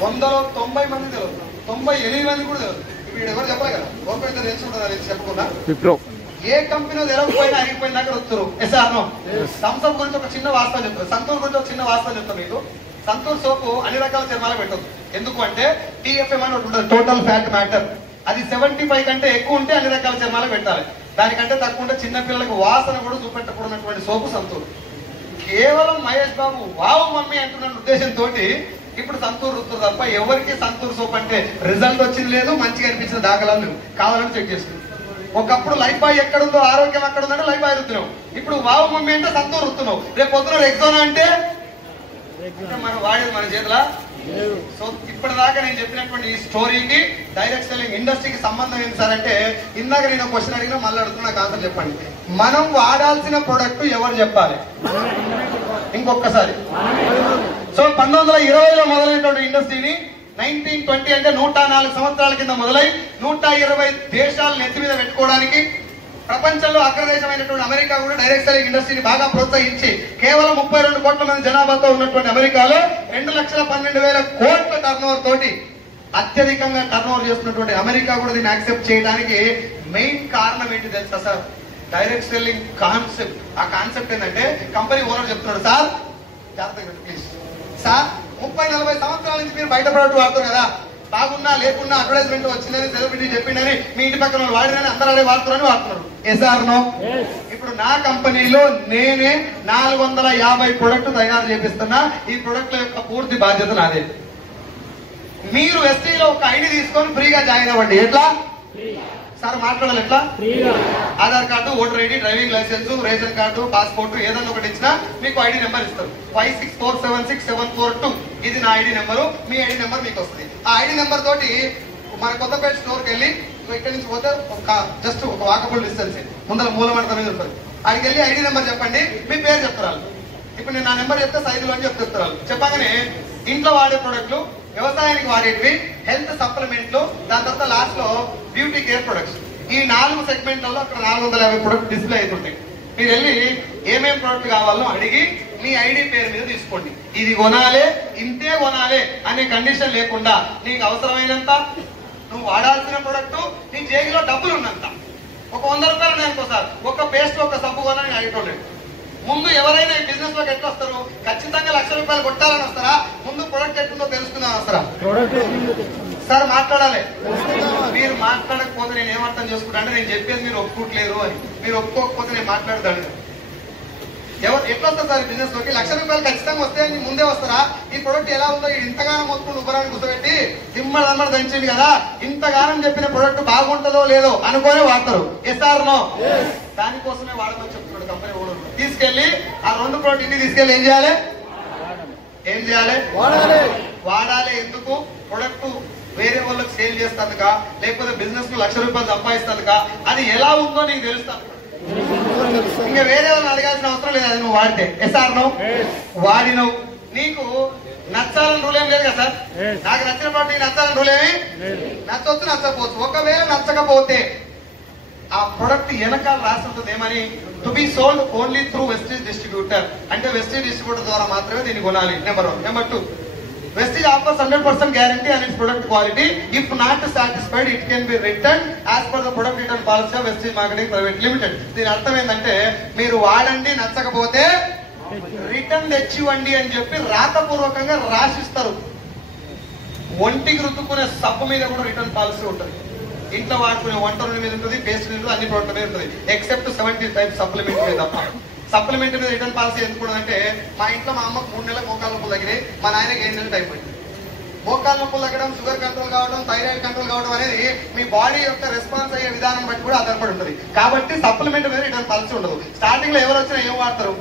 100లో 90 మంది తెలియదు, 98 మంది కూడా తెలియదు. ఇప్పుడు ఎవరు చెప్పాలి కదా, గవర్నమెంట్ తెలుసుకుంటుంది అది చెప్పకుండా. ఏ కంపెనీ తెలవకపోయినా అరిగిపోయిన దగ్గర వస్తారు. Yes or no? థమ్స్అప్ గురించి ఒక చిన్న వాస్తవం చెప్తారు, సంతూర్ గురించి ఒక చిన్న వాస్తవం చెప్తాను మీకు. సంతూర్ సోపు అన్ని రకాల చర్మాలు పెట్టదు. ఎందుకు అంటే TFM అని ఒకటి ఉంటుంది, టోటల్ ఫ్యాట్ మ్యాటర్. అది 75 కంటే ఎక్కువ ఉంటే అన్ని రకాల చర్మాలు పెట్టాలి. దానికంటే తక్కువ ఉంటే చిన్నపిల్లలకు వాసన కూడా చూపెట్టకూడనటువంటి సోపు సంతూర్. కేవలం మహేష్ బాబు వావ్ మమ్మీ అంటున్న ఉద్దేశంతో ఇప్పుడు సంతూర్ రుద్దురు తప్ప ఎవరికి సంతూర్ సోప్ అంటే రిజల్ట్ వచ్చింది లేదు, మంచిగా అనిపించిన దాఖలాలు లేవు. కావాలని చెక్ చేసుకున్నాం. ఒకప్పుడు లైఫ్ బాయ్ ఎక్కడుందో ఆరోగ్యం అక్కడ ఉందంటే లైఫ్ బాయ్ రుద్దున్నావు. ఇప్పుడు వావు మమ్మీ అంటే సంతూర్ రుద్దున్నావు. రేపు పొద్దున రెగ్జోనా అంటే మనం వాడేది మన చేతిలో. సో ఇప్పటిదాకా నేను చెప్పినటువంటి ఈ స్టోరీకి డైరెక్ట్ సెల్లింగ్ ఇండస్ట్రీకి సంబంధం ఏంటి సార్ అంటే, ఇందాక నేను క్వశ్చన్ అడిగినా మళ్ళీ అడుగుతున్నా, నాకు ఆన్సర్ చెప్పండి. మనం వాడాల్సిన ప్రొడక్ట్ ఎవరు చెప్పాలి? ఇంకొకసారి. సో 1920లో మొదలైనటువంటి ఇండస్ట్రీని 1920 అంటే 104 సంవత్సరాల కింద మొదలై 120 దేశాలు నెత్తి మీద పెట్టుకోవడానికి ప్రపంచంలో అగ్రదేశమైనటువంటి అమెరికా కూడా డైరెక్ట్ సెల్లింగ్ ఇండస్ట్రీని బాగా ప్రోత్సహించి కేవలం 32 కోట్ల మంది జనాభాతో ఉన్నటువంటి అమెరికాలో 2,12,000 కోట్ల టర్నోవర్ తోటి అత్యధికంగా టర్నోవర్ చేస్తున్నటువంటి అమెరికా కూడా దీన్ని యాక్సెప్ట్ చేయడానికి మెయిన్ కారణం ఏంటి తెలుసా సార్? Direct selling concept. ఆ కాన్సెప్ట్ ఏంటంటే, కంపెనీ ఓనర్ చెప్తున్నాడు, సార్ జాగ్రత్తగా ప్లీజ్ సార్, 30-40 సంవత్సరాల నుంచి మీరు బయట ప్రొడక్ట్ వాడుతారు కదా, బాగున్నా లేకున్నా అడ్వర్టైజ్మెంట్ వచ్చిందని సెలబ్రిటీ చెప్పిందని మీ ఇంటి పక్కన వాడినని అందరూ అదే వాడుతున్నారు. Yes or no? ఇప్పుడు నా కంపెనీలో నేనే 450 ప్రొడక్ట్ తయారు చేపిస్తున్నా. ఈ ప్రొడక్ట్ల యొక్క పూర్తి బాధ్యత నాదే. మీరు ఎస్టీలో ఒక ఐడి తీసుకొని ఫ్రీగా జాయిన్ అవ్వండి. ఎట్లా సార్ మాట్లాడాలి? ఎట్లా? Aadhaar card, voter ID, driving licence, ration card, passport ఏదన్నా ఒకటి ఇచ్చినా మీకు ఐడి నెంబర్ ఇస్తారు. 56476742 ఇది నా ఐడి నెంబరు. మీ ఐడి నెంబర్ మీకు వస్తుంది. ఆ ఐడి నెంబర్ తోటి మన కొత్తపేట స్టోర్కి వెళ్ళి, ఇక్కడి నుంచి పోతే జస్ట్ ఒక వాకబుల్ డిస్టెన్స్ ముందర మూలమంట మీద ఉంటుంది. అక్కడికి వెళ్ళి ఐడి నెంబర్ చెప్పండి, మీ పేరు చెప్తారు. ఇప్పుడు నేను నా నెంబర్ చెప్తే సైజులో అని చెప్తారు. చెప్పగానే ఇంట్లో వాడే ప్రొడక్ట్లు, వ్యవసాయానికి వాడేటివి, హెల్త్ సప్లిమెంట్లు, దాని తర్వాత లాస్ట్ లో బ్యూటీ కేర్ ప్రొడక్ట్స్, ఈ 4 సెగ్మెంట్లలో అక్కడ 450 ప్రొడక్ట్ డిస్ప్లే అవుతుంటాయి. మీరు వెళ్ళి ఏమేం ప్రొడక్ట్ కావాలో అడిగి మీ ఐడి పేరు మీద తీసుకోండి. ఇది కొనాలే, ఇంతే కొనాలే అనే కండిషన్ లేకుండా నీకు అవసరమైనంత, నువ్వు వాడాల్సిన ప్రొడక్ట్, నీ జేబులో డబ్బులు ఉన్నంత. ఒక 100 రూపాయలు ఉన్నాయనుకో సార్, ఒక పేస్ట్ ఒక సబ్బు కొనని అడిగేటోళ్ళు. ముందు ఎవరైనా ఈ బిజినెస్ లోకి ఎట్లా వస్తారు? ఖచ్చితంగా 1,00,000 రూపాయలు కొట్టాలని వస్తారా? ముందు ప్రొడక్ట్ ఎట్లుందో తెలుసుకుందాం వస్తారా? సార్ మాట్లాడాలి. మీరు మాట్లాడకపోతే నేను ఏమర్థం చేసుకుంటా అంటే, నేను చెప్పేది మీరు ఒప్పుకోవట్లేదు అని. మీరు ఒప్పుకోకపోతే నేను మాట్లాడతాను. ఎవరు ఎట్లా వస్తారు సార్ బిజినెస్ లోకి? 1,00,000 రూపాయలు ఖచ్చితంగా వస్తే ముందే వస్తారా? ఈ ప్రొడక్ట్ ఎలా ఉందో ఇంతగానం మొత్తం ఉబ్బరాన్ని కూర్చోబెట్టి దిమ్మడ దంచింది కదా, ఇంతగానం చెప్పిన ప్రొడక్ట్ బాగుంటుందో లేదో అనుకోనే వాడతారు. Yes or no? దానికోసమే వాడమని చెప్తున్నాడు కంపెనీ ఓనర్. తీసుకెళ్లి ఆ 2 ప్రొడక్ట్ ఇంటికి తీసుకెళ్లి ఏం చేయాలి? వాడాలి. ఎందుకు? ప్రొడక్ట్ వేరే వాళ్ళకి సేల్ చేస్తానుక, లేకపోతే బిజినెస్ కు 1,00,000 రూపాయలు సంపాదిస్తానుక, అది ఎలా ఉందో నీకు తెలుస్తాను. ఇంకా వేరే వాళ్ళని అడగాల్సిన అవసరం లేదు. అది నువ్వు వాడితే. Yes or no? వాడినవు. నీకు నచ్చాలని రూల్ ఏం లేదు కదా సార్? నాకు నచ్చిన పాటు నీకు నచ్చాలని రూల్ ఏమి? నచ్చవచ్చు, నచ్చకపోవచ్చు. ఒకవేళ నచ్చకపోతే ఆ ప్రొడక్ట్ వెనకాల రాసి ఉంటుంది ఏమని? To be sold only through Vestige distributor. అంటే వెస్టేజ్ డిస్ట్రిబ్యూటర్ ద్వారా మాత్రమే దీన్ని కొనాలి. Number 1. Number 2, Vestige offers 100% guarantee on its product quality. If not satisfied, it can be returned as per the product return policy of Vestige Marketing Private Limited. దీని అర్థం ఏంటంటే, మీరు వాడండి, నచ్చకపోతే రిటర్న్ తెచ్చివ్వండి అని చెప్పి రాతపూర్వకంగా రాసిస్తారు. ఒంటికి రుద్దుకునే సబ్బు మీద కూడా రిటర్న్ పాలసీ ఉంటుంది. ఇంట్లో వాడుకునే వంట నూనె మీద ఉంటుంది, పేస్ట్ మీద ఉంటుంది, అన్ని ప్రోడక్ట్ మీద ఉంటుంది. ఎక్సెప్ట్ 70 టైప్ సప్లిమెంట్ మీద తప్ప. సప్లిమెంట్ మీద రిటర్న్ పాలసీ ఎందుకు అంటే, మా ఇంట్లో మా అమ్మకు 3 నెలల మోకాళ్ళ నొప్పులు తగ్గినాయి, మా నాయనకి 7 నెలలు టైప్ అయింది. మోకాళ్ళ నొప్పులు తగ్గడం, షుగర్ కంట్రోల్ కావడం, థైరాయిడ్ కంట్రోల్ కావడం అనేది మీ బాడీ యొక్క రెస్పాన్స్ అయ్యే విధానం బట్టి కూడా ఆధారపడి ఉంటుంది. కాబట్టి సప్లిమెంట్ మీద రిటర్న్ పాలసీ ఉండదు. స్టార్టింగ్ లో ఎవరు వచ్చినా ఏం వాడతారు?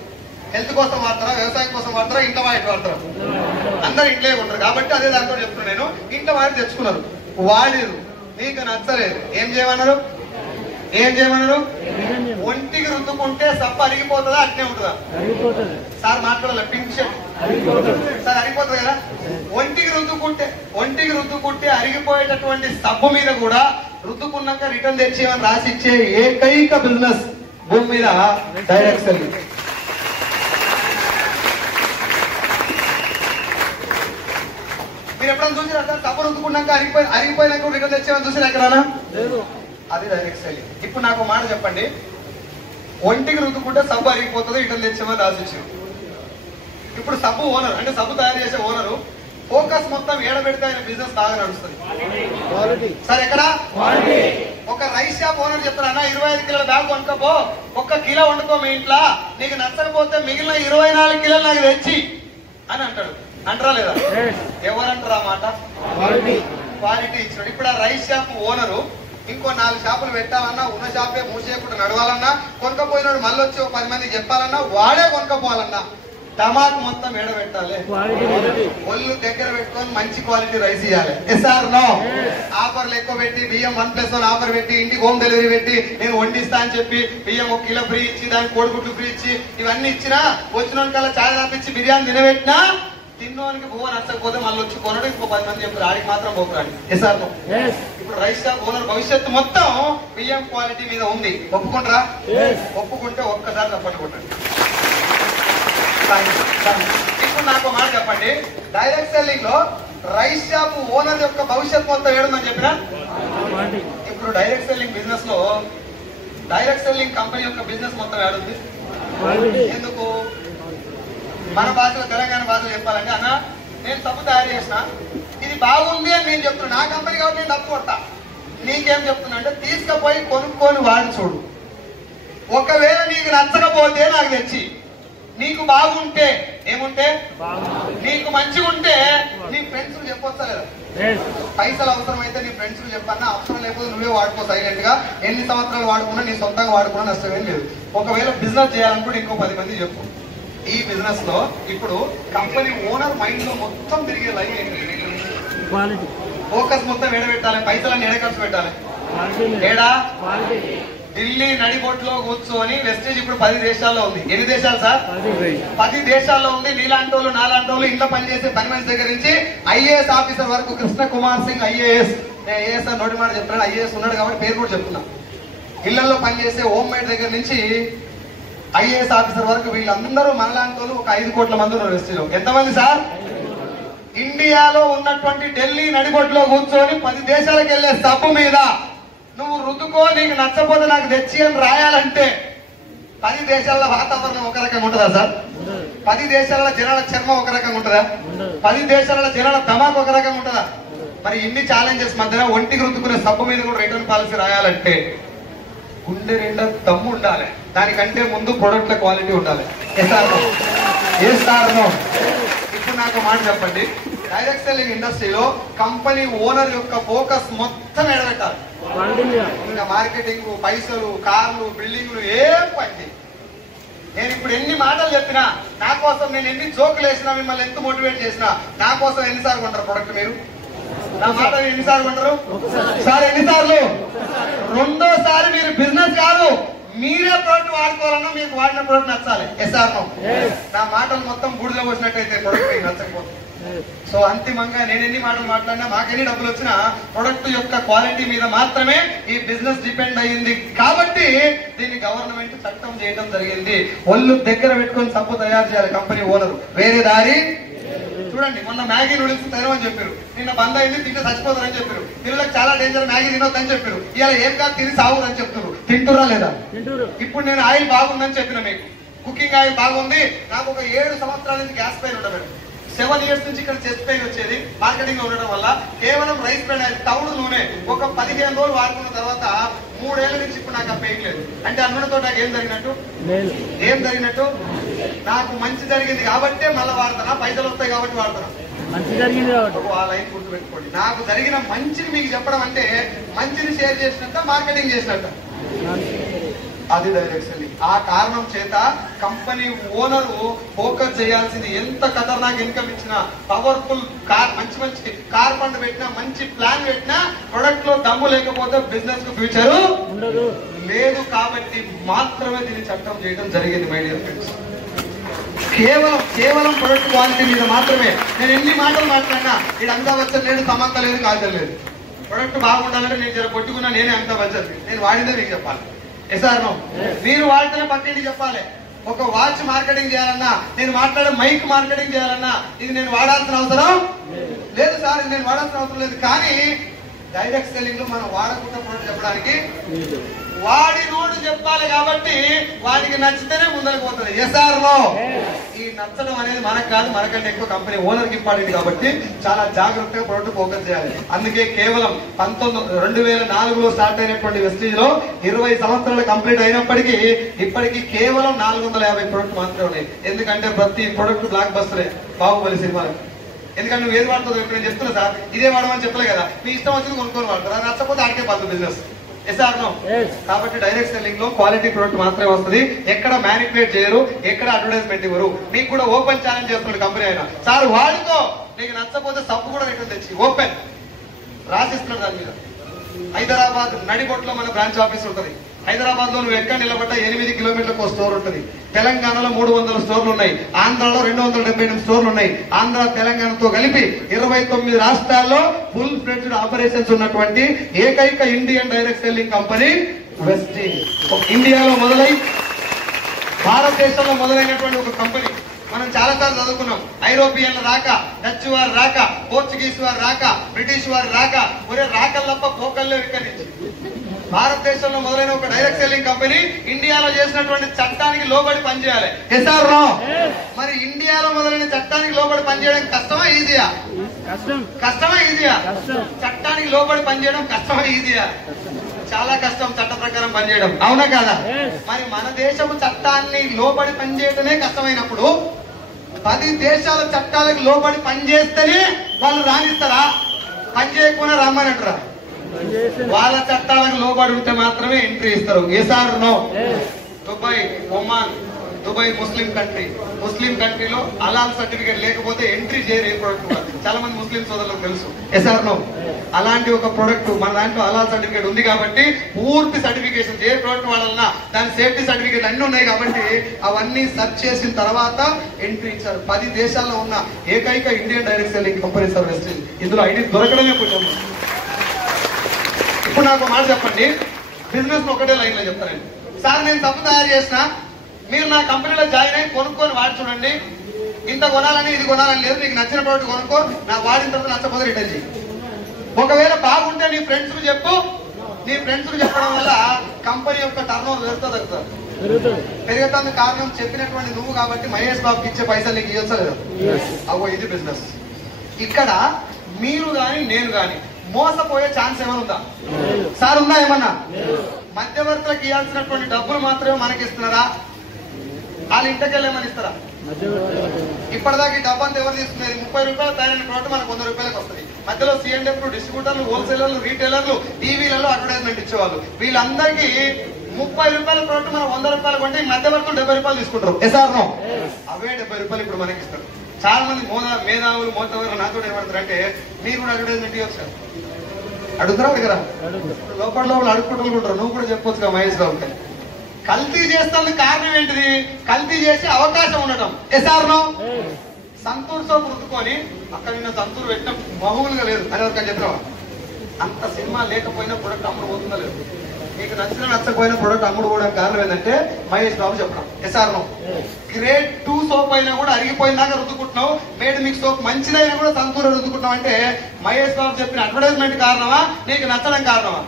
హెల్త్ కోసం వాడతారా, వ్యవసాయం కోసం వాడతారా, ఇంట్లో వాడి వాడతారు? అందరు ఇంట్లో ఉంటారు. కాబట్టి అదే దాంట్లో చెప్తున్నాను నేను. ఇంట్లో వాడి తెచ్చుకున్నారు, వాడిరు, నీకు నచ్చలేదు, ఏం చేయమన్నారు? ఒంటికి రుద్దుకుంటే సబ్బు అరిగిపోతుందా, అట్నే ఉంటుందా? సార్ మాట్లాడాలి. పింక్ షర్ట్ సార్ అరిగిపోతుంది కదా. ఒంటికి రుద్దుకుంటే అరిగిపోయేటటువంటి సబ్బు మీద కూడా రుద్దుకున్నాక రిటర్న్ తెచ్చేయమని రాసిచ్చే ఏకైక బిజినెస్ భూమి మీద డైరెక్ట్ సెల్లింగ్. మీరు ఎప్పుడైనా చూసినా సార్, సబ్బు రుద్దుకున్నాక అరిగిపోయినాక రిటర్న్ తెచ్చేమని చూసినా ఎక్కడన్నా? అది డైరెక్ట్ సెల్లింగ్. ఇప్పుడు నాకు మాట చెప్పండి, ఒంటికి రుద్దుకుంటే సబ్బు అరిగిపోతుంది, రిటర్న్ తెచ్చేమని రాసిచ్చారు. ఇప్పుడు సబ్బు ఓనర్ అంటే సబ్బు తయారు చేసే ఓనరు ఫోకస్ మొత్తం ఏడబెడితే ఆయన బిజినెస్ బాగా నడుస్తుంది. సార్ ఎక్కడ? ఒక రైస్ షాప్ ఓనర్ చెప్తారా, 25 కిలోల బ్యాగ్ వండుకోపో, 1 కిలో వండుకో మీ ఇంట్లో, నీకు నచ్చకపోతే మిగిలిన 24 కిలోలు నాకు తెచ్చి అని అంటాడు. అంటారా లేదా? ఎవరంటారు ఆ మాట? క్వాలిటీ ఇచ్చినాడు. ఇప్పుడు ఆ రైస్ షాప్ ఓనరు ఇంకో 4 షాపులు పెట్టాలన్నా, ఉన్న షాపే మూసేయకుండా నడవాలన్నా, కొనుక్కపోయినాడు మళ్ళీ వచ్చి 10 మందికి చెప్పాలన్నా, వాడే కొనుక్కపోవాలన్నా టమాకు మొత్తం ఏడ పెట్టాలి, ఒళ్ళు దగ్గర పెట్టుకొని మంచి క్వాలిటీ రైస్ ఇవ్వాలి. Yes or no? ఆఫర్లు ఎక్కువ పెట్టి బియ్యం 1+1 ఆఫర్ పెట్టి ఇంటికి హోమ్ డెలివరీ పెట్టి నేను వండిస్తా అని చెప్పి బియ్యం 1 కిలో ఫ్రీ ఇచ్చి దానికి కోడిగుడ్లు ఫ్రీ ఇచ్చి ఇవన్నీ ఇచ్చినా వచ్చిన కల్లా చాయ్ తాపించి బిర్యానీ తినబెట్టినా తిన్నోనికి బువ్వ నచ్చకపోతే మళ్ళీ వచ్చి కొనడం ఇంకో 10 మంది చెప్పారు ఆడికి మాత్రం పోకురాడు. Yes or no? ఇప్పుడు రైస్ షాప్ ఓనర్ భవిష్యత్తు మొత్తం బియ్యం క్వాలిటీ మీద ఉంది. ఒప్పుకుంటారా? ఒప్పుకుంటే ఒక్కసారి తప్పట్టుకుంటారు. ఇప్పుడు నాకు మాట చెప్పండి, డైరెక్ట్ సెల్లింగ్ లో రైస్ షాప్ ఓనర్ యొక్క భవిష్యత్ మొత్తం ఏడుందని చెప్పినా? ఇప్పుడు డైరెక్ట్ సెల్లింగ్ బిజినెస్ లో డైరెక్ట్ సెల్లింగ్ కంపెనీ యొక్క బిజినెస్ మొత్తం ఏడుంది. ఎందుకు? మన భాషలో, తెలంగాణ భాషలో చెప్పాలంటే, అన్న నేను తప్పు తయారు చేసిన, ఇది బాగుంది అని నేను చెప్తున్నా, నా కంపెనీ కాబట్టి నేను తప్పు కొడతా. నీకేం చెప్తున్నా అంటే తీసుకుపోయి కొనుక్కొని వాడి చూడు. ఒకవేళ నీకు నచ్చకపోతే నాకు తెచ్చి, నీకు బాగుంటే ఏముంటే నీకు మంచిగా ఉంటే నీ ఫ్రెండ్స్ చెప్పొచ్చా లేదా? పైసలు అవసరం అయితే నీ ఫ్రెండ్స్ చెప్పన్నా, అవసరం లేకపోతే నువ్వే వాడుకో సైలెంట్ గా. ఎన్ని సంవత్సరాలు వాడుకున్నా నీ సొంతంగా వాడుకున్నా నష్టమేం లేదు. ఒకవేళ బిజినెస్ చేయాలనుకుంటే ఇంకో 10 మంది చెప్పు. ఈ బిజినెస్ లో ఇప్పుడు కంపెనీ ఓనర్ మైండ్ లో మొత్తం తిరిగే లైన్ ఏంటి? ఫోకస్ మొత్తం ఎడబెట్టాలి, పైసలన్నీ ఎడ ఖర్చు పెట్టాలి. ఏడా? ఢిల్లీ నడిబొట్లో కూర్చొని వెస్టేజ్ ఇప్పుడు 10 దేశాల్లో ఉంది. ఎన్ని దేశాలు సార్? 10 దేశాల్లో ఉంది. నీలాంటి వాళ్ళు, నాలాంటి వాళ్ళు, ఇంట్లో పనిచేసే పని మనిషి దగ్గర నుంచి ఐఏఎస్ ఆఫీసర్ వరకు, కృష్ణ కుమార్ సింగ్ ఐఏఎస్, ఐఏఎస్ అని నోటి మాట చెప్తున్నాడు, ఐఏఎస్ ఉన్నాడు కాబట్టి పేరు కూడా చెప్తున్నా. ఇళ్లలో పనిచేసే హోమ్ మేడ్ దగ్గర నుంచి ఐఏఎస్ ఆఫీసర్ వరకు వీళ్ళందరూ మనలాంటి వాళ్ళు ఒక 5 కోట్ల మంది ఉన్నారు వెస్టేజ్ లో. ఎంతమంది సార్? ఇండియాలో ఉన్నటువంటి ఢిల్లీ నడిబొట్లో కూర్చొని 10 దేశాలకు వెళ్లే సబ్బు మీద నువ్వు రుద్దుకో, నీకు నచ్చపోతే నాకు తెచ్చి అని రాయాలంటే 10 దేశాల వాతావరణం ఒక రకంగా ఉంటుందా సార్? 10 దేశాల జనాల చర్మం ఒక రకంగా ఉంటుందా? 10 దేశాల జనాల తమాకు ఒక రకంగా ఉంటుందా? మరి ఇన్ని ఛాలెంజెస్ మధ్యన ఒంటికి రుద్దుకునే సబ్బు మీద కూడా రిటర్న్ పాలసీ రాయాలంటే గుండె నిండా దమ్ము ఉండాలి. దానికంటే ముందు ప్రొడక్ట్ల క్వాలిటీ ఉండాలి. ఇప్పుడు నాకు మాట చెప్పండి, డైరెక్ట్ సెల్లింగ్ ఇండస్ట్రీలో కంపెనీ ఓనర్ యొక్క ఫోకస్ మొత్తం ఎడబెట్టాలి. ఇంకా మార్కెటింగ్, పైసలు, కార్లు, బిల్డింగ్లు ఏం పని. నేను ఇప్పుడు ఎన్ని మాటలు చెప్పినా, నా కోసం నేను ఎన్ని జోకులు వేసినా, మిమ్మల్ని ఎంత మోటివేట్ చేసినా, నా కోసం ఎన్నిసార్లు కొంటారు ప్రొడక్ట్? మీరు నా మాట ఎన్నిసార్లు కొంటారు సార్? ఎన్నిసార్లు? రెండోసారి మీరు బిజినెస్ కాదు, మీరే ప్రోడక్ట్ వాడుకోవాలన్నా మీకు వాడిన ప్రోడక్ట్ నచ్చాలి. Yes or no? నా మాటలు మొత్తం బూడిలో పోసినట్టయితే ప్రోడక్ట్ మీకు నచ్చకపోతుంది. సో అంతిమంగా నేను ఎన్ని మాటలు మాట్లాడినా, మాకెన్ని డబ్బులు వచ్చినా ప్రొడక్ట్ యొక్క క్వాలిటీ మీద మాత్రమే ఈ బిజినెస్ డిపెండ్ అయ్యింది. కాబట్టి దీన్ని గవర్నమెంట్ చట్టం చేయడం జరిగింది. ఒళ్ళు దగ్గర పెట్టుకొని సబ్బు తయారు చేయాలి కంపెనీ ఓనరు. వేరే దారి చూడండి. మొన్న మ్యాగీ నూడిల్స్ తినమని చెప్పారు, నిన్న బంద్ అయింది, తింటే చచ్చిపోతారని చెప్పారు. పిల్లలకు చాలా డేంజర్, మ్యాగీ తినొద్దని చెప్పారు. ఇలా ఏం కాదు తిని సాగు అని చెప్తున్నారు. తింటురా లేదా? ఇప్పుడు నేను ఆయిల్ బాగుందని చెప్పిన మీకు, కుకింగ్ ఆయిల్ బాగుంది. నాకు ఒక 7 సంవత్సరాల నుంచి గ్యాస్ పెయిన్ ఉండదు. 7 years నుంచి ఇక్కడ చెస్ట్ పెయిన్ వచ్చేది మార్కెటింగ్ లో ఉండడం వల్ల. కేవలం రైస్ బ్రాండ్ ఆయిల్, తౌడు నూనె ఒక 15 రోజులు వాడుకున్న తర్వాత 3 ఏళ్ల నుంచి ఇప్పుడు నాకు ఆ పెయిన్ లేదు. అంటే ఆ నూనెతో నాకు ఏం జరిగినట్టు? ఏం జరిగినట్టు? నాకు మంచి జరిగింది కాబట్టే మళ్ళీ వాడతానా, పైసలు వస్తాయి కాబట్టి వాడతానా? మంచి జరిగింది కాబట్టి. ఆ లైన్ గుర్తు పెట్టుకోండి. నాకు జరిగిన మంచిని మీకు చెప్పడం అంటే మంచిని షేర్ చేసినట్ట, మార్కెటింగ్ చేసినట్ట. అది డైరెక్ట్ సెల్లింగ్. ఆ కారణం చేత కంపెనీ ఓనరు ఫోకస్ చేయాల్సింది. ఎంత ఖతర్నాక్ ఇన్కమ్ ఇచ్చినా, పవర్ఫుల్ కార్, మంచి మంచి కార్ ఫండ్ పెట్టినా, మంచి ప్లాన్ పెట్టినా, ప్రొడక్ట్ లో దమ్ము లేకపోతే బిజినెస్ కు ఫ్యూచర్ ఉండదు. లేదు కాబట్టి మాత్రమే దీన్ని చట్టం చేయడం జరిగింది. మై డియర్ ఫ్రెండ్స్, కేవలం ప్రొడక్ట్ క్వాలిటీ మీద మాత్రమే. నేను ఎన్ని మాటలు మాట్లాడినా ఇది అమితాబ్ బచ్చన్ లేదు, సమంత లేదు, కాజల్ లేదు. ప్రొడక్ట్ బాగుండాలంటే నేను జర కొట్టుకున్నా, నేనే అమితాబ్ బచ్చన్, నేను వాడిందే మీకు చెప్పాలి. Yes or no? మీరు వాడితేనే పక్కింటి చెప్పాలి. ఒక వాచ్ మార్కెటింగ్ చేయాలన్నా, నేను మాట్లాడే మైక్ మార్కెటింగ్ చేయాలన్నా, ఇది నేను వాడాల్సిన అవసరం లేదు సార్, ఇది నేను వాడాల్సిన అవసరం లేదు. కానీ డైరెక్ట్ సెల్లింగ్ లో మనం వాడకుండా ప్రోడక్ట్ చెప్పడానికి వాడి నోడు చెప్పాలి కాబట్టి వాడికి నచ్చితేనే ముందరకు పోతుంది. ఎస్ఆర్లో ఈ నచ్చడం అనేది మనకు కాదు, మనకంటే ఎక్కువ కంపెనీ ఓనర్కి ఇంపార్టెంట్ కాబట్టి చాలా జాగ్రత్తగా ప్రోడక్ట్ ఫోకస్ చేయాలి. అందుకే కేవలం 2004లో స్టార్ట్ అయినటువంటి వెస్టీజ్ లో 20 సంవత్సరాలు కంప్లీట్ అయినప్పటికీ ఇప్పటికీ కేవలం 450 ప్రోడక్ట్ మాత్రమే ఉన్నాయి. ఎందుకంటే ప్రతి ప్రోడక్ట్ బ్లాక్ బస్టరే బాహుబలి సినిమాలు. ఎందుకంటే నువ్వు ఏది వాడుతుందో ఇప్పుడు నేను చెప్తున్నా సార్, ఇదే వాడమని చెప్పలే కదా, మీ ఇష్టం వచ్చింది కొనుక్కొని వాడతారు, అది నచ్చకపోతే ఆడికే పడుతుంది బిజినెస్. ఎస్ఆర్నో కాబట్టి డైరెక్ట్ సెల్లింగ్ లో క్వాలిటీ ప్రోడక్ట్ మాత్రమే వస్తుంది. ఎక్కడ మ్యానిపులేట్ చేయరు, ఎక్కడ అడ్వర్టైజ్మెంట్ ఇవ్వరు. మీకు కూడా ఓపెన్ ఛాలెంజ్ చేస్తున్నాడు కంపెనీ అయినా, సార్ వాడుకో, నీకు నచ్చకపోతే సబ్బు కూడా రిటర్న్ తెచ్చి ఓపెన్ రాసిస్తున్నాడు దాని మీద. హైదరాబాద్ నడిబొట్లో మన బ్రాంచ్ ఆఫీస్ ఉంటుంది. హైదరాబాద్ లో నువ్వు ఎక్కడ నిలబడ్డా 8 కిలోమీటర్లకు స్టోర్ ఉంటుంది. తెలంగాణలో 300 స్టోర్లు ఉన్నాయి, ఆంధ్రాలో 278 స్టోర్లు ఉన్నాయి. ఆంధ్ర తెలంగాణతో కలిపి 29 రాష్ట్రాల్లో ఫుల్ ఫ్లెడ్జ్డ్ ఆపరేషన్స్ ఉన్నటువంటి ఏకైక Indian direct selling company Vestige. ఇండియాలో మొదలై భారతదేశంలో మొదలైనటువంటి ఒక కంపెనీ. మనం చాలా సార్లు చదువుకున్నాం, ఐరోపియన్లు రాక, డచ్ వారు రాక, పోర్చుగీస్ వారు రాక, బ్రిటిష్ వారు రాక, ఒరే రాకలు తప్ప పోకల్లో ఇక్కడి నుంచి భారతదేశంలో మొదలైన ఒక డైరెక్ట్ సెల్లింగ్ కంపెనీ ఇండియాలో చేసినటువంటి చట్టానికి లోబడి పనిచేయాలి. ఎస్ఆర్నో మరి ఇండియాలో మొదలైన చట్టానికి లోబడి పనిచేయడం కష్టమా ఈజీయా? కష్టమా ఈజీయా? చట్టానికి లోబడి పనిచేయడం కష్టమా ఈజీయా? చాలా కష్టం చట్ట ప్రకారం పనిచేయడం, అవునా కాదా? మరి మన దేశము చట్టాన్ని లోబడి పనిచేయటమే కష్టమైనప్పుడు 10 దేశాల చట్టాలకు లోబడి పనిచేస్తేనే వాళ్ళు రాణిస్తారా? పనిచేయకుండా రమ్మనంటారా? వాళ్ళ చట్టాలకు లోబడి ఉంటే మాత్రమే ఎంట్రీ ఇస్తారు. Yes or no Dubai, Oman, Dubai Muslim country. Muslim కంట్రీలో హలాల్ సర్టిఫికేట్ లేకపోతే ఎంట్రీ చేయరు ఏ ప్రొడక్ట్. చాలా మంది ముస్లిం సోదరులకు తెలుసు. ఎస్ఆర్నో అలాంటి ఒక ప్రొడక్ట్ మన దాంట్లో హలాల్ సర్టిఫికేట్ ఉంది కాబట్టి పూర్తి సర్టిఫికేషన్ ఏ ప్రొడక్ట్ వాడాలన్నా దాని సేఫ్టీ సర్టిఫికేట్ అన్ని ఉన్నాయి కాబట్టి అవన్నీ సెర్చ్ చేసిన తర్వాత ఎంట్రీ ఇచ్చారు. 10 దేశాల్లో ఉన్న ఏకైక Indian direct selling company service. ఇందులో ఐడి దొరకడమే కొంచెం. ఇప్పుడు నాకు మాట చెప్పండి, బిజినెస్ ఒకటే లైన్ లో చెప్తానండి. సార్ నేను తప్పు తయారు చేసిన, మీరు నా కంపెనీలో జాయిన్ అయ్యి కొనుక్కొని వాడి చూడండి, ఇంత కొనాలని ఇది కొనాలని లేదు, నీకు నచ్చిన ప్రోడక్ట్ కొనుక్కో, నా వాడిన తర్వాత నచ్చకపోతే రిటర్న్ చేయి. ఒకవేళ బాగుంటే నీ ఫ్రెండ్స్ కు చెప్పు. నీ ఫ్రెండ్స్ కు చెప్పడం వల్ల కంపెనీ యొక్క టర్న్ ఓవర్ పెరుగుతుంది. కారణం చెప్పినటువంటి నువ్వు కాబట్టి మహేష్ బాబుకి ఇచ్చే పైసలు నీకు ఇవ్వలేదు. అవో ఇది బిజినెస్. ఇక్కడ మీరు గాని నేను గాని మోసపోయే ఛాన్స్ ఏమైనా ఉందా? సార్ ఉందా ఏమన్నా? మధ్యవర్తులకు ఇవ్వాల్సినటువంటి డబ్బులు మాత్రమే మనకి ఇస్తున్నారా? వాళ్ళ ఇంటికెళ్ళి ఏమని ఇస్తారా? ఇప్పటిదాకా ఈ డబ్బు అంతా ఎవరు తీసుకునేది? 30 రూపాయలు తయారైన ప్రోడక్ట్ మనకు 100 రూపాయలకు వస్తుంది. మధ్యలో C&F డిస్ట్రిబ్యూటర్లు, హోల్సేలర్లు, రీటైలర్లు, టీవీలలో అడ్వర్టైజ్మెంట్ ఇచ్చేవాళ్ళు. వీళ్ళందరికీ 30 రూపాయల ప్రోడక్ట్ మనం 100 రూపాయలు కొంటే మధ్యవర్తులు 70 రూపాయలు తీసుకుంటారు. ఎస్ఆర్నో అవే 70 రూపాయలు ఇప్పుడు మనకి ఇస్తారు. చాలా మంది మేధావులు మోతవరు నాతో ఏమంటారు అంటే, మీరు కూడా అడ్వర్టైజ్మెంట్ ఇవ్వచ్చు సార్. అడుగుతారా అడిగరా? లోపల అడుక్కుంటారు. నువ్వు కూడా చెప్పొచ్చు మహేష్ బాబు. కల్తీ చేస్తుంది కారణం ఏంటిది? కల్తీ చేసే అవకాశం ఉండటం. ఎస్ఆర్నో సంతూర్ సోపు రుద్దుకొని అక్కడ నిన్న సంతూర్ పెట్టిన మామూలుగా లేదు అని ఒక చెప్పినావా? అంత సినిమా లేకపోయినా ప్రొడక్ట్ అమ్ముడు పోతుందా లేదు? మీకు నచ్చకపోయిన ప్రొడక్ట్ అమ్ముడు పోవడానికి కారణం ఏంటంటే మహేష్ బాబు చెప్పడం. ఎస్ఆర్నో గ్రేడ్ 2 సోప్ అయినా కూడా అరిగిపోయినాక రుద్దుకుంటున్నావు, మేడ్ మిక్స్ సోప్ మంచిదైనా కూడా సంతూర్ రుద్దుకుంటున్నావు అంటే మహేష్ బాబు చెప్పిన అడ్వర్టైజ్మెంట్ కారణమా, నీకు నచ్చడం కారణమా?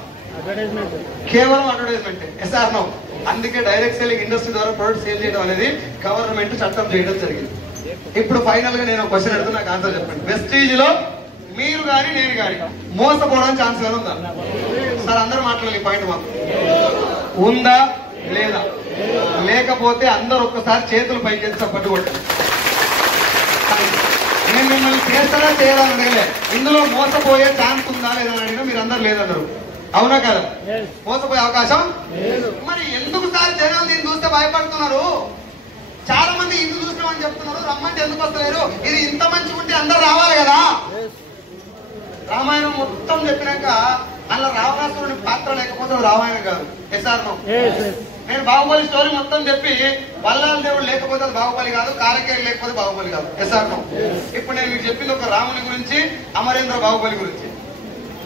కేవలం అడ్వర్టైజ్మెంట్. ఎస్ఆర్నో అందుకే డైరెక్ట్ సెల్లింగ్ ఇండస్ట్రీ ద్వారా ప్రొడక్ట్ సేల్ చేయడం అనేది గవర్నమెంట్ చట్టం చేయడం జరిగింది. ఇప్పుడు ఫైనల్ గా నేను క్వశ్చన్ అడుగుతా, నాకు ఆన్సర్ చెప్పండి. వెస్టీజ్ లో మీరు గాని నేను గాని మోసపోవడానికి ఛాన్స్ ఏమైనా ఉందా? సార్ అందరూ మాట్లాడాలి ఈ పాయింట్ మాత్రం. ఉందా లేదా? లేకపోతే అందరూ ఒక్కసారి చేతులు పైకి చేసి పట్టుకోండి. నేను మిమ్మల్ని చేస్తారా చేయాలని అడగలే, ఇందులో మోసపోయే ఛాన్స్ ఉందా లేదా అని అడిగినా మీరు అందరు లేదన్నారు. అవునా కదా? మోసపోయే అవకాశం మరి ఎందుకు సార్ జనాలు దీన్ని చూస్తే భయపడుతున్నారు? చాలా మంది ఇది చూసినామని చెప్తున్నారు, రమ్మంటే ఎందుకు వస్తలేరు? ఇది ఇంత మంచిగా ఉంటే అందరు రావాలి కదా. రామాయణం మొత్తం చెప్పినాక అలా రావణాసురుని పాత్ర లేకపోతే రామాయణం కాదు. ఎస్ఆర్నో నేను బాహుబలి స్టోరీ మొత్తం చెప్పి వల్లాల దేవుడు లేకపోతే అది బాహుబలి కాదు, కాలకేయుడు లేకపోతే బాహుబలి కాదు. ఎస్ఆర్నో ఇప్పుడు నేను మీకు చెప్పింది ఒక రాముని గురించి, అమరేంద్ర బాహుబలి గురించి,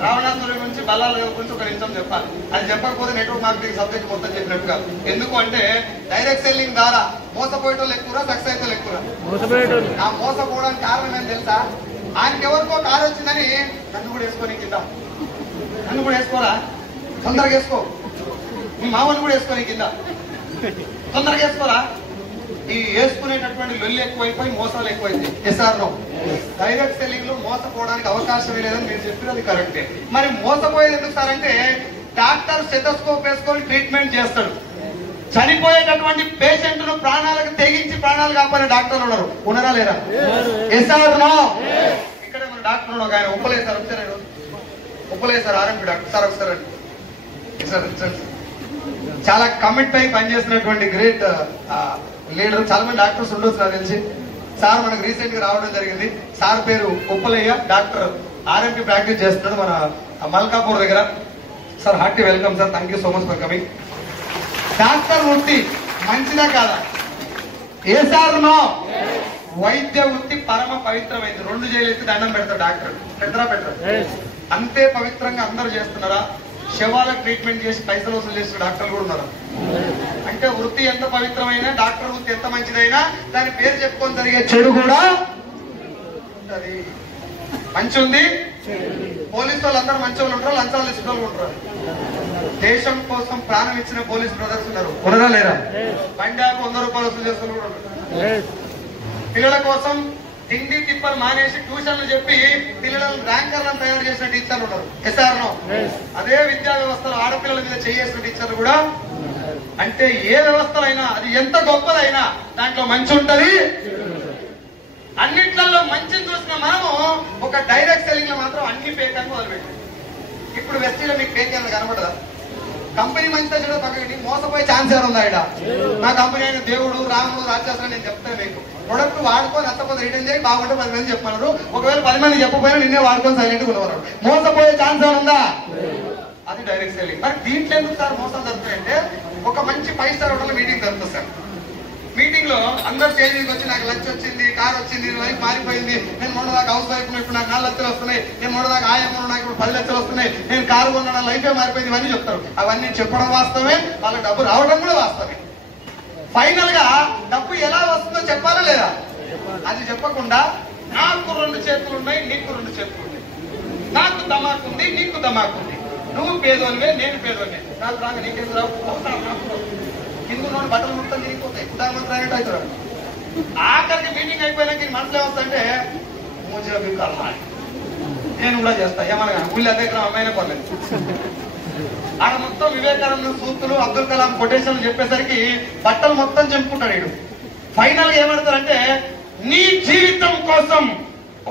రావణాసురుడి గురించి, బల్లాల దేవుడి గురించి ఒక నిమిషం చెప్పాలి. అది చెప్పకపోతే నెట్వర్క్ మార్కెటింగ్ సబ్జెక్ట్ మొత్తం చెప్పినట్టు కాదు. ఎందుకు అంటే డైరెక్ట్ సెల్లింగ్ ద్వారా మోసపోయేటోళ్ళు ఎక్కువ, సక్సెస్ అయితే ఎక్కువ. ఆ మోసపోవడానికి కారణం ఏం తెలుసా? ఆయనకి ఎవరికో కారు వచ్చిందని నన్ను కూడా వేసుకొని కింద నన్ను కూడా వేసుకోరా, తొందరగా వేసుకో. మీ మామని కూడా వేసుకో, నీ కింద తొందరగా వేసుకోరా. ఈ వేసుకునేటటువంటి లొల్లి ఎక్కువైపోయి మోసాలు ఎక్కువైంది. SR no? డైరెక్ట్ సెల్లింగ్ లో మోసపోవడానికి అవకాశమే లేదని మీరు చెప్పినది కరెక్టే. మరి మోసపోయేది ఎందుకు సార్ అంటే, డాక్టర్ స్టెథోస్కోప్ వేసుకొని ట్రీట్మెంట్ చేస్తాడు. చనిపోయేటటువంటి పేషెంట్ ను ప్రాణాలకు తెగించి ప్రాణాలు కాపాడే డాక్టర్లు ఉన్నారు. ఉన్నారా లేరా? Yes or no? ఇక్కడ మన డాక్టర్ ఉన్నాడు, ఆయన ఒప్పలేసారు. వచ్చారు ఒప్పలేసారు. ఆర్ఎంపీ డాక్టర్ సార్ ఒకసారి సార్ చాలా కమిట్ అయి పనిచేసినటువంటి గ్రేట్ లీడర్. చాలా మంది డాక్టర్స్ ఉండొచ్చు నాకు తెలిసి. సార్ మనకు రీసెంట్ గా రావడం జరిగింది. సార్ పేరు ఉప్పలయ్య, డాక్టర్, ఆర్ఎంపీ ప్రాక్టీస్ చేస్తున్నాడు మన మల్కాపూర్ దగ్గర. Sir hearty welcome sir, thank you so much for coming. Doctor వృత్తి మంచిదా కాదా? ఏ సార్ నో? వైద్య వృత్తి పరమ పవిత్రమైంది. 2 చేతులెత్తి దండం పెడతారు డాక్టర్. పెట్టరా? అంతే పవిత్రంగా అందరూ చేస్తున్నారా? శవాలకు ట్రీట్మెంట్ చేసి పైసలు వసూలు చేసిన డాక్టర్లు కూడా ఉన్నారు. అంటే వృత్తి ఎంత పవిత్రమైనా, డాక్టర్ వృత్తి ఎంత మంచిదైనా దాని పేరు చెప్పుకొని జరిగే చెడు కూడా ఉంటది. మంచి ఉంది. పోలీసు వాళ్ళు అందరూ మంచి వాళ్ళు ఉంటారు, లంచాలు ఇచ్చిన వాళ్ళు ఉంటారు. దేశం కోసం ప్రాణం ఇచ్చిన పోలీస్ బ్రదర్స్ ఉన్నారు. ఉన్నారా లేరా? బండాకు 100 రూపాయలు వసూలు చేస్తున్న కూడా ఉన్నారు. పిల్లల కోసం తిండి తిప్పలు మానేసి ట్యూషన్లు చెప్పి పిల్లలను ర్యాంకర్లను తయారు చేసిన టీచర్లు ఉన్నారు. Yes or no? అదే విద్యా వ్యవస్థలో ఆడపిల్లల మీద చేసిన టీచర్లు కూడా. అంటే ఏ వ్యవస్థలైనా అది ఎంత గొప్పదైనా దాంట్లో మంచి ఉంటది. అన్నిట్లలో మంచిని చూసిన మనము ఒక డైరెక్ట్ సెల్లింగ్ లో మాత్రం అన్ని ఫేక్ అని మొదలుపెట్టాం. ఇప్పుడు వెస్టీలో మీకు ఫేక్ అని కనబడదా? కంపెనీ మంచిదా చెడు పక్కకి మోసపోయే ఛాన్స్ ఎవరు ఉందా? ఇక్కడ నా కంపెనీ అయిన దేవుడు, రాముడు, రాక్షసుడు నేను చెప్తాను. మీకు ప్రొడక్ట్ వాడుకొని నచ్చకపోతే రిటర్న్ చేయి, బాగుంటే 10 మంది చెప్పన్నారు. ఒకవేళ 10 మంది చెప్పకపోయినా నిన్నే వాడుకొని సైలెంట్ గా ఉన్నవారు. మోసపోయే ఛాన్స్ ఎవరు ఉందా? అది డైరెక్ట్ సెల్లింగ్. మరి దీంట్లో ఎందుకు సార్ మోసం జరుగుతాయంటే, ఒక మంచి 5 స్టార్ హోటల్ మీటింగ్ జరుగుతుంది సార్. మీటింగ్ లో అందరు స్టేజ్ వచ్చి నాకు లంచ్ వచ్చింది, కార్ వచ్చింది, లైఫ్ మారిపోయింది, నేను మొన్నదాకా హౌస్ వైఫ్, ఇప్పుడు నాకు 4 లక్షలు వస్తున్నాయి, నేను మొన్నదాకా ఆయమ్మ, నాకు ఇప్పుడు 10 లక్షలు వస్తున్నాయి, నేను కారు కొన్నా, లైఫే మారిపోయింది, ఇవన్నీ చెప్తారు. అవన్నీ చెప్పడం వాస్తవమే, వాళ్ళకి డబ్బు రావడం కూడా వాస్తవమే. ఫైనల్ గా డబ్బు ఎలా వస్తుందో చెప్పాలా లేదా? అది చెప్పకుండా నాకు 2 చేతులు ఉన్నాయి, నీకు 2 చేతులు ఉన్నాయి, నాకు దమాకు ఉంది, నీకు దమాకు ఉంది, నువ్వు పేదోనివే, నేను పేదోనే, నాకు రాగా నీకేం రావు, హిందూ నోని బట్టలు మొత్తం తిరిగిపోతాయి. ఉదాహరణ అయినట్టు అవుతారు. ఆఖరికి మీటింగ్ అయిపోయినాక మనసులో వస్తుంటే నేను కూడా చేస్తా, ఏమనగా ఊళ్ళో దగ్గర అమ్మాయినా పర్లేదు. ఆడ మొత్తం వివేకానంద సూక్తులు, అబ్దుల్ కలాం కొటేషన్లు చెప్పేసరికి బట్టలు మొత్తం చెప్పుకుంటాడు వీడు. ఫైనల్ గా ఏమంటారంటే, నీ జీవితం కోసం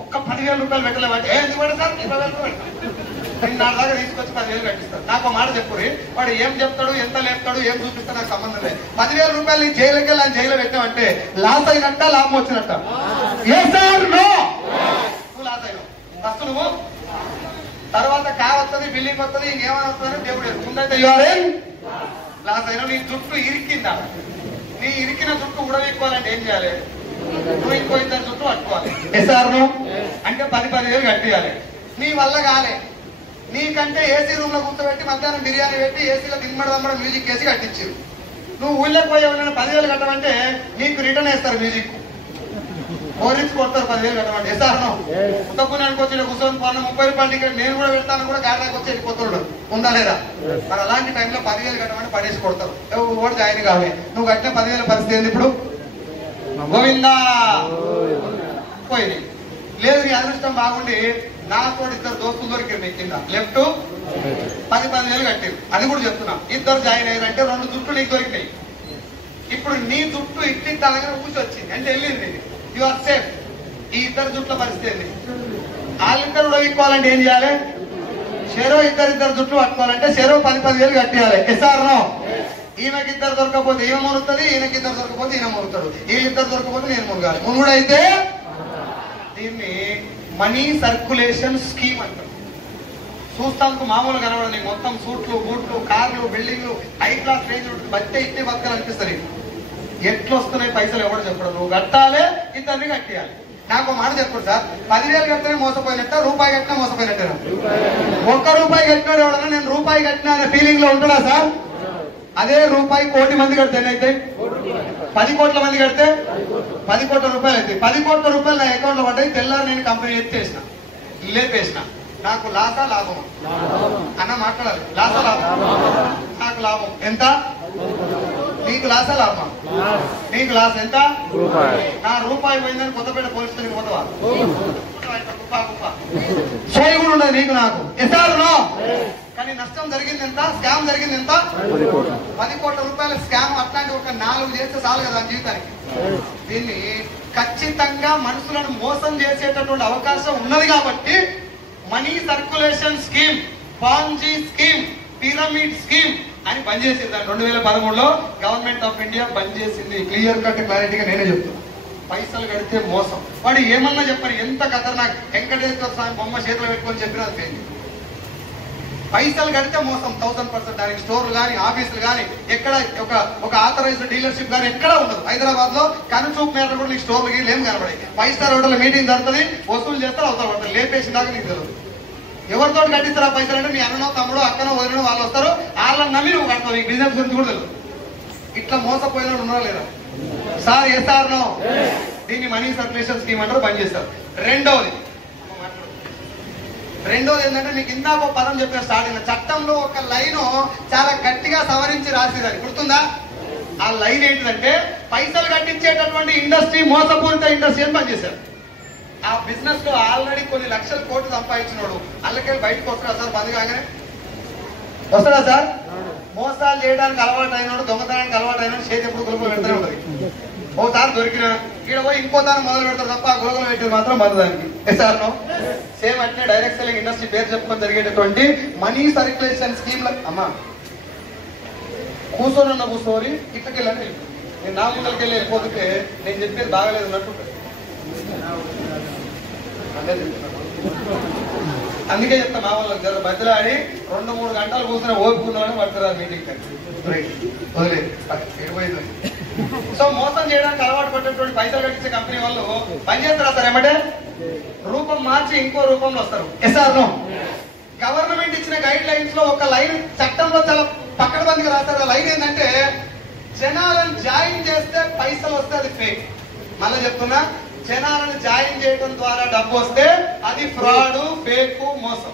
ఒక్క 10,000 రూపాయలు పెట్టలేమంటే ఎందుకు పెడతారు? 20,000 రూపాయలు నేను నా దాకా తీసుకొచ్చి 10,000 కట్టిస్తాను. నాకు మాట చెప్పురి, వాడు ఏం చెప్తాడు, ఎంత లేపుతాడు, ఏం చూపిస్తాడు నాకు సంబంధం లేదు. 10,000 రూపాయలు నీ జైలుకి వెళ్ళి ఆయన జైల్లో పెట్టామంటే లాస్ అయినట్ట, లాభం వచ్చినట్ట? ఏ సార్ నో? నువ్వు లాస్ అయినావు ఫస్ట్. నువ్వు తర్వాత కార్ వస్తుంది, బిల్డింగ్ వస్తుంది, ఇంకేమైనా వస్తుందని దేవుడు ముందైతే లాస్ అయినా. నీ జుట్టు ఇరికిందా? నీ ఇరికిన జుట్టు ఉడవెక్కువాలంటే ఏం చేయాలి? నువ్వు ఇంకో 2 జుట్టు పట్టుకోవాలి. Yes or no? అంటే 10,000 కట్టియాలి. నీ వల్ల కాలే, నీకంటే ఏసీ రూమ్ లో కూర్చోబెట్టి మధ్యాహ్నం బిర్యానీ పెట్టి ఏసీలో దిమ్మడం మ్యూజిక్ వేసి కట్టించారు. నువ్వు ఊళ్ళకి పోయి ఎవరైనా 10,000 కట్టమంటే నీకు రిటర్న్ వేస్తారు మ్యూజిక్, ఓరించి కొడతారు 10,000 కట్టమంటే. SR no? ఉత్తపుణ్యానికి వచ్చి కూర్చొని పోన్న 30 రూపాయలు టికెట్ నేను కూడా పెడతాను కూడా గాడికి వచ్చి వెళ్ళిపోతాడు. ఉందా లేదా? మరి అలాంటి టైంలో 10,000 కట్టమంటే పడేసి కొడతారు. ఎవరు జాయిన్ కావాలి. నువ్వు కట్టిన 10,000 పరిస్థితి ఏంది ఇప్పుడు? గోవిందా పోయింది. లేదు నీ అదృష్టం బాగుండి నాకు 2 దోస్తులు దొరికారు నీ కింద, లెఫ్ట్ 10,000 కట్టారు. అది కూడా చెప్తున్నా. 2 జాయిన్ అయ్యారంటే 2 జుట్లు నీకు దొరికినాయి. ఇప్పుడు నీ జుట్టు ఇట్టి తలగా ఊసి వచ్చింది అంటే వెళ్ళింది, యు ఆర్ సేఫ్. ఈ 2 జుట్ల పరిస్థితి ఏంది? వాళ్ళిద్దరు కూడా ఇక్కోవాలంటే ఏం చేయాలి? చెరో 2 జుట్లు పట్టుకోవాలంటే చెరో 10,000 కట్టేయాలి. SR no? ఈమెకి 2 దొరకపోతే ఈమె మునుగుతుంది, ఈయనకి 2 దొరకపోతే ఈయన మునుగుతాడు, వీళ్ళిద్దరు దొరకపోతే నేను మునగాలి. మునుగుడైతే దీన్ని మనీ సర్క్యులేషన్ స్కీమ్ అంటారు. చూస్తానికి మామూలు కనబడదు, మొత్తం సూట్లు, బూట్లు, కార్లు, బిల్డింగ్లు, హై క్లాస్ రేంజ్ ఉంటుంది. బట్టే ఇట్టే బతకాలి అనిపిస్తుంది. ఎట్లు వస్తున్నాయి పైసలు ఎవరు చెప్పడం? నువ్వు కట్టాలి, 2 కట్టేయాలి. నాకు మాట చెప్పడు సార్, 10,000 కట్టినా మోసపోయినట్ట, రూపాయి కట్టినా మోసపోయినట్టేనా? 1 రూపాయి కట్టినాడు ఎవడన్నా నేను రూపాయి కట్టినా అనే ఫీలింగ్ లో ఉంటున్నా సార్? అదే రూపాయి 1 కోటి మంది కడితే అయితే 10 కోట్ల మంది కడితే 10 కోట్ల రూపాయలు అయితే 10 కోట్ల రూపాయలు నా అకౌంట్ లో పడ్డాయి. తెల్లారు నేను కంపెనీ ఎత్తేసిన, లేపేసిన. నాకు లాసా లాభం అన్న మాట్లాడాలి. లాసా లాభం? నాకు లాభం ఎంత? నీకు లాసా లాభం? నీకు లాస్ ఎంత? నా రూపాయి పోయిందని కొత్తపేట పోలీస్ స్టేషన్ పోతావా? సోయి కూడా ఉండదు నీకు నాకు. ఎసారు నో. కానీ నష్టం జరిగింది ఎంత? స్కామ్ జరిగింది ఎంత? 10 కోట్ల రూపాయల స్కామ్. అట్లాంటి ఒక 4 చేస్తే చాలు కదా జీవితానికి. దీన్ని ఖచ్చితంగా మనుషులను మోసం చేసేటటువంటి అవకాశం ఉన్నది కాబట్టి money circulation scheme, Ponzi scheme, pyramid scheme అని బంద్ చేసింది. 2013లో గవర్నమెంట్ ఆఫ్ ఇండియా బంద్ చేసింది. క్లియర్ కట్ క్లారిటీగా నేనే చెప్తున్నా. పైసలు కడితే మోసం. వాడు ఏమన్నా చెప్పారు, ఎంత ఖతర్నాక్. వెంకటేశ్వర స్వామి బొమ్మ చేతిలో పెట్టుకొని చెప్పినా అది పోయింది. పైసలు కడితే మోసం 1000%. దానికి స్టోర్లు కానీ, ఆఫీసులు కానీ, ఎక్కడ ఒక ఆథరైజ్డ్ డీలర్షిప్ కానీ ఎక్కడ ఉండదు. హైదరాబాద్ లో కనుచూపు మేర కూడా నీకు స్టోర్లు గీళ్ళు ఏం కనబడాయి. 5 స్టార్ హోటల్ మీటింగ్ జరుగుతుంది, వసూలు చేస్తారు, అవతల పడతారు. లేపేసిన దాకా నీకు తెలియదు. ఎవరితో కట్టిస్తారా పైసలు అంటే మీ అన్ననో తమ్ముడో అక్కనో వదిలినో వాళ్ళు వస్తారు. వాళ్ళని నమ్మి నువ్వు కడతావు. నీకు బిజినెస్ గురించి కూడా తెలియదు. ఇట్లా మోసపోయిన ఉన్నారా లేదా సార్? Yes or no. దీన్ని మనీ సర్క్యులేషన్ స్కీమ్ అంటారు, బంద్ చేస్తారు. రెండోది ఏంటంటే మీకు ఇందాక ఒక పదం చెప్పిన స్టార్టింగ్, చట్టంలో ఒక లైన్ చాలా గట్టిగా సవరించి రాసేదాన్ని గుర్తుందా? ఆ లైన్ ఏంటిదంటే పైసలు కట్టించేటటువంటి ఇండస్ట్రీ మోసపూరిత ఇండస్ట్రీ అని పనిచేశారు. ఆ బిజినెస్ లో ఆల్రెడీ కొన్ని లక్షల కోట్లు సంపాదించినోడు అల్లకెళ్ళి బయటకు వస్తాడా సార్? బంద్ కాగానే వస్తాడా సార్? మోసాలు చేయడానికి అలవాటు అయినాడు, దొంగతనానికి అలవాటు అయినాడు, చేతి ఎప్పుడు గురుకులు పెడతానే ఉంటది. ఓసారి దొరికిన ఇక్కడ పోయి ఇంకో దాన్ని మొదలు పెడతారు తప్ప ఆ గురుకులు పెట్టేది మాత్రం బంద్ దానికి. Yes or no. సేమ్ అట్నే డైరెక్ట్ సెల్లింగ్ ఇండస్ట్రీ పేరు చెప్పుకొని జరిగేటటువంటి మనీ సర్క్యులేషన్ స్కీమ్ లో అమ్మా కూర్చొని కూర్చోని ఇట్లకెళ్ళండి. నేను నా ముందరికి వెళ్ళి వెళ్ళిపోతుంటే నేను చెప్పేది బాగలేదు అన్నట్టు. అందుకే చెప్తా మా వాళ్ళకి జర మధ్యలో ఆడి 2-3 గంటలు కూర్చొని ఓపుకున్నామని పడుతున్నారు మీటింగ్. వదిలేదు. సో మోసం చేయడానికి అలవాటు పడేటువంటి పైసలు కట్టించే కంపెనీ వాళ్ళు పనిచేస్తారా సార్? ఏమంటే రూపం మార్చి ఇంకో రూపంలో వస్తారు. Yes or no. గవర్నమెంట్ ఇచ్చిన గైడ్ లైన్స్ లో ఒక లైన్ చట్టంలో చాలా పక్కడబందిగా రాస్తారు. ఆ లైన్ ఏంటంటే జనాలను జాయిన్ చేస్తే పైసలు వస్తే అది ఫేక్. మళ్ళీ చెప్తున్నా, జనాలను జాయిన్ చేయడం ద్వారా డబ్బు వస్తే అది ఫ్రాడ్, ఫేక్, మోసం.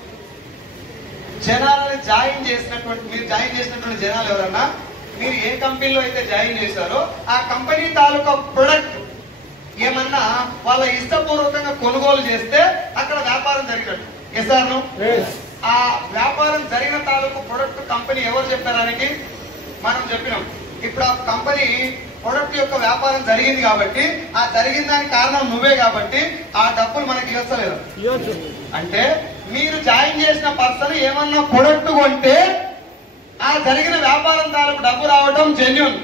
జనాలను జాయిన్ చేసినటువంటి మీరు జాయిన్ చేసినటువంటి జనాలు ఎవరన్నా మీరు ఏ కంపెనీలో అయితే జాయిన్ చేశారో ఆ కంపెనీ తాలూకా ప్రొడక్ట్ ఏమన్నా వాళ్ళ ఇష్టపూర్వకంగా కొనుగోలు చేస్తే అక్కడ వ్యాపారం జరిగినట్టు. Yes or no. ఆ వ్యాపారం జరిగిన తాలూకు ప్రొడక్ట్ కంపెనీ ఎవరు చెప్పారానికి మనం చెప్పినాం. ఇప్పుడు ఆ కంపెనీ ప్రొడక్ట్ యొక్క వ్యాపారం జరిగింది కాబట్టి ఆ జరిగిన దానికి కారణం నువ్వే కాబట్టి ఆ డబ్బులు మనకి ఇవ్వలేదు. అంటే మీరు జాయిన్ చేసిన పర్సన్ ఏమన్నా ప్రొడక్ట్ కొంటే ఆ జరిగిన వ్యాపారం తాలూకు డబ్బు రావడం జెన్యూన్.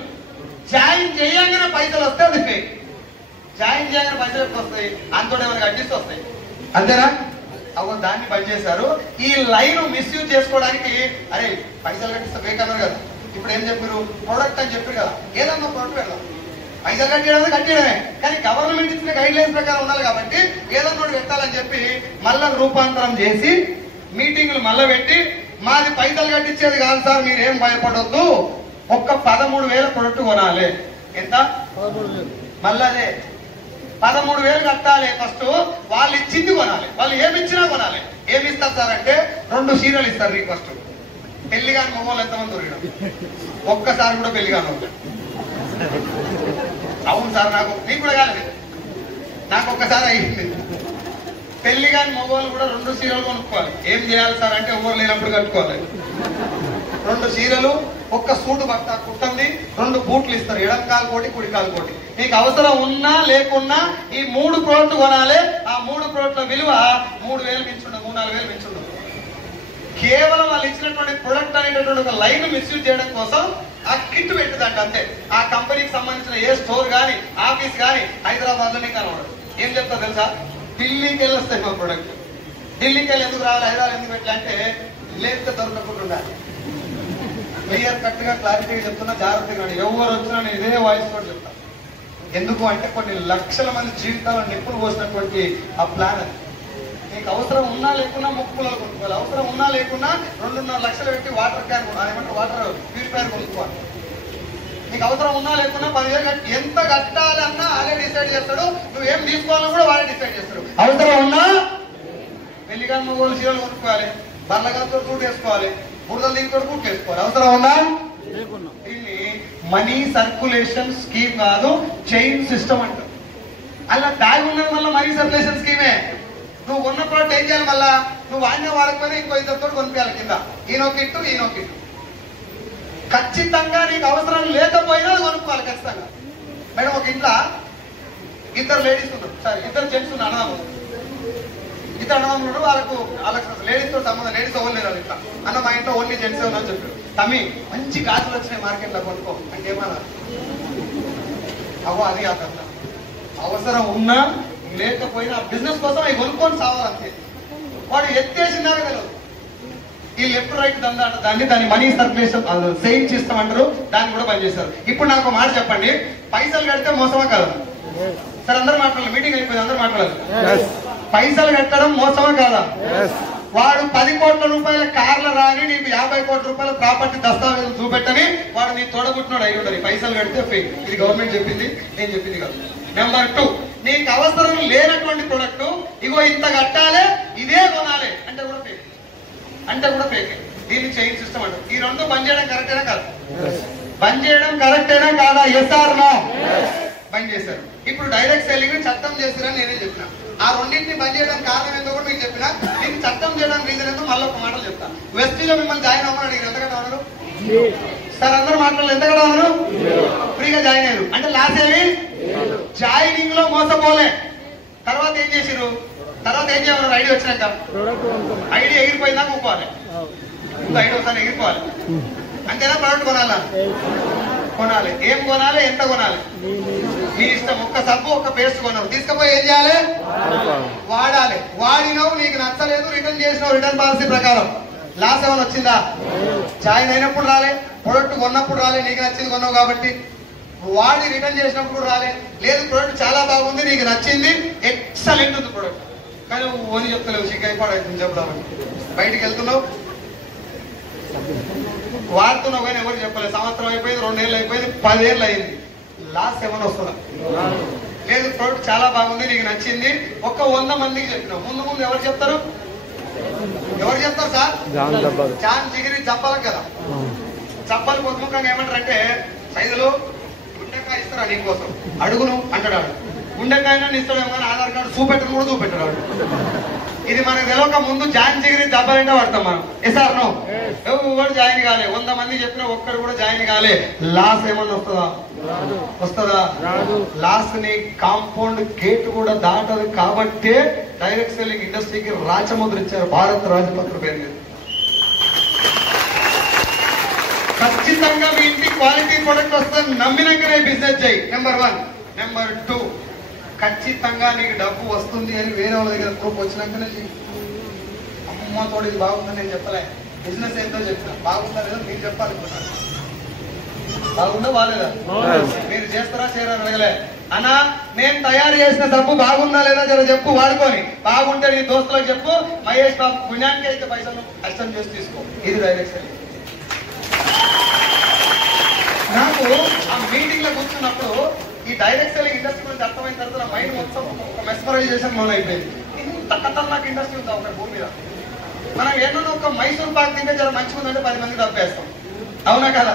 జాయిన్ చేయగానే పైసలు వస్తే అది ఫేక్. జాయిన్ చేయగానే పైసలు ఎప్పుడు వస్తాయి? అంతటా ఎవరికి అడ్డిస్తూ వస్తాయి. అంతేనా? అప్పుడు దాన్ని బంద్ చేశారు. ఈ లైన్ మిస్యూజ్ చేసుకోవడానికి అరే పైసలు కట్టిస్తే ఫేక్ అన్నారు కదా, ఇప్పుడు ఏం చెప్పారు? ప్రొడక్ట్ అని చెప్పారు కదా, ఏదన్నా ప్రొడక్ట్ పెడదాం. పైసలు కట్టేయడం కట్టేయడమే, కానీ గవర్నమెంట్ ఇచ్చిన గైడ్ లైన్స్ ప్రకారం ఉండాలి కాబట్టి ఏదన్నా పెట్టాలని చెప్పి మళ్ళా రూపాంతరం చేసి మీటింగ్లు మళ్ళా పెట్టి మాది పైసలు కట్టించేది కాదు సార్, మీరేం భయపడొద్దు, ఒక్క 13,000 ప్రొడక్ట్ కొనాలి. ఎంత? మళ్ళదే 13,000 కట్టాలి. ఫస్ట్ వాళ్ళు ఇచ్చింది కొనాలి. వాళ్ళు ఏమి ఇచ్చినా కొనాలి. ఏమి ఇస్తారు సార్ అంటే 2 చీరలు ఇస్తారు నీకు. ఫస్ట్ పెళ్లి కాని మొమ్మలు ఎంతమంది దొరికినాం? ఒక్కసారి కూడా పెళ్లి కాను. అవును సార్, నీకు కూడా కాలేదు, నాకు ఒక్కసారి అయ్యింది. పెళ్లి కాని మొగోళ్ళు కూడా 2 చీరలు కొనుక్కోవాలి. ఏం చేయాలి సార్ అంటే ఊరు లేనప్పుడు కట్టుకోవాలి. 2 చీరలు, ఒక్క సూటు బట్ట కుట్టండి, 2 బూట్లు ఇస్తారు, ఎడంకాలు కోటి కుడికాలు కోటి. మీకు అవసరం ఉన్నా లేకున్నా ఈ 3 ప్రోడక్ట్ కొనాలి. ఆ 3 ప్రోడక్ట్ల విలువ 3,000 మించుండదు, 3-4,000 మించుండదు. కేవలం వాళ్ళు ఇచ్చినటువంటి ప్రొడక్ట్ అనేటటువంటి ఒక లైన్ మిస్యూజ్ చేయడం కోసం ఆ కిట్ పెట్టిందంట అంతే. ఆ కంపెనీకి సంబంధించిన ఏ స్టోర్ కానీ ఆఫీస్ కానీ హైదరాబాద్ లోనే కనబడదు. ఏం చెప్తా తెలుసా? ఢిల్లీకి వెళ్ళి వస్తాయి మా ప్రొడక్ట్. ఢిల్లీకి వెళ్ళి ఎందుకు రావాలి, హైదరాబాద్ ఎందుకు పెట్టాలంటే లేకపోతే దొరకకుండా ఉండాలి. క్లియర్ కట్ గా క్లారిటీగా చెప్తున్నా, జాగ్రత్తగా. ఎవరు వచ్చినా నేను ఇదే వాయిస్ కూడా చెప్తాను. ఎందుకు అంటే కొన్ని లక్షల మంది జీవితాలను నిప్పులు పోసినటువంటి ఆ ప్లాన్ అది. నీకు అవసరం ఉన్నా లేకున్నా ముక్కుపుల్లలు కొనుక్కోవాలి. అవసరం ఉన్నా లేకున్నా 2.5 లక్షలు పెట్టి వాటర్ క్యాన్ ఏమంటారు వాటర్ ప్యూరిఫైర్ కొనుక్కోవాలి. నీకు అవసరం ఉన్నా లేకున్నా 10,000 కట్టి ఎంత కట్టాలన్నా అదే డిసైడ్ చేస్తాడు. నువ్వేం తీసుకోవాలని కూడా వాడే డిసైడ్ చేస్తాడు. అవసరం ఉన్నా పెళ్లిగా ఏదైనా మగవాళ్ళు చీరలు కొనుక్కోవాలి, బల్లగాతో సూట్ వేసుకోవాలి, బురదలు దిగుతో బూట్లు వేసుకోవాలి. అవసరం ఉందా? దీన్ని మనీ సర్కులేషన్ స్కీమ్ కాదు, చైన్ సిస్టమ్ అంటారు. అలా దాగి ఉన్నది వల్ల మనీ సర్కులేషన్ స్కీమే. నువ్వు ఉన్న ప్రోడక్ట్ ఏం చేయాలి, మళ్ళా నువ్వు వాడిన వాడకపోయినా ఇంకో ఇద్దరితో కొనిపించాలి. కింద ఈయనో కిట్టు ఈయనో కిట్టు. ఖచ్చితంగా నీకు అవసరం లేకపోయినా కొనుక్కోవాలి ఖచ్చితంగా. మేడం ఒక ఇంట్లో ఇద్దరు లేడీస్ ఉన్నారు, సారీ ఇద్దరు జెంట్స్ ఉన్నారు, అన్నదమ్ములు. ఇద్దరు అన్నదమ్ములు వాళ్ళకు లేడీస్ తో సంబంధం, లేడీస్ ఓన్లీ లేదు. ఇట్లా అన్న మా ఇంట్లో ఓన్లీ జెంట్స్ ఉన్నారని చెప్పారు. తమ్మి మంచి గాజులు వచ్చినాయి మార్కెట్లో కొనుక్కో అంటే ఏమన్నా అవ్వ అది కాదు. అవసరం ఉన్నా లేకపోయినా బిజినెస్ కోసం అవి కొనుక్కొని సావాలంతే. వాడు ఎత్తేసినారు కదా ఈ లెఫ్ట్ రైట్ దందా దాన్ని మనీ సర్క్యులేషన్ సేవింగ్ సిస్టమ్ అంటారు. దాన్ని కూడా పనిచేస్తారు. ఇప్పుడు నాకు మాట చెప్పండి, పైసలు కడితే మోసమా కాదా? సార్ అందరూ మాట్లాడాలి, మీటింగ్ అయిపోయింది, అందరూ మాట్లాడాలి. పైసలు కట్టడం మోసమా కాదా? వాడు 10 కోట్ల రూపాయల కార్ల రాని నీకు 50 కోట్ల రూపాయల ప్రాపర్టీ దస్తావేజులు చూపెట్టని వాడు నీ తోడబుట్టినాడు అయి ఉండరు. పైసలు కడితే ఫేక్. ఇది గవర్నమెంట్ చెప్పింది, నేను చెప్పింది కాదు. నెంబర్ 2, నీకు అవసరం లేనటువంటి ప్రొడక్ట్ ఇగో ఇంత కట్టాలి ఇదే కొనాలి అంటే కూడా ఫేక్, అంటే కూడా ఫేక్. దీన్ని చైన్ సిస్టమ్ అంటారు. ఈ రెండు బంద్ చేయడం కరెక్టేనా కాదు? బంద్ చేయడం కరెక్టేనా కాదా? Yes or no? బంద్ చేశారు. ఇప్పుడు డైరెక్ట్ సెల్లింగ్ చట్టం చేశారని నేనే చెప్పిన. ఆ రెండింటిని బంద్ చేయడానికి కారణం ఏందో కూడా మీకు చెప్పిన. దీన్ని చట్టం చేయడానికి రీజన్ ఏందో మళ్ళీ ఒక మాటలు చెప్తా. వెస్టీలో మిమ్మల్ని జాయిన్ అవ్వమని అడిగారు, ఎంత కట్టమన్నారు సార్? అందరూ మాట్లాడాలి, ఎంత కట్టమన్నారు? ఫ్రీగా జాయిన్ అయ్యారు అంటే లాస్ ఏమి? జాయినింగ్ లో మోసపోలే. తర్వాత ఏం చేసిరు? తర్వాత ఏం చేయమన్నారు? ఐడి వచ్చినాక ఐడి ఎగిరిపోయిందా ఒప్పుకోవాలి, ఐడి ఒకసారి ఎగిరిపోవాలి అంతేనా? ప్రోడక్ట్ కొనాలా? కొనాలి. ఏం కొనాలి, ఎంత కొనాలి మీ ఇష్టం. ఒక్క సబ్బు ఒక్క పేస్ట్ కొన్నావు, తీసుకుపోయి ఏం చేయాలి? వాడాలి. వాడినావు, నీకు నచ్చలేదు, రిటర్న్ చేసినావు. రిటర్న్ పాలసీ ప్రకారం లాస్ ఏమైనా వచ్చిందా? జాయిన్ అయినప్పుడు రాలే, ప్రొడక్ట్ కొన్నప్పుడు రాలే, నీకు నచ్చింది కొన్నావు కాబట్టి. వాడి రిటర్న్ చేసినప్పుడు రాలే. లేదు ప్రొడక్ట్ చాలా బాగుంది, నీకు నచ్చింది, ఎక్సలెంట్ ఉంది ప్రొడక్ట్, కానీ నువ్వు ఓని చెప్తలేవు, సిగ్గైపోవడం చెప్తామని బయటికి వెళ్తున్నావు, వాడుతున్నావు కానీ ఎవరు చెప్పలేదు. సంవత్సరం అయిపోయింది, 2 ఏళ్ళు అయిపోయింది, 10 ఏళ్ళు అయింది. లాస్ ఏమైనా వస్తుందా? లేదు ప్రోడక్ట్ చాలా బాగుంది, నీకు నచ్చింది, ఒక 100 మందికి చెప్పినావు. ముందు ఎవరు చెప్తారు? ఎవరు చెప్తారు సార్? చాన్ జిగిరి చెప్పాలి కదా. చెప్పాలి పొద్దుముఖంగా ఏమంటారంటే, సైజులు గుండెకాయ ఇస్తారా నీకోసం అడుగును అంటాడు. గుండెకాయ ఇస్తాడేమో కానీ ఆధార్ కార్డు చూపెట్టను కూడా చూపెట్టాడు. ఇది మనకు తెలియక ముందు జాయిన్ జిగిరి దెబ్బలంటే పడతాం మనం. ఎసార్ నో ఎవరు జాయిన్ కాలే, 100 మంది చెప్పినా ఒక్కరు కూడా జాయిన్ కాలే. లాస్ ఏమన్నా వస్తుందా? వస్తుందా? లాస్ ని కాంపౌండ్ గేట్ కూడా దాటదు. కాబట్టి డైరెక్ట్ సెల్లింగ్ ఇండస్ట్రీకి రాచముద్ర ఇచ్చారు భారత్ రాజపత్ర పేరు మీద. ఖచ్చితంగా మీ ఇంటి క్వాలిటీ ప్రొడక్ట్ వస్తుంది, నమ్మినాకనే బిజినెస్ చేయి. నెంబర్ 1. నెంబర్ 2, ఖచ్చితంగా నీకు డబ్బు వస్తుంది అని వేరే వాళ్ళ దగ్గర ప్రూఫ్ వచ్చినాకనే చెయ్యి. అమ్మ తోడు ఇది బాగుందని నేను చెప్పలే, బిజినెస్ ఏంటో చెప్పిన. బాగుందా లేదో మీరు చెప్పాలనుకున్నాను. బాగుందా బాగాలేదా? మీరు చేస్తారా చేయరా అడగలే. అన్నా నేను తయారు చేసిన డబ్బు బాగుందా లేదా జర చెప్పు, వాడుకొని. బాగుంటే నీ దోస్తులకు చెప్పు, మహేష్ బాబు పుణ్యానికి అయితే పైసలు కష్టం చేసి తీసుకో. ఇది డైరెక్ట్ సెల్లింగ్. నాకు ఆ మీటింగ్ లో కూర్చున్నప్పుడు ఈ డైరెక్ట్ సెల్లింగ్ ఇండస్ట్రీ గురించి అర్థమైన తర్వాత నా మైండ్ మొత్తం ఒక మెస్మరైజేషన్ మొదలు అయిపోయింది. ఇంత ఖతర్నాక్ ఇండస్ట్రీ ఉంది ఒక భూమి మీద. మనం ఏమన్నా ఒక మైసూర్ పాక్ తింటే జర మంచిగా ఉందంటే 10 మందికి డబ్బేస్తాం, అవునా కదా?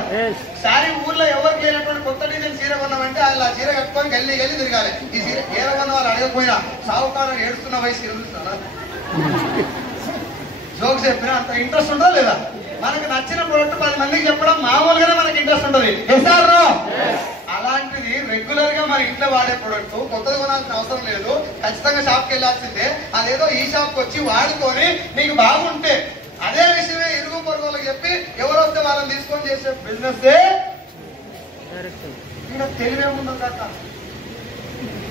శారీ ఊర్లో ఎవరికి లేనటువంటి కొత్త డిజైన్ చీర కొన్నామంటే అలా చీర కట్టుకొని గల్లీ తిరగాలి. ఈ చీర చీర కొన్న వాళ్ళు అడగకపోయినా సావుకారు ఏడుస్తున్న వయసు ఎదురుస్తున్నా జోక్స్ చెప్పినా అంత ఇంట్రెస్ట్ ఉంటుందా లేదా? మనకు నచ్చిన ప్రోడక్ట్ 10 మందికి చెప్పడం మామూలుగానే మనకి ఇంట్రెస్ట్ ఉంటుంది. అలాంటిది రెగ్యులర్ గా మన ఇంట్లో వాడే ప్రొడక్ట్ కొత్తది కొనాల్సిన అవసరం లేదు, ఖచ్చితంగా షాప్కి వెళ్ళాల్సిందే. అదేదో ఈ షాప్కి వచ్చి వాడుకొని నీకు బాగుంటే అదే విషయమే ఇరుగు పొరుగు వాళ్ళకి చెప్పి ఎవరు వస్తే వాళ్ళని తీసుకొని చేసే బిజినెస్ ఇంకా తెలివేముందో కాక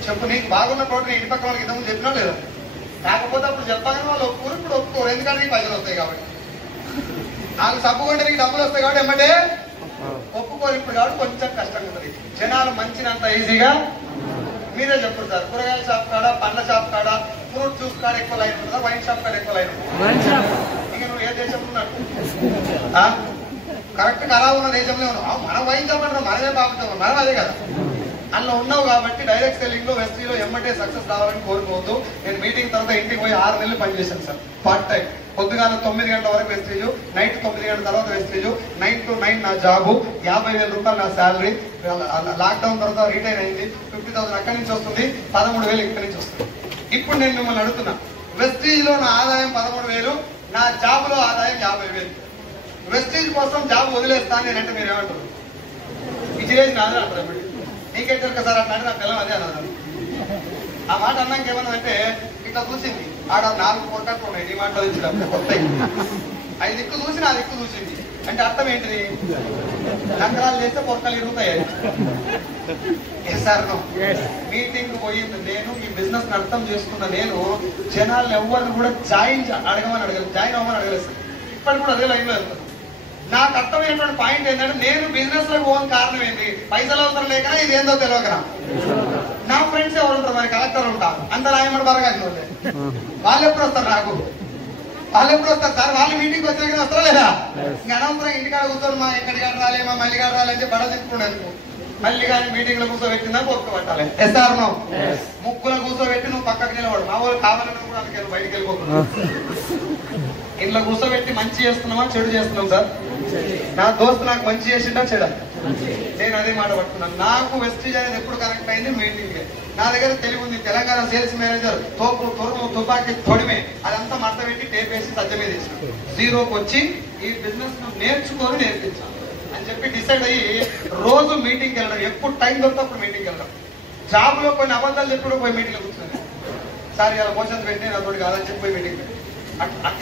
చెప్పు. నీకు బాగున్న ప్రోడక్ట్ ఇంటి పక్కన వాళ్ళకి ఇంతకుముందు చెప్పినా లేదా? కాకపోతే అప్పుడు చెప్పగానే వాళ్ళు ఒప్పుకోరు, ఇప్పుడు ఒప్పుకోరు, ఎందుకంటే నీకు పైసలు వస్తాయి కాబట్టి. వాళ్ళు సబ్బు కొంటే నీకు డబ్బులు వస్తాయి కాబట్టి ఎమ్మటే ఒప్పుకోరు ఇప్పుడు కాబట్టి కొంచెం కష్టంగా ఉంటుంది. జనాలు మంచినంత ఈజీగా మీరే చెప్పరు సార్. కూరగాయల షాప్ కాడ, పండ్ల షాప్ కాడ, ఫ్రూట్ జ్యూస్ కాడ ఎక్కువ లైన్ ఉంటుందా? వైన్ షాప్ కాడ ఎక్కువ లైన్ ఉంటుంది? ఇంకా నువ్వు ఏ దేశంలో ఉన్నట్టు కరెక్ట్ గా అలా ఉన్న దేశంలో ఉన్నావు. మనం వైన్ షాప్ అంటాం, మనమే బాగుంటాం, మనం అదే కదా. అందులో ఉన్నావు కాబట్టి డైరెక్ట్ సెల్లింగ్ లో వెస్టీలో ఎమ్మటే సక్సెస్ రావాలని కోరుకోవద్దు. నేను మీటింగ్ తర్వాత ఇంటికి పోయి 6 నెలలు పనిచేశాను సార్ పార్ట్ టైం. పొద్దుగాల 9 గంటల వరకు వెస్టేజ్, నైట్ 9 గంటల తర్వాత వెస్టేజ్, 9 to 9 నా జాబు, 50,000 రూపాయలు నా శాలరీ. లాక్డౌన్ తర్వాత రిటైర్ అయింది, 50,000 అక్కడి నుంచి వస్తుంది, 13,000 ఇక్కడి నుంచి వస్తుంది. ఇప్పుడు నేను మిమ్మల్ని అడుగుతున్నా, వెస్టేజ్ లో నా ఆదాయం 13,000, నా జాబ్ లో ఆదాయం 50,000. వెస్టేజ్ కోసం జాబ్ వదిలేస్తాను నేనంటే మీరు ఏమంటారు? ఇచ్చిరేసి నాదే అంటారు. ఇప్పుడు నీకైతే సార్ అట్లా అంటే నా పిల్లలు అదే అన్నారు. ఆ మాట అన్నాక ఏమన్నా అంటే ఇట్లా చూసింది, ఆడ 4 పొరకట్లు ఉన్నాయి ఈ మాటలో ఇచ్చినప్పుడు కొత్త 5 దిక్కు చూసి 4 దిక్కు చూసింది అంటే అర్థం ఏంటిది? నగరాలు చేస్తే పొరకలు ఇరుగుతాయి. సార్ మీటింగ్ పోయింది నేను, ఈ బిజినెస్ అర్థం చేసుకున్న నేను, జనాలు ఎవరిని కూడా జాయిన్ అడగలేదు, జాయిన్ అవ్వమని అడగలేదు సార్. ఇప్పటికి కూడా అదే లైన్ లో వెళ్తాను. నాకు అర్థమైనటువంటి పాయింట్ ఏంటంటే, నేను బిజినెస్ లో పోని కారణం ఏంటి? పైసలు అవసరం లేకనా, ఇది ఏందో తెలియకనా? నా ఫ్రెండ్స్ ఎవరు ఉంటారు? మరి కలెక్టర్ ఉంటారు, అందరు ఆయమని బరగా వాళ్ళు ఎప్పుడు వస్తారు? నాకు వాళ్ళు ఎప్పుడు వస్తారు సార్? వాళ్ళు మీటింగ్ వచ్చినాక వస్తారా లేదా? ఇంకా అనవసరం ఇంటికాడ కూర్చొని మా ఎక్కడికి రాలే, మా మల్లిగాడు రాలని చెప్పి బడ చెప్పుకునేందుకు. మళ్ళీ కానీ మీటింగ్ లో కూర్చోబెట్టిందా పొక్కు పట్టాలి. ఎస్ఆర్ నో ముక్కులో కూర్చోబెట్టి నువ్వు పక్కకి నిలబడు. మా వాళ్ళు కావాలని కూడా అందుకే బయటికి వెళ్ళిపోకుండా ఇంట్లో కూర్చోబెట్టి మంచి చేస్తున్నామా చెడు చేస్తున్నాం సార్? నా దోస్తు నాకు మంచి చేసిండా చెడా? నేను అదే మాట పట్టుకున్నాను. నాకు వెస్టేజ్ అనేది ఎప్పుడు కరెక్ట్ అయింది? మీటింగ్. నా దగ్గర తెలివి ఉంది. తెలంగాణ సేల్స్ మేనేజర్ తోపు తొరుము తుపాకి తొడిమే అదంతా మడత పెట్టి టేప్ వేసి సత్యమే చేసిన జీరోకి వచ్చి ఈ బిజినెస్ నేర్చుకొని నేర్పించాను అని చెప్పి డిసైడ్ అయ్యి రోజు మీటింగ్కి వెళ్ళడం. ఎప్పుడు టైం దొరికితే అప్పుడు మీటింగ్కి వెళ్ళడం. జాబ్ లో కొన్ని అబద్ధాలు చెప్పి పోయి మీటింగ్ లో కూర్చున్నాను. సార్ ఇలా మోషన్ పెట్టి నా తోటి కాదని చెప్పి పోయి మీటింగ్.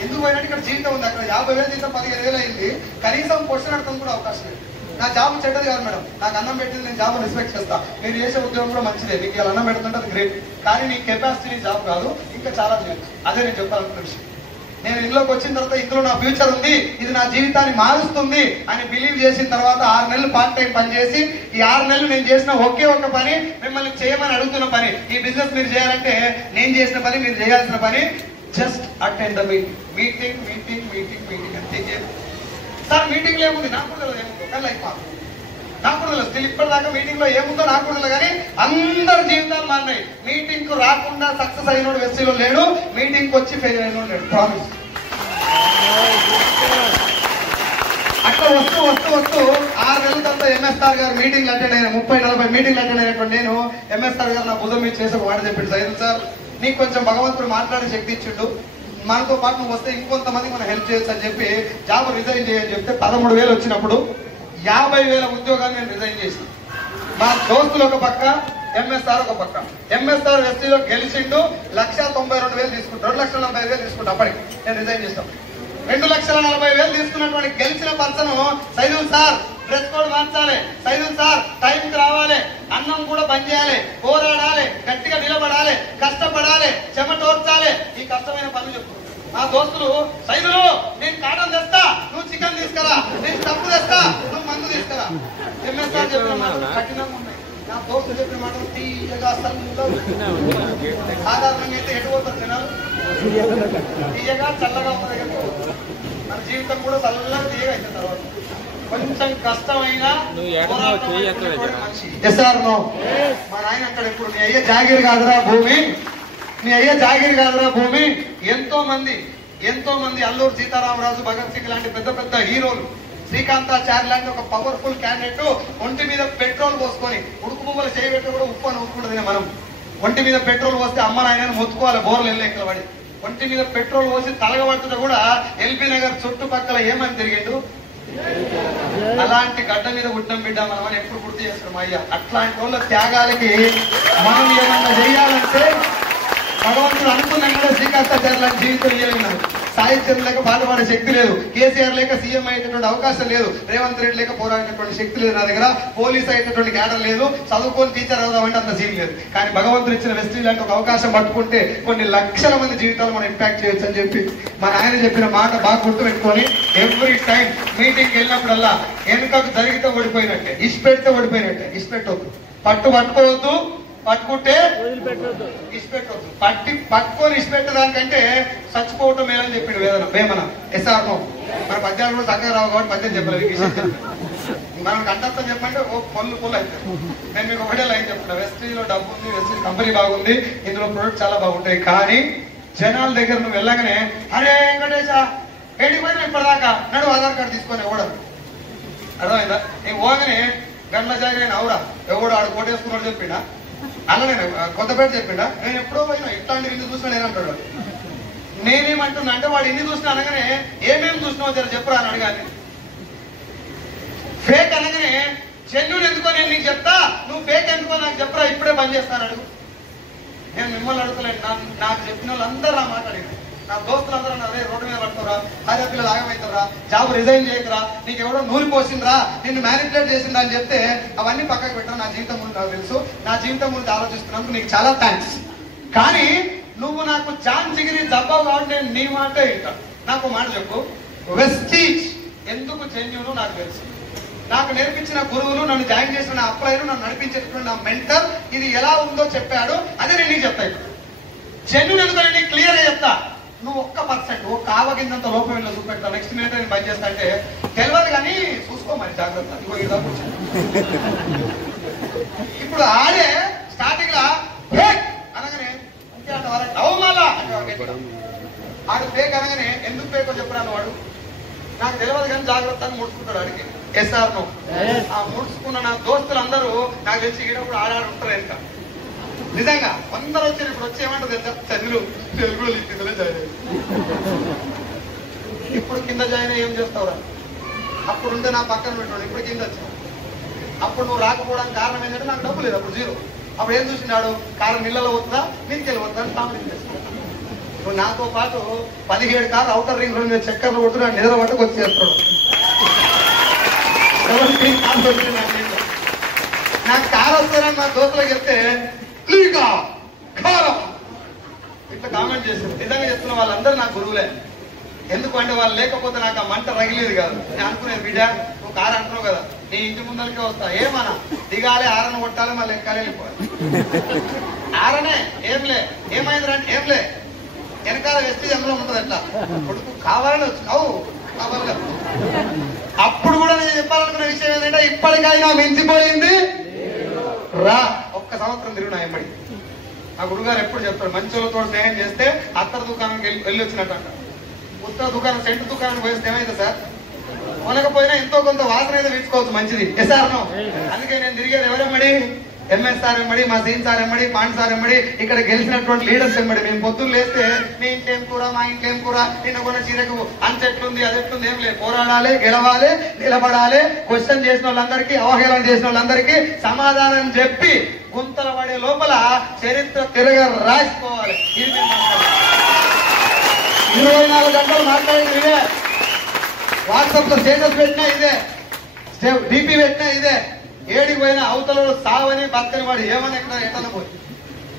ఎందుకు పోయినట్టు ఇక్కడ జీవితం ఉంది. అక్కడ 50,000 జీతం 15,000 అయింది. కనీసం క్వశ్చన్ అడగడం కూడా అవకాశం లేదు. నా జాబ్ చెడ్డది కాదు మేడం, నాకు అన్నం పెట్టింది, నేను జాబ్ రెస్పెక్ట్ చేస్తా. మీరు చేసే ఉద్యోగం కూడా మంచిదే, మీకు ఇలా అన్నం పెడుతుంటే అది గ్రేట్. కానీ నీ కెపాసిటీ జాబ్ కాదు, ఇంకా చాలా చేయొచ్చు. అదే నేను చెప్పాలనుకున్న విషయం. నేను ఇంట్లోకి వచ్చిన తర్వాత ఇందులో నా ఫ్యూచర్ ఉంది, ఇది నా జీవితాన్ని మారుస్తుంది అని బిలీవ్ చేసిన తర్వాత 6 నెలలు పార్ట్ టైం పని చేసి, ఈ 6 నెలలు నేను చేసిన ఒకే ఒక్క పని, మిమ్మల్ని చేయమని అడుగుతున్న పని. ఈ బిజినెస్ మీరు చేయాలంటే నేను చేసిన పని, మీరు చేయాల్సిన పని just attend the meeting. Meeting meeting meeting meeting అంతే. సార్ మీటింగ్ లో ఏముంది? నాకు కూడా ఏముందో కానీ లైఫ్ నాకు కూడా తెలుసు. స్టిల్ ఇప్పటిదాకా మీటింగ్ లో ఏముందో నాకు కూడా తెలియదు. కానీ అందరు జీవితాలు మారినాయి. మీటింగ్ కు రాకుండా సక్సెస్ అయినోడు వెస్టీలో లేడు, మీటింగ్ కు వచ్చి ఫెయిల్ అయినోడు లేడు. ప్రామిస్. అట్లా వస్తూ వస్తూ వస్తూ 6 నెలల తర్వాత ఎంఎస్ఆర్ గారు మీటింగ్లు అటెండ్ అయిన 30-40 మీటింగ్లు అటెండ్ అయినటువంటి నేను, ఎంఎస్ఆర్ గారు నా బుధం మీద చేసి ఒక మాట చెప్పిండు, సైదుల్ సార్ నీకు కొంచెం భగవంతుడు మాట్లాడే శక్తి ఇచ్చిండు, మనతో పాటు నువ్వు వస్తే ఇంకొంతమందికి మనం హెల్ప్ చేయొచ్చు అని చెప్పి జాబ్ రిజైన్ చేయని చెప్తే 13,000 వచ్చినప్పుడు 50,000 ఉద్యోగాన్ని నేను రిజైన్ చేసి, మా దోస్తులు ఒక పక్క, ఎంఎస్ఆర్ ఒక పక్క. ఎంఎస్ఆర్ వెస్టీలో గెలిచిండు, 1,92,000 తీసుకుంటాడు, 2,40,000 తీసుకుంటా. అప్పటికి నేను రిజైన్ చేస్తాను. 2,40,000 తీసుకున్నటువంటి గెలిచిన person Saidul sir dress code మార్చాలి, సైదుల్ సార్ టైంకి రావాలి, అన్నం కూడా బంద్ చేయాలి, పోరాడాలి, గట్టిగా నిలబడాలి, కష్టపడాలి, చెమటోర్చాలి, ఈ కష్టమైన పనులు చెప్పు. నా దోస్తులు సైదులు నేను కాటన్ తెస్తా, నువ్వు చికెన్ తీసుకురా, నేను తప్పు తెస్తా, నువ్వు మందు తీసుకురా. ఎంఎస్ఆర్ చెప్పిన మాటలు కఠినంగా ఉన్నాయి. నా దోస్తులు చెప్పిన మాటలు తీయగా సాధారణంగా అయితే ఎటు పోతారు జనాలు? తీయగా చల్లగా ఉన్న దగ్గర మన జీవితం కూడా చల్లగా తీయగా అయిన తర్వాత కొంచెం కష్టమైనా మా నాయన అక్కడ ఇప్పుడు నీ అయ్యే జాగిరి కాదురా భూమి, నీ అయ్యే జాగిరి కాదురా భూమి. ఎంతో మంది అల్లూరు సీతారామరాజు, భగత్ సింగ్ లాంటి పెద్ద పెద్ద హీరోలు, శ్రీకాంతాచార్య లాంటి ఒక పవర్ఫుల్ క్యాండిడేట్ ఒంటి మీద పెట్రోల్ పోసుకొని ఉడుకు బొమ్మలు చేయబెట్టి కూడా ఉప్పు అని ఉడుకుంటుంది. మనం ఒంటి మీద పెట్రోల్ పోస్తే అమ్మ నాయనని మొత్తుకోవాలి, బోర్లు వెళ్ళి ఎక్కడ పడి. ఒంటి మీద పెట్రోల్ పోసి తలగబడుతుంటే కూడా ఎల్బీ నగర్ చుట్టుపక్కల ఏమని తిరిగిండు? అలాంటి గడ్డ మీద పుట్టిన బిడ్డ మనం అని ఎప్పుడు గుర్తు చేస్తున్నాం అయ్యా. అట్లాంటి వాళ్ళ త్యాగాలకి మనం ఏమన్నా చేయాలంటే భగవంతుడు అనుకున్నాం కదా. శ్రీకాంతాచార్య లాంటి జీవితం ఇవ్వలేము. సాహిత్యం లేక బాధపడే శక్తి లేదు, కేసీఆర్ లేక సీఎం అయ్యేటటువంటి అవకాశం లేదు, రేవంత్ రెడ్డి లేక పోరాడేటటువంటి శక్తి లేదు, నా దగ్గర పోలీస్ అయ్యేటటువంటి క్యాడర్ లేదు, చదువుకొని టీచర్ అవుదామంటే అంత సీన్ లేదు. కానీ భగవంతుడు ఇచ్చిన వెస్టీ లాంటి ఒక అవకాశం పట్టుకుంటే కొన్ని లక్షల మంది జీవితాలు మనం ఇంపాక్ట్ చేయొచ్చు అని చెప్పి మా నాయన చెప్పిన మాట బాగా గుర్తు పెట్టుకొని ఎవ్రీ టైం మీటింగ్కి వెళ్ళినప్పుడల్లా వెనుకకు జరిగితే ఓడిపోయినట్టే, ఇష్టపెడితే ఓడిపోయినట్టే. ఇష్టపెట్టవద్దు, పట్టుకోవద్దు, పట్టుకుంటే ఇష్టపెట్టవద్దు. పట్టుకొని ఇష్టపెట్టడానికంటే చచ్చిపోవటం మేలని చెప్పిండు వేమన. ఎస్ఆర్ మన పద్యాలు కూడా చక్కగా రావు కాబట్టి పద్యం చెప్పలేదు. మనం కంటస్తం చెప్పంటే ఓ పొల్లు అవుతాయి. నేను మీకు ఒకటే లైన్ చెప్తున్నా, వెస్టీజ్లో డబ్బు ఉంది, వెస్టీజ్ కంపెనీ బాగుంది, ఇందులో ప్రొడక్ట్ చాలా బాగుంటాయి. కానీ జనాల దగ్గర నువ్వు వెళ్ళగానే అరే వెంకటేశ ఏడికి పోయినా ఇప్పటిదాకా నడు ఆధార్ కార్డు తీసుకొని ఇవ్వడం అర్థమైందా? నీ పోగానే గంటల జాగ్రత్త అవురా ఎవడు ఆడు కోటేసుకున్నాడు చెప్పిండా, అలా నేను కొత్తపేట చెప్పిండా, నేను ఎప్పుడో పోయినా ఇట్లాంటి ఇన్ని చూసినా నేనంటాడు. నేనేమంటున్నా అంటే వాడు ఇన్ని చూసినా అనగానే ఏమేమి చూసినావు జర చెప్పురా అని అడగాలి. ఫేక్ అనగానే జెన్యూన్ ఎందుకో నేను నీకు చెప్తా, నువ్వు ఫేక్ ఎందుకో నాకు చెప్పరా ఇప్పుడే బంద్ చేస్తాను అడుగు. నేను మిమ్మల్ని అడుగుతలేను, నాకు చెప్పిన వాళ్ళందరూ నా మాట్లాడిన నా దోస్తులందరూ అదే రోడ్డు మీద పడతారా, భార్య పిల్లలు ఆగమవుతారా, జాబ్ రిజైన్ చేయకరా, నీకు ఎవడో నూరి పోసిండ్రా, నిన్ను మ్యానిపులేట్ చేసిండ్రా అని చెప్తే అవన్నీ పక్కకు పెట్టరా. నా జీవితం గురించి నాకు తెలుసు, నా జీవితం గురించి ఆలోచిస్తున్నందుకు నీకు చాలా థ్యాంక్స్. కానీ నువ్వు నాకు జాన్ జిగిరి జబ్బావు కాబట్టి నేను నీ మాటే ఇంకా నాకు మాట చెప్పు, వెస్టీజ్ ఎందుకు జెన్యూను నాకు తెలుసు. నాకు నేర్పించిన గురువులు, నన్ను జాయిన్ చేసిన నా అప్లైలు, నన్ను నడిపించేటువంటి నా మెంటర్ ఇది ఎలా ఉందో చెప్పాడు, అదే నేను నీకు చెప్తా. ఇప్పుడు జెన్యూన్ ఎందుకు నేను క్లియర్ గా చెప్తా. నువ్వు 1% ఒక్క ఆవగిందంత లోపం వెళ్ళి చూపెడతా, నెక్స్ట్ మినిట్ నేను బంద్ చేస్తా అంటే తెలియదు కానీ చూసుకో మరి జాగ్రత్త. ఇప్పుడు ఆడే స్టార్టింగ్ లా అనగానే అవమాలా ఆడు ఫేక్ అనగానే ఎందుకు ఫేకో చెప్పరాను వాడు నాకు తెలియదు కానీ జాగ్రత్త అని ముడుచుకుంటాడు అడిగి. ఎస్ఆర్ నో ఆ ముడుచుకున్న నా దోస్తులు అందరూ నాకు తెలిసి ఈడప్పుడు ఆడాడు ఉంటారు ఇంకా నిజంగా అందరూ వచ్చారు. ఇప్పుడు వచ్చి ఏమంటారు తెలుసా, తెలుగులో కిందలో జాయిన్ అయ్యి ఇప్పుడు కింద జాయిన్ అయ్యి ఏం చేస్తావురా, అప్పుడు ఉంటే నా పక్కన పెట్టాడు, ఇప్పుడు కింద వచ్చావు. అప్పుడు నువ్వు రాకపోవడానికి కారణం ఏంటంటే నాకు డబ్బు లేదు, అప్పుడు జీరో. అప్పుడు ఏం చూసినాడు, కారం నీళ్ళలో వస్తుందా నీళ్ళకి వస్తుందా అని కామెంట్ చేస్తున్నాడు. ఇప్పుడు నాతో పాటు 17 కార్లు అవుటర్ రింగ్ రోడ్ మీద చక్కర్లు కొడుతున్నాడు, నిద్ర పట్టుకు వచ్చేస్తాడు. నాకు కారు వస్తారని మా దోస్తులకు చెప్తే ఇట్లా కామెంట్ చేశారు. నిజంగా చెప్తున్న వాళ్ళందరూ నాకు గురువులే. ఎందుకంటే వాళ్ళు లేకపోతే నాకు ఆ మంట రగిలేదు కాదు. నేను అనుకునేది బిడ్డ నువ్వు కారు అంటున్నావు కదా, నీ ఇంటి ముందరికే వస్తా, ఏమన్నా దిగాలి ఆరను కొట్టాలి మళ్ళీ ఎక్కాలి వెళ్ళిపోవాలి. ఆరనే ఏంలే ఏమైంది అంటే ఏంలే వెనకాల వెస్టీజ్ అందులో ఉంటుంది. అట్లా కొడుకు కావాలని వచ్చినావు కావాలి. అప్పుడు కూడా నేను చెప్పాలనుకున్న విషయం ఏంటంటే ఇప్పటికైనా మించిపోయింది రా. ఒక్క సంవత్సరం తిరుగు నా ఎంబడి. ఆ గురుగారు ఎప్పుడు చెప్తాడు, మంచోళ్ళతో స్నేహం చేస్తే అత్తర దుకాణానికి వెళ్ళి వచ్చినట్టు అంట. ఉత్తర దుకాణం సెంటు దుకాణానికి పోయిస్తే ఏమైంది సార్, కొనకపోయినా ఎంతో కొంత వాసన అయితే తీసుకోవచ్చు, మంచిది. ఎస్ఆర్నో అందుకే నేను తిరిగేది ఎవరెమ్మడి, ఎంఎస్ సార్ ఎమ్మడి, మా సీన్ సార్ ఎమ్మడి, పాండ్ సార్ ఎమ్మడి, ఇక్కడ గెలిచినటువంటి లీడర్స్ ఎమ్మడి. మేము పొద్దున్న లేస్తే మీ ఇంట్లేం కూర మా ఇంట్లేం కూర, నిన్న కొన్న చీరకు అంచెట్లుంది అదెట్లుంది ఏం లేదు, పోరాడాలి గెలవాలి నిలబడాలి. క్వశ్చన్ చేసిన వాళ్ళందరికీ, అవహేళన చేసిన వాళ్ళందరికీ సమాధానం చెప్పి గుంతల పడే లోపల చరిత్ర తిరగ రాసుకోవాలి. ఇది 24 గంటలు మాట్లాడేది ఇదే, వాట్సాప్ లో స్టేటస్ పెట్టినా ఇదే, డిపి పెట్టినా ఇదే. ఏడికి పోయినా అవతల సావని బతకని వాడు ఏమని ఎక్కడ ఎట్లా పోయి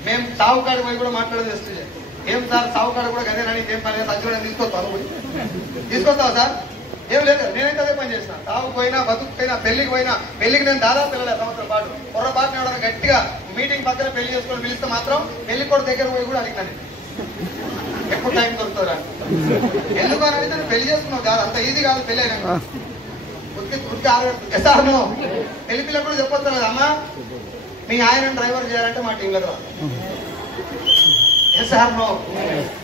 మేము సావు కాడికి పోయి కూడా మాట్లాడేది వస్తుంది. ఏం సార్ సావు కాడ కూడా గదేనా ఏం పని సచివాలయం తీసుకొస్తాను పోయి తీసుకొస్తావా సార్, ఏం లేదు నేనైతే అదే పని చేసిన. సాగు పోయినా బతుకు పోయినా పెళ్లికి పోయినా, పెళ్లికి నేను దాదాపు వెళ్ళలేదు సంవత్సరం పాటు. పొరపాటున ఎవరైనా గట్టిగా మీటింగ్ పక్కన పెళ్లి చేసుకొని పిలిస్తే మాత్రం పెళ్లి కూడా దగ్గర పోయి కూడా అడిగినాను ఎప్పుడు టైం దొరుకుతుందా ఎందుకు అని అడిగితే పెళ్లి చేసుకున్నావు కాదు, అంత ఈజీ కాదు పెళ్లి అయినా. ఎస్ఆర్ను పెళ్లి పిల్ల కూడా చెప్పొచ్చు కదా, అమ్మా మీ ఆయన డ్రైవర్ చేయాలంటే మా టీంలో రాదు. ఎస్ఆర్ను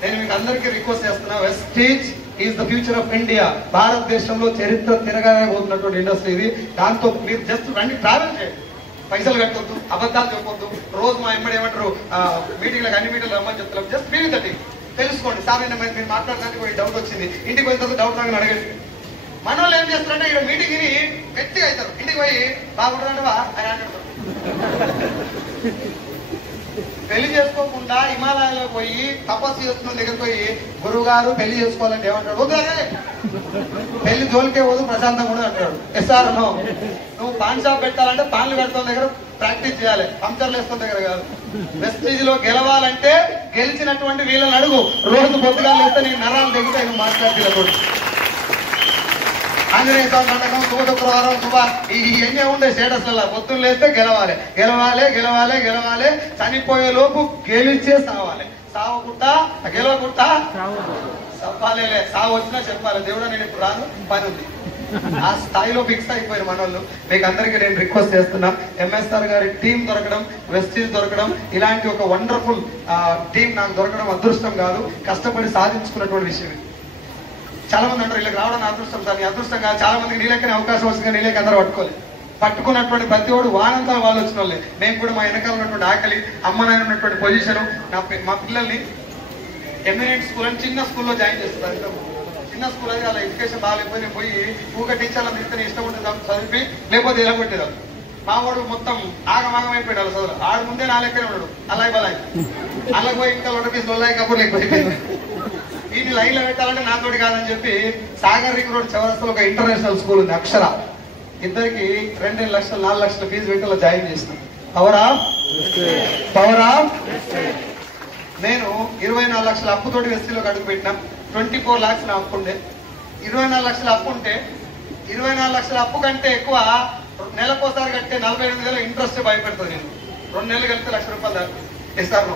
నేను మీకు అందరికీ రిక్వెస్ట్ చేస్తున్నా, Vestige is the future of India. భారతదేశంలో చరిత్ర తిరగబోతున్నటువంటి ఇండస్ట్రీ ఇది. దాంతో మీరు జస్ట్ రండి, ట్రావెల్ చేయండి, పైసలు కట్టొద్దు, అబద్ధాలు చెప్పొద్దు. రోజు మా ఎమ్మడి ఏమంటారు మీటింగ్లకు అన్ని మీటింగ్లు రమ్మని చెప్తున్నాం. Just be with the team, తెలుసుకోండి. సార్ నిన్న మీరు మాట్లాడడానికి పోయి డౌట్ వచ్చింది, ఇంటికి పోయిన తర్వాత డౌట్ రాగానే అడగండి. మన వాళ్ళు ఏం చేస్తారంటే ఇక్కడ మీటింగ్ విని గట్టిగా అవుతారు, ఇంటికి పోయి బాగుంటుందంటే ఆయన అంటారు. పెళ్లి చేసుకోకుండా హిమాలయాలో పోయి తపస్సు చేస్తున్న దగ్గర పోయి గురువు గారు పెళ్లి చేసుకోవాలంటే ఏమంటాడు, వద్దులే పెళ్లి జోలికే పోదు ప్రశాంతంగా కూడా అంటాడు. ఎస్ఆర్ నో నువ్వు పాన్ షాప్ పెట్టాలంటే పాన్లు పెడతాం దగ్గర ప్రాక్టీస్ చేయాలి, పంచర్లు వేస్తాం దగ్గర కాదు. వెస్టీజ్ లో గెలవాలంటే గెలిచినటువంటి వీళ్ళని అడుగు. రోజు పొద్దుగాలు వేస్తే నేను నరాలు దిగుతా నేను మాట్లాడుతున్నప్పుడు ఆంజనేయ స్వామి నాటకం శుభ శుక్రవారం శుభ ఇవన్నీ ఉండే స్టేటస్లలో. పొద్దున్న లేస్తే గెలవాలి గెలవాలి గెలవాలి గెలవాలి, చనిపోయే లోపు గెలిచే సావాలి, సావకుండా గెలవకుండా చెప్పాలి. సావు వచ్చినా చెప్పాలి, దేవుడా నేను ఇప్పుడు రాను పని ఉంది. ఆ స్థాయిలో ఫిక్స్ అయిపోయారు మన వాళ్ళు. మీకు అందరికీ నేను రిక్వెస్ట్ చేస్తున్నా, ఎంఎస్ఆర్ గారి టీం దొరకడం, వెస్టీజ్ దొరకడం, ఇలాంటి ఒక వండర్ఫుల్ టీం నాకు దొరకడం అదృష్టం కాదు, కష్టపడి సాధించుకున్నటువంటి విషయం. చాలా మంది అంటారు ఇలా రావడం నా అదృష్టం సార్, నీ అదృష్టం కాదు. చాలా మందికి నీలెక్కనే అవకాశం వస్తుంది, నీలెక్క అందరూ పట్టుకోలేదు. పట్టుకున్నటువంటి ప్రతి ఒడు వానంతా వాళ్ళు వచ్చిన వాళ్ళే. మేము కూడా మా వెనకాల ఉన్నటువంటి ఆకలి, అమ్మ నాయన ఉన్నటువంటి పొజిషన్, మా పిల్లల్ని ఎమినెంట్ స్కూల్ అని చిన్న స్కూల్లో జాయిన్ చేస్తారు. చిన్న స్కూల్ అది, అలా ఎడ్యుకేషన్ బాగాలేకపోయి నేను పోయి ఊక టీచర్లను తింటే ఇష్టం ఉంటుంది చదివి, లేకపోతే ఇలా కొట్టేదాం. మా వాడు మొత్తం ఆగమాగం అయిపోయాడు అలా చదువు. ఆడు ముందే నా లెక్కనే ఉన్నాడు, అలాగే బలాయి అలా పోయి ఇంకా లొడపీస్ లొల్లాయి కబుర్లు ఎక్కువైపోయింది. వీటిని లైన్ లో పెట్టాలంటే నాతోటి కాదని చెప్పి సాగర్ రింగ్ రోడ్ చౌరస్తాలో ఒక ఇంటర్నేషనల్ స్కూల్ ఉంది అక్షర. ఇద్దరికి 2 లక్షలు 4 లక్షల ఫీజు పెట్టి అలా జాయిన్ చేసినాం. పవరా నేను 24 లక్షల అప్పుతోటి ఎస్సీలోకి అడుగు పెట్టినా. 24 lakhs నా అప్పు ఉండే. 24 లక్షల అప్పు ఉంటే 24 లక్షల అప్పు కంటే ఎక్కువ నెలకోసారి కట్టే 48,000 ఇంట్రెస్ట్ భయపెడుతుంది. నేను 2 నెలలు కలిపితే ₹1,00,000 దాకా ఇస్తారు.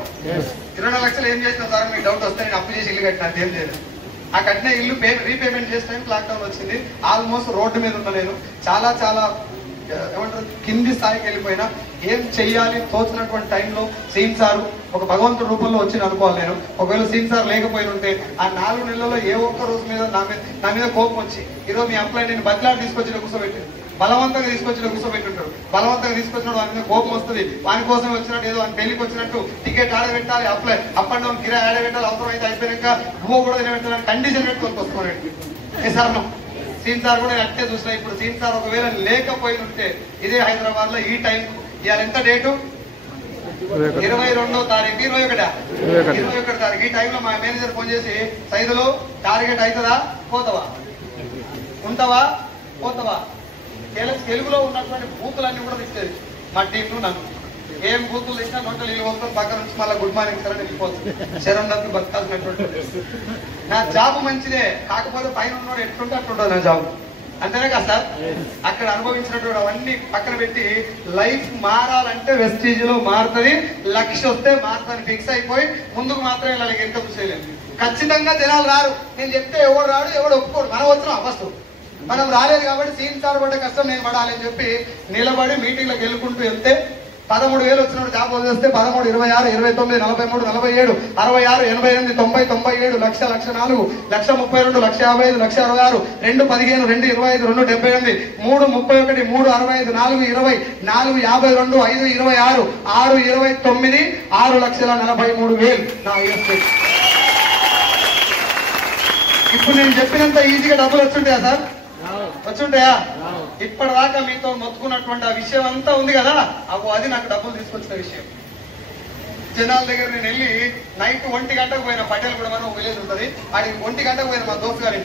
24 లక్షలు ఏం చేసిన సార్ మీకు డౌట్ వస్తే, నేను అప్పు చేసి ఇల్లు కట్టినా, ఏం చేయలేదు. ఆ కట్టిన ఇల్లు రీపేమెంట్ చేసే టైం లాక్డౌన్ వచ్చింది. ఆల్మోస్ట్ రోడ్డు మీద ఉన్నా నేను. చాలా చాలా ఏమంటారు కింది స్థాయికి వెళ్ళిపోయినా. ఏం చెయ్యాలి తోచినటువంటి టైంలో సీన్ సార్ ఒక భగవంతుడి రూపంలో వచ్చి అనుకోవాలి నేను. ఒకవేళ సీన్ సార్ లేకపోయి ఉంటే ఆ 4 నెలల్లో ఏ ఒక్క రోజు మీద నా మీద కోపం వచ్చి ఈరోజు మీ అప్లై నేను బదిలాడి తీసుకొచ్చిన కూర్చోబెట్టి బలవంతంగా తీసుకొచ్చిన కూర్చోబెట్టుంటాడు. బలవంతంగా తీసుకొచ్చినాడు వాని మీద కోపం వస్తుంది. వాని కోసం వచ్చినట్టు ఏదో అని పెళ్లికి వచ్చినట్టు టికెట్ ఆడబెట్టాలి, అప్లై అప్ అండ్ డౌన్ కిరాయి ఆడబెట్టాలి, అవసరం అయితే అయిపోయాక నువ్వు కూడా తినబెట్టాలని కండిషన్ పెట్టుకొని వస్తున్నాడు. ఏ సార్ సీన్ సార్ కూడా అట్టే చూసినా. ఇప్పుడు సీన్ సార్ ఒకవేళ లేకపోయి ఉంటే ఇదే హైదరాబాద్ లో ఈ టైం ఇవాళ ఎంత డేటు 22వ తారీఖు 21 తారీఖు ఈ టైంలో మా మేనేజర్ ఫోన్ చేసి సైదులు టార్గెట్ అవుతుందా పోతావా, ఉంటావా పోతావా, తెలుగులో ఉన్నటువంటి బూతులన్నీ కూడా తెచ్చేది మా టీంను. నన్ను ఏం బూతులు తెచ్చినా నోటలు ఇల్లు వస్తాం, పక్కన నుంచి మళ్ళీ గుడ్ మార్నింగ్ సార్ అని వెళ్ళిపోతుంది. శరం తప్పి బతకాల్సినటువంటి నా జాబ్ మంచిదే, కాకపోతే పైన ఉన్నాడు ఎట్లుంటే అట్లుంటుంది నా జాబ్. అంతేనే కదా సార్. అక్కడ అనుభవించినటువంటి అవన్నీ పక్కన పెట్టి లైఫ్ మారాలంటే వెస్టీజ్ లో మారుతుంది, లక్ష్యం వస్తే మారుతుంది ఫిక్స్ అయిపోయి ముందుకు మాత్రమే వాళ్ళకి ఎంత చూసేయలేదు. ఖచ్చితంగా జనాలు రారు, నేను చెప్తే ఎవడు రాడు ఎవడు ఒప్పుకోడు. మనం వచ్చినాం ఫస్ట్, మనం రాలేదు కాబట్టి సీన్ సార్ పడ్డ కష్టం నేను పడాలి అని చెప్పి నిలబడి మీటింగ్లకు వెళ్ళుకుంటూ వెళ్తే 13,000 వచ్చినప్పుడు జాబ్ వదిలేస్తే 13, 26, 29, 43, 47, 66, 88, 90, 97, 1,00,000, 1,04, 1,32, 1,55, 1,66, 2, 15, 2, 25, 2, 78, 3, 31, 3, 65, 4, 20, 4, 52, 5, 26, 6, 29, 6,43,000 నా ఇయర్. ఇప్పుడు నేను చెప్పినంత ఈజీగా డబ్బులు వచ్చుంటాయా సార్? వచ్చుంటాయా? ఇప్పటిదాకా మీతో మొత్తుకున్నటువంటి ఆ విషయం అంతా ఉంది కదా, అది నాకు డబ్బులు తీసుకొచ్చిన విషయం. జనాల దగ్గర నేను వెళ్ళి నైట్ 1 గంటకు పోయిన, పటేల్ కూడా మనం విలేజ్ ఉంటుంది, అది 1 గంటకు పోయిన మా దోస్తు గారి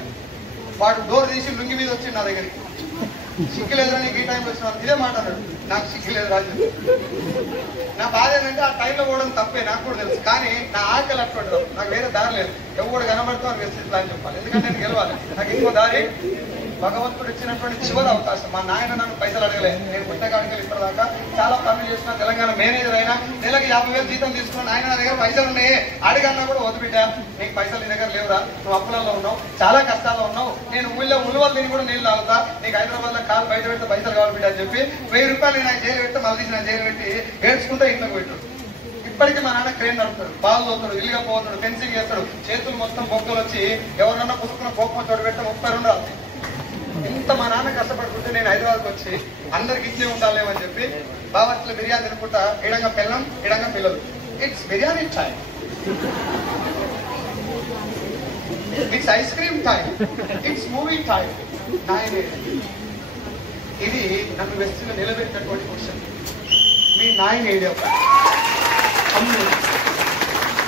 వాడు డోర్ తీసి లుంగి మీద వచ్చింది నా దగ్గరికి. సిగ్గులేదురా నీకు ఈ టైంలో వచ్చిన ఇదే మాట అన్నాడు. నాకు సిగ్గులేదు రాజు. నా బాధ ఏంటంటే ఆ టైంలో పోవడం తప్పే, నాకు కూడా తెలుసు. కానీ నా ఆకలి అట్లా నాకు వేరే దారి లేదు. ఎవరు కనబడుతూ అని వెస్టిజ్ అని చెప్పాలి, ఎందుకంటే నేను గెలవాలి. నాకు ఇంకో దారి భగవంతుడు ఇచ్చినటువంటి చివరి అవకాశం. మా నాయన నన్ను పైసలు అడగలేదు. నేను పుట్టకాడికి ఇప్పటిదాకా చాలా పనులు చేసిన, తెలంగాణ మేనేజర్ అయినా, నెలకి 50,000 జీతం తీసుకున్నాను. ఆయన నా దగ్గర పైసలు ఉన్నాయి అడిగన్నా కూడా వదిలిపెట్టా. నీకు పైసలు నీ దగ్గర లేవురా, నువ్వు అప్పులలో ఉన్నావు, చాలా కష్టాల్లో ఉన్నావు, నేను ఊళ్ళో ఉలువలు తిని కూడా నీళ్ళు తాగుతా, నీకు హైదరాబాద్ లో కాలు బయట పెడితే పైసలు కావాలి బిడ్డ అని చెప్పి 1000 రూపాయలు నాకు జైలు పెడితే మళ్ళీ నాకు జైలు పెట్టి ఏడ్చుకుంటే ఇంట్లోకి పెట్టాడు. ఇప్పటికీ మా నాన్న క్రేన్ నడుపుతాడు, బాల్ తోతాడు, ఇల్లుగా పోతాడు, ఫెన్సింగ్ చేస్తాడు, చేతులు మొత్తం బొక్కలు వచ్చి ఎవరన్నా పుసుకున్న కోపం చోటు పెడితే 32 రాదు. ఇంత మా నాన్న కష్టపడుకుంటే నేను హైదరాబాద్కి వచ్చి అందరికి ఇచ్చే ఉండాలేమని చెప్పి బావర్చుల బిర్యానీ తినుకుంటా, ఇడంగా పిల్లం ఇడంగా పిల్లలు. It's biryani time, it's ice cream time, it's movie time. ఇది నన్ను వెస్టిలో నిలబెట్టినటువంటి క్వశ్చన్. మీ నాయన ఏడే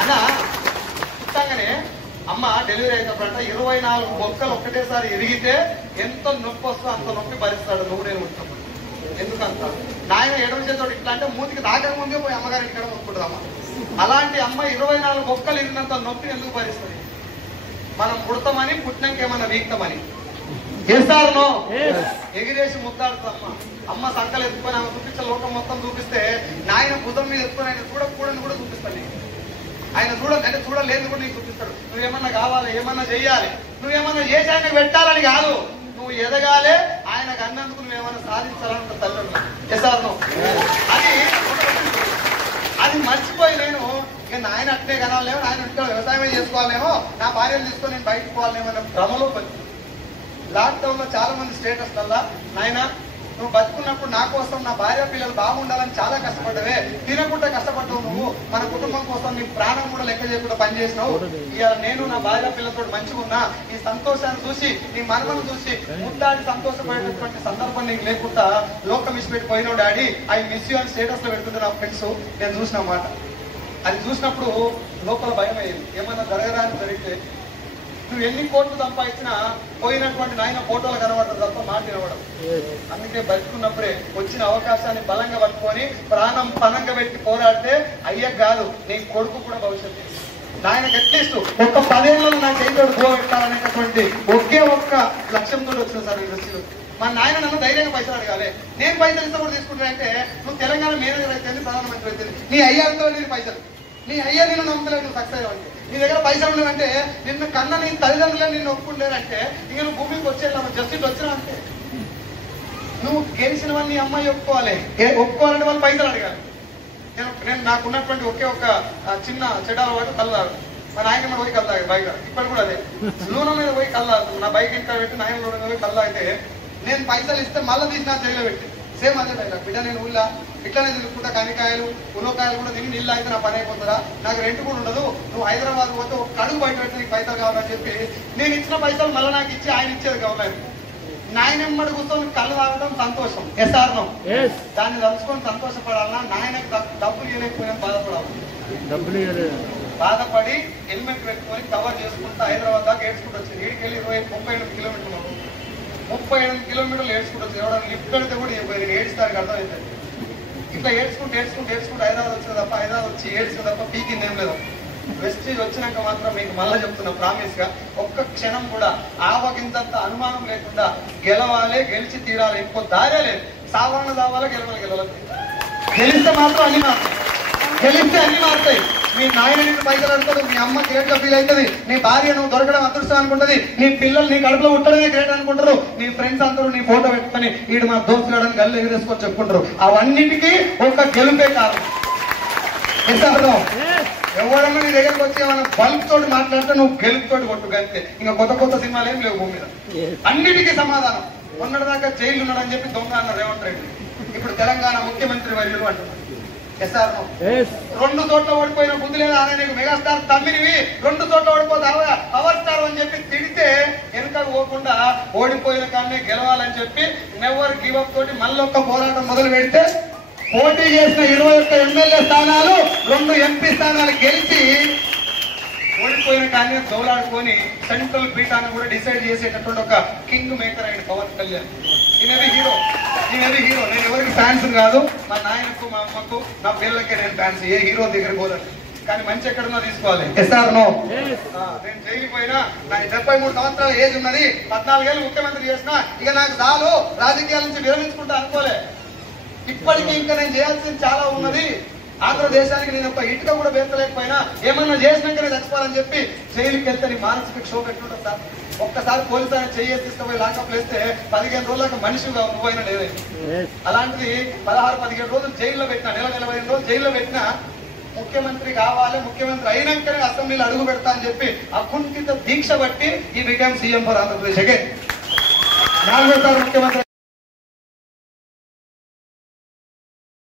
అన్నా పుట్టంగానే అమ్మ డెలివరీ అయినప్పుడంట 24 బొక్కలు ఒక్కటేసారి ఎరిగితే ఎంత నొప్పి వస్తుందో అంత నొప్పి భరిస్తాడు. నువ్వు నేను ఉంటాం ఎందుకంత నాయన ఎడమ చేతోటి ఇట్లా అంటే మూతికి దాకా ముందే పోయి అమ్మగారి ఇక్కడ మొక్కుంటుందమ్మ. అలాంటి అమ్మ 24 బొక్కలు ఎరిగినంత నొప్పిని ఎందుకు భరిస్తుంది? మనం పుడతామని పుట్టినాక ఏమన్నా వీక్తామని చేస్తారనో ఎగిరేసి ముద్దాడుతుందమ్మ. అమ్మ సంకలు ఎత్తుకొని ఆమె చూపించే లోకం మొత్తం చూపిస్తే నాయన భుజం మీద ఎత్తుకొని ఆయన చూడకూడని కూడా చూపిస్తాను. ఆయన అంటే చూడలేదు కూడా నీకు చూపిస్తాడు. నువ్వేమన్నా కావాలి, ఏమన్నా చెయ్యాలి, నువ్వేమన్నా చేసి ఆయన పెట్టాలని కాదు, నువ్వు ఎదగాలి, ఆయనకు అన్నందుకు నువ్వు ఏమైనా సాధించాలంటే తల్లిదండ్రులు ఎసార్ను అది మర్చిపోయి నేను ఇక నాయన అట్నే కనాలేమో, ఆయన ఇంట్లో వ్యవసాయమే చేసుకోవాలేమో, నా భార్యను తీసుకొని నేను బయటకు పోవాలేమో అనే భ్రమలో పడుతుంది. లాక్డౌన్ లో చాలా మంది స్టేటస్ వల్ల నాయన నువ్వు బతుకున్నప్పుడు నా కోసం నా భార్య పిల్లలు బాగుండాలని చాలా కష్టపడ్డవే, తినకుండా కష్టపడ్డావు నువ్వు, మన కుటుంబం కోసం నీ ప్రాణం కూడా లెక్క చేయకుండా పనిచేసినావు. ఇవాళ నేను నా భార్య పిల్లలతో మంచిగా ఉన్నా, ఈ సంతోషాన్ని చూసి నీ మనమను చూసి ముద్దాడి సంతోషపడేటటువంటి సందర్భం నీకు లేకుండా లోకం ఇచ్చిపెట్టిపోయినావు డాడీ, ఐ మిస్ యూ అని స్టేటస్ లో పెడుతుంటే నా ఫ్రెండ్స్ నేను చూసిన మాట. అది చూసినప్పుడు లోపల భయం అయ్యింది, ఏమన్నా జరగరాని జరిగితే నువ్వు ఎన్ని కోట్లు సంపాదించినా పోయినటువంటి నాయన ఫోటోలు కనబడదు తప్ప మాట వినబడదు. అందుకే బతుకున్నప్పుడే వచ్చిన అవకాశాన్ని బలంగా పట్టుకొని ప్రాణం పనంగా పెట్టి పోరాడితే అయ్యే కాదు నీ కొడుకు కూడా భవిష్యత్తు. నాయనకి అట్లీస్ట్ ఒక్క 10 ఏళ్ళలో నాకు ఏదో గో పెట్టాలనేటటువంటి ఒకే ఒక్క లక్ష్యంతో వచ్చిన సార్ ఇండస్ట్రీలో. మా నాయన నన్ను ధైర్యంగా పైసలు అడగాలి, నేను పైసలు ఇస్తా కూడా తీసుకుంటానంటే నువ్వు తెలంగాణ మేనేజర్ అయితే ప్రధానమంత్రి అయితే నీ అయ్యాలతో నేను పైసలు, నీ అయ్యా నేను నమ్మలేదు నువ్వు సక్సెస్ అవ్వండి, నీ దగ్గర పైసలు ఉండవంటే నిన్ను కన్నా నీ తల్లిదండ్రులే నిన్ను ఒప్పుకుంటారంటే ఇక నువ్వు భూమికి వచ్చేలా జస్టిస్ వచ్చినా అంతే. నువ్వు గెలిచిన వాళ్ళని నీ అమ్మాయి ఒప్పుకోవాలి, ఒప్పుకోవాలంటే వాళ్ళు పైసలు అడగాలి. నేను నాకున్నటువంటి ఒకే ఒక చిన్న చెడాల వాడు కల్లాడు, మా నాయన మీద పోయి కల్లాగా బైక్, ఇప్పటి కూడా అదే లూన మీద పోయి కల్లాడు, నా బైక్ ఇంకా పెట్టి నాయన లూన పోయి కల్లా అయితే నేను పైసలు ఇస్తే మళ్ళీ తీసి నా జైల్లో పెట్టి సేమ్ అదే డైలాగ్, బిడ్డ నేను ఊళ్ళా ఇట్లానే తిరుగుకుంటా కనికాయలు ఉలవకాయలు కూడా తిని నీళ్ళు అయితే నా పని అయిపోతుందా, నాకు రెంట్ కూడా ఉండదు, నువ్వు హైదరాబాద్ పోతే ఒక కడుగు బయట పెట్టి నీకు పైసలు కావాలని చెప్పి నేను ఇచ్చిన పైసలు మళ్ళీ నాకు ఇచ్చి ఆయన ఇచ్చేది గవర్నమెంట్. నాయనమ్మడి కూర్చొని కళ్ళు తాగడం సంతోషం ఎస్ఆర్నం, దాన్ని తలుచుకొని సంతోషపడాలన్నా నాయనకు డబ్బులు ఇవ్వలేకపోయినా బాధపడాలి. బాధపడి హెల్మెట్ పెట్టుకొని కవర్ చేసుకుంటూ హైదరాబాద్ దాకా ఏడ్చుకుంటూ వచ్చింది. ఈడికెళ్ళి 38 కిలోమీటర్లు 38 కిలోమీటర్లు ఏడ్చుకుంటూ వచ్చి ఎవరైనా లిఫ్ట్ పెడితే కూడా ఏడుస్తానికి అర్థమవుతుంది. ఇట్లా ఏడ్చుకుంటూ హైదరాబాద్ వచ్చింది తప్ప హైదరాబాద్ వచ్చి ఏడ్చింది తప్ప పీకింది ఏం లేదు. వెస్టేజ్ వచ్చినాక మాత్రం మీకు మళ్ళా చెప్తున్నా ప్రామిస్ గా ఒక్క క్షణం కూడా ఆవగింతంత అనుమానం లేకుండా గెలవాలి, గెలిచి తీరాలి, ఇంకో దారే లేదు. సాధారణ దావాలా గెలవాలి, గెలిస్తే మాత్రం అన్ని మారుతాయి, గెలిస్తే అన్ని మారుతాయి. మీ నాయన నీకు పైసలు అడుగుతుంది, మీ అమ్మ గ్రేట్ గా ఫీల్ అవుతుంది, నీ భార్య నువ్వు దొరకడం అదృష్టం అనుకుంటది, నీ పిల్లలు నీ కడుపులో ఉట్టడమే గ్రేట్ అనుకుంటారు, నీ ఫ్రెండ్స్ అందరూ నీ ఫోటో పెట్టుకొని వీడు మా దోస్తు గాడని గల్లు ఎగిరేసుకొని చెప్పుకుంటారు. అవన్నిటికీ ఒక గెలుపే కారణం. ఎవడన్నా నీ దగ్గరకు వచ్చి ఏమన్నా బల్బ్ తోటి మాట్లాడితే నువ్వు గెలుపుతోటి కొట్టు కలిస్తే ఇంకా కొత్త సినిమాలు ఏం లేవు భూమి మీద. అన్నిటికీ సమాధానం. మొన్నటిదాకా జైలు ఉన్నాడని చెప్పి దొంగ అన్నారు రేవంత్ రెడ్డి, ఇప్పుడు తెలంగాణ ముఖ్యమంత్రి వర్యులు అంటున్నారు. ఎస్ఆర్ 2 చోట్ల ఓడిపోయిన బుద్ధి లేదా ఆయన నీకు మెగాస్టార్ తమ్మినివి 2 చోట్ల ఓడిపోతావా పవర్ స్టార్ అని చెప్పి తిడితే వెనుకకు పోకుండా ఓడిపోయిన కానీ గెలవాలని చెప్పి నెవర్ గివ్ అప్ తోటి మళ్ళొక్క పోరాటం మొదలు పెడితే పోటీ చేసిన 21 ఎమ్మెల్యే స్థానాలు 2 ఎంపీ స్థానాలు గెలిచి ఓడిపోయిన కానీ దౌలాడుకొని సెంట్రల్ పీఠాన్ని కూడా డిసైడ్ చేసేటటువంటి ఒక కింగ్ మేకర్ అయిన పవన్ కళ్యాణ్. ఈయనది హీరో. నేను ఎవరికి ఫ్యాన్స్ కాదు, మా నాయనకు మా అమ్మకు నా పిల్లలకే నేను ఫ్యాన్స్, ఏ హీరో దగ్గర పోదండి. కానీ మంచి ఎక్కడున్నా తీసుకోవాలి. SR no. నేను జైలు పోయినా నాకు 73 సంవత్సరాల ఏజ్ ఉన్నది, 14 ఏళ్ళు ముఖ్యమంత్రి చేసినా ఇక నాకు చాలు రాజకీయాల నుంచి విరమించుకుంటా అనుకోలే. ఇప్పటికీ ఇంకా నేను చేయాల్సింది చాలా ఉన్నది. ఆంధ్రదేశానికి నేను ఒక ఇటుక కూడా వేస్తలేకపోయినా ఏమన్నా చేసినాకనే చచ్చిపోవాలని చెప్పి జైలుకి వెళ్తే నీ మానసిక క్షోభ ఎట్లుంటుంది సార్. ఒక్కసారి పోలీసు ఆయన చేసి తీసుకుపోయి లాకప్ వేస్తే 15 రోజులకు మనిషిగా నువ్వైనా లేదే. అలాంటిది 16-17 రోజులు జైల్లో పెట్టినా, నెల 25 రోజులు జైల్లో పెట్టినా ముఖ్యమంత్రి కావాలి, ముఖ్యమంత్రి అయినాకనే అసెంబ్లీలో అడుగు పెడతా అని చెప్పి అకుంఠిత దీక్ష బట్టి ఈ బికమ్ సీఎం ఫర్ ఆంధ్రప్రదేశ్. 4వ సారి ముఖ్యమంత్రి.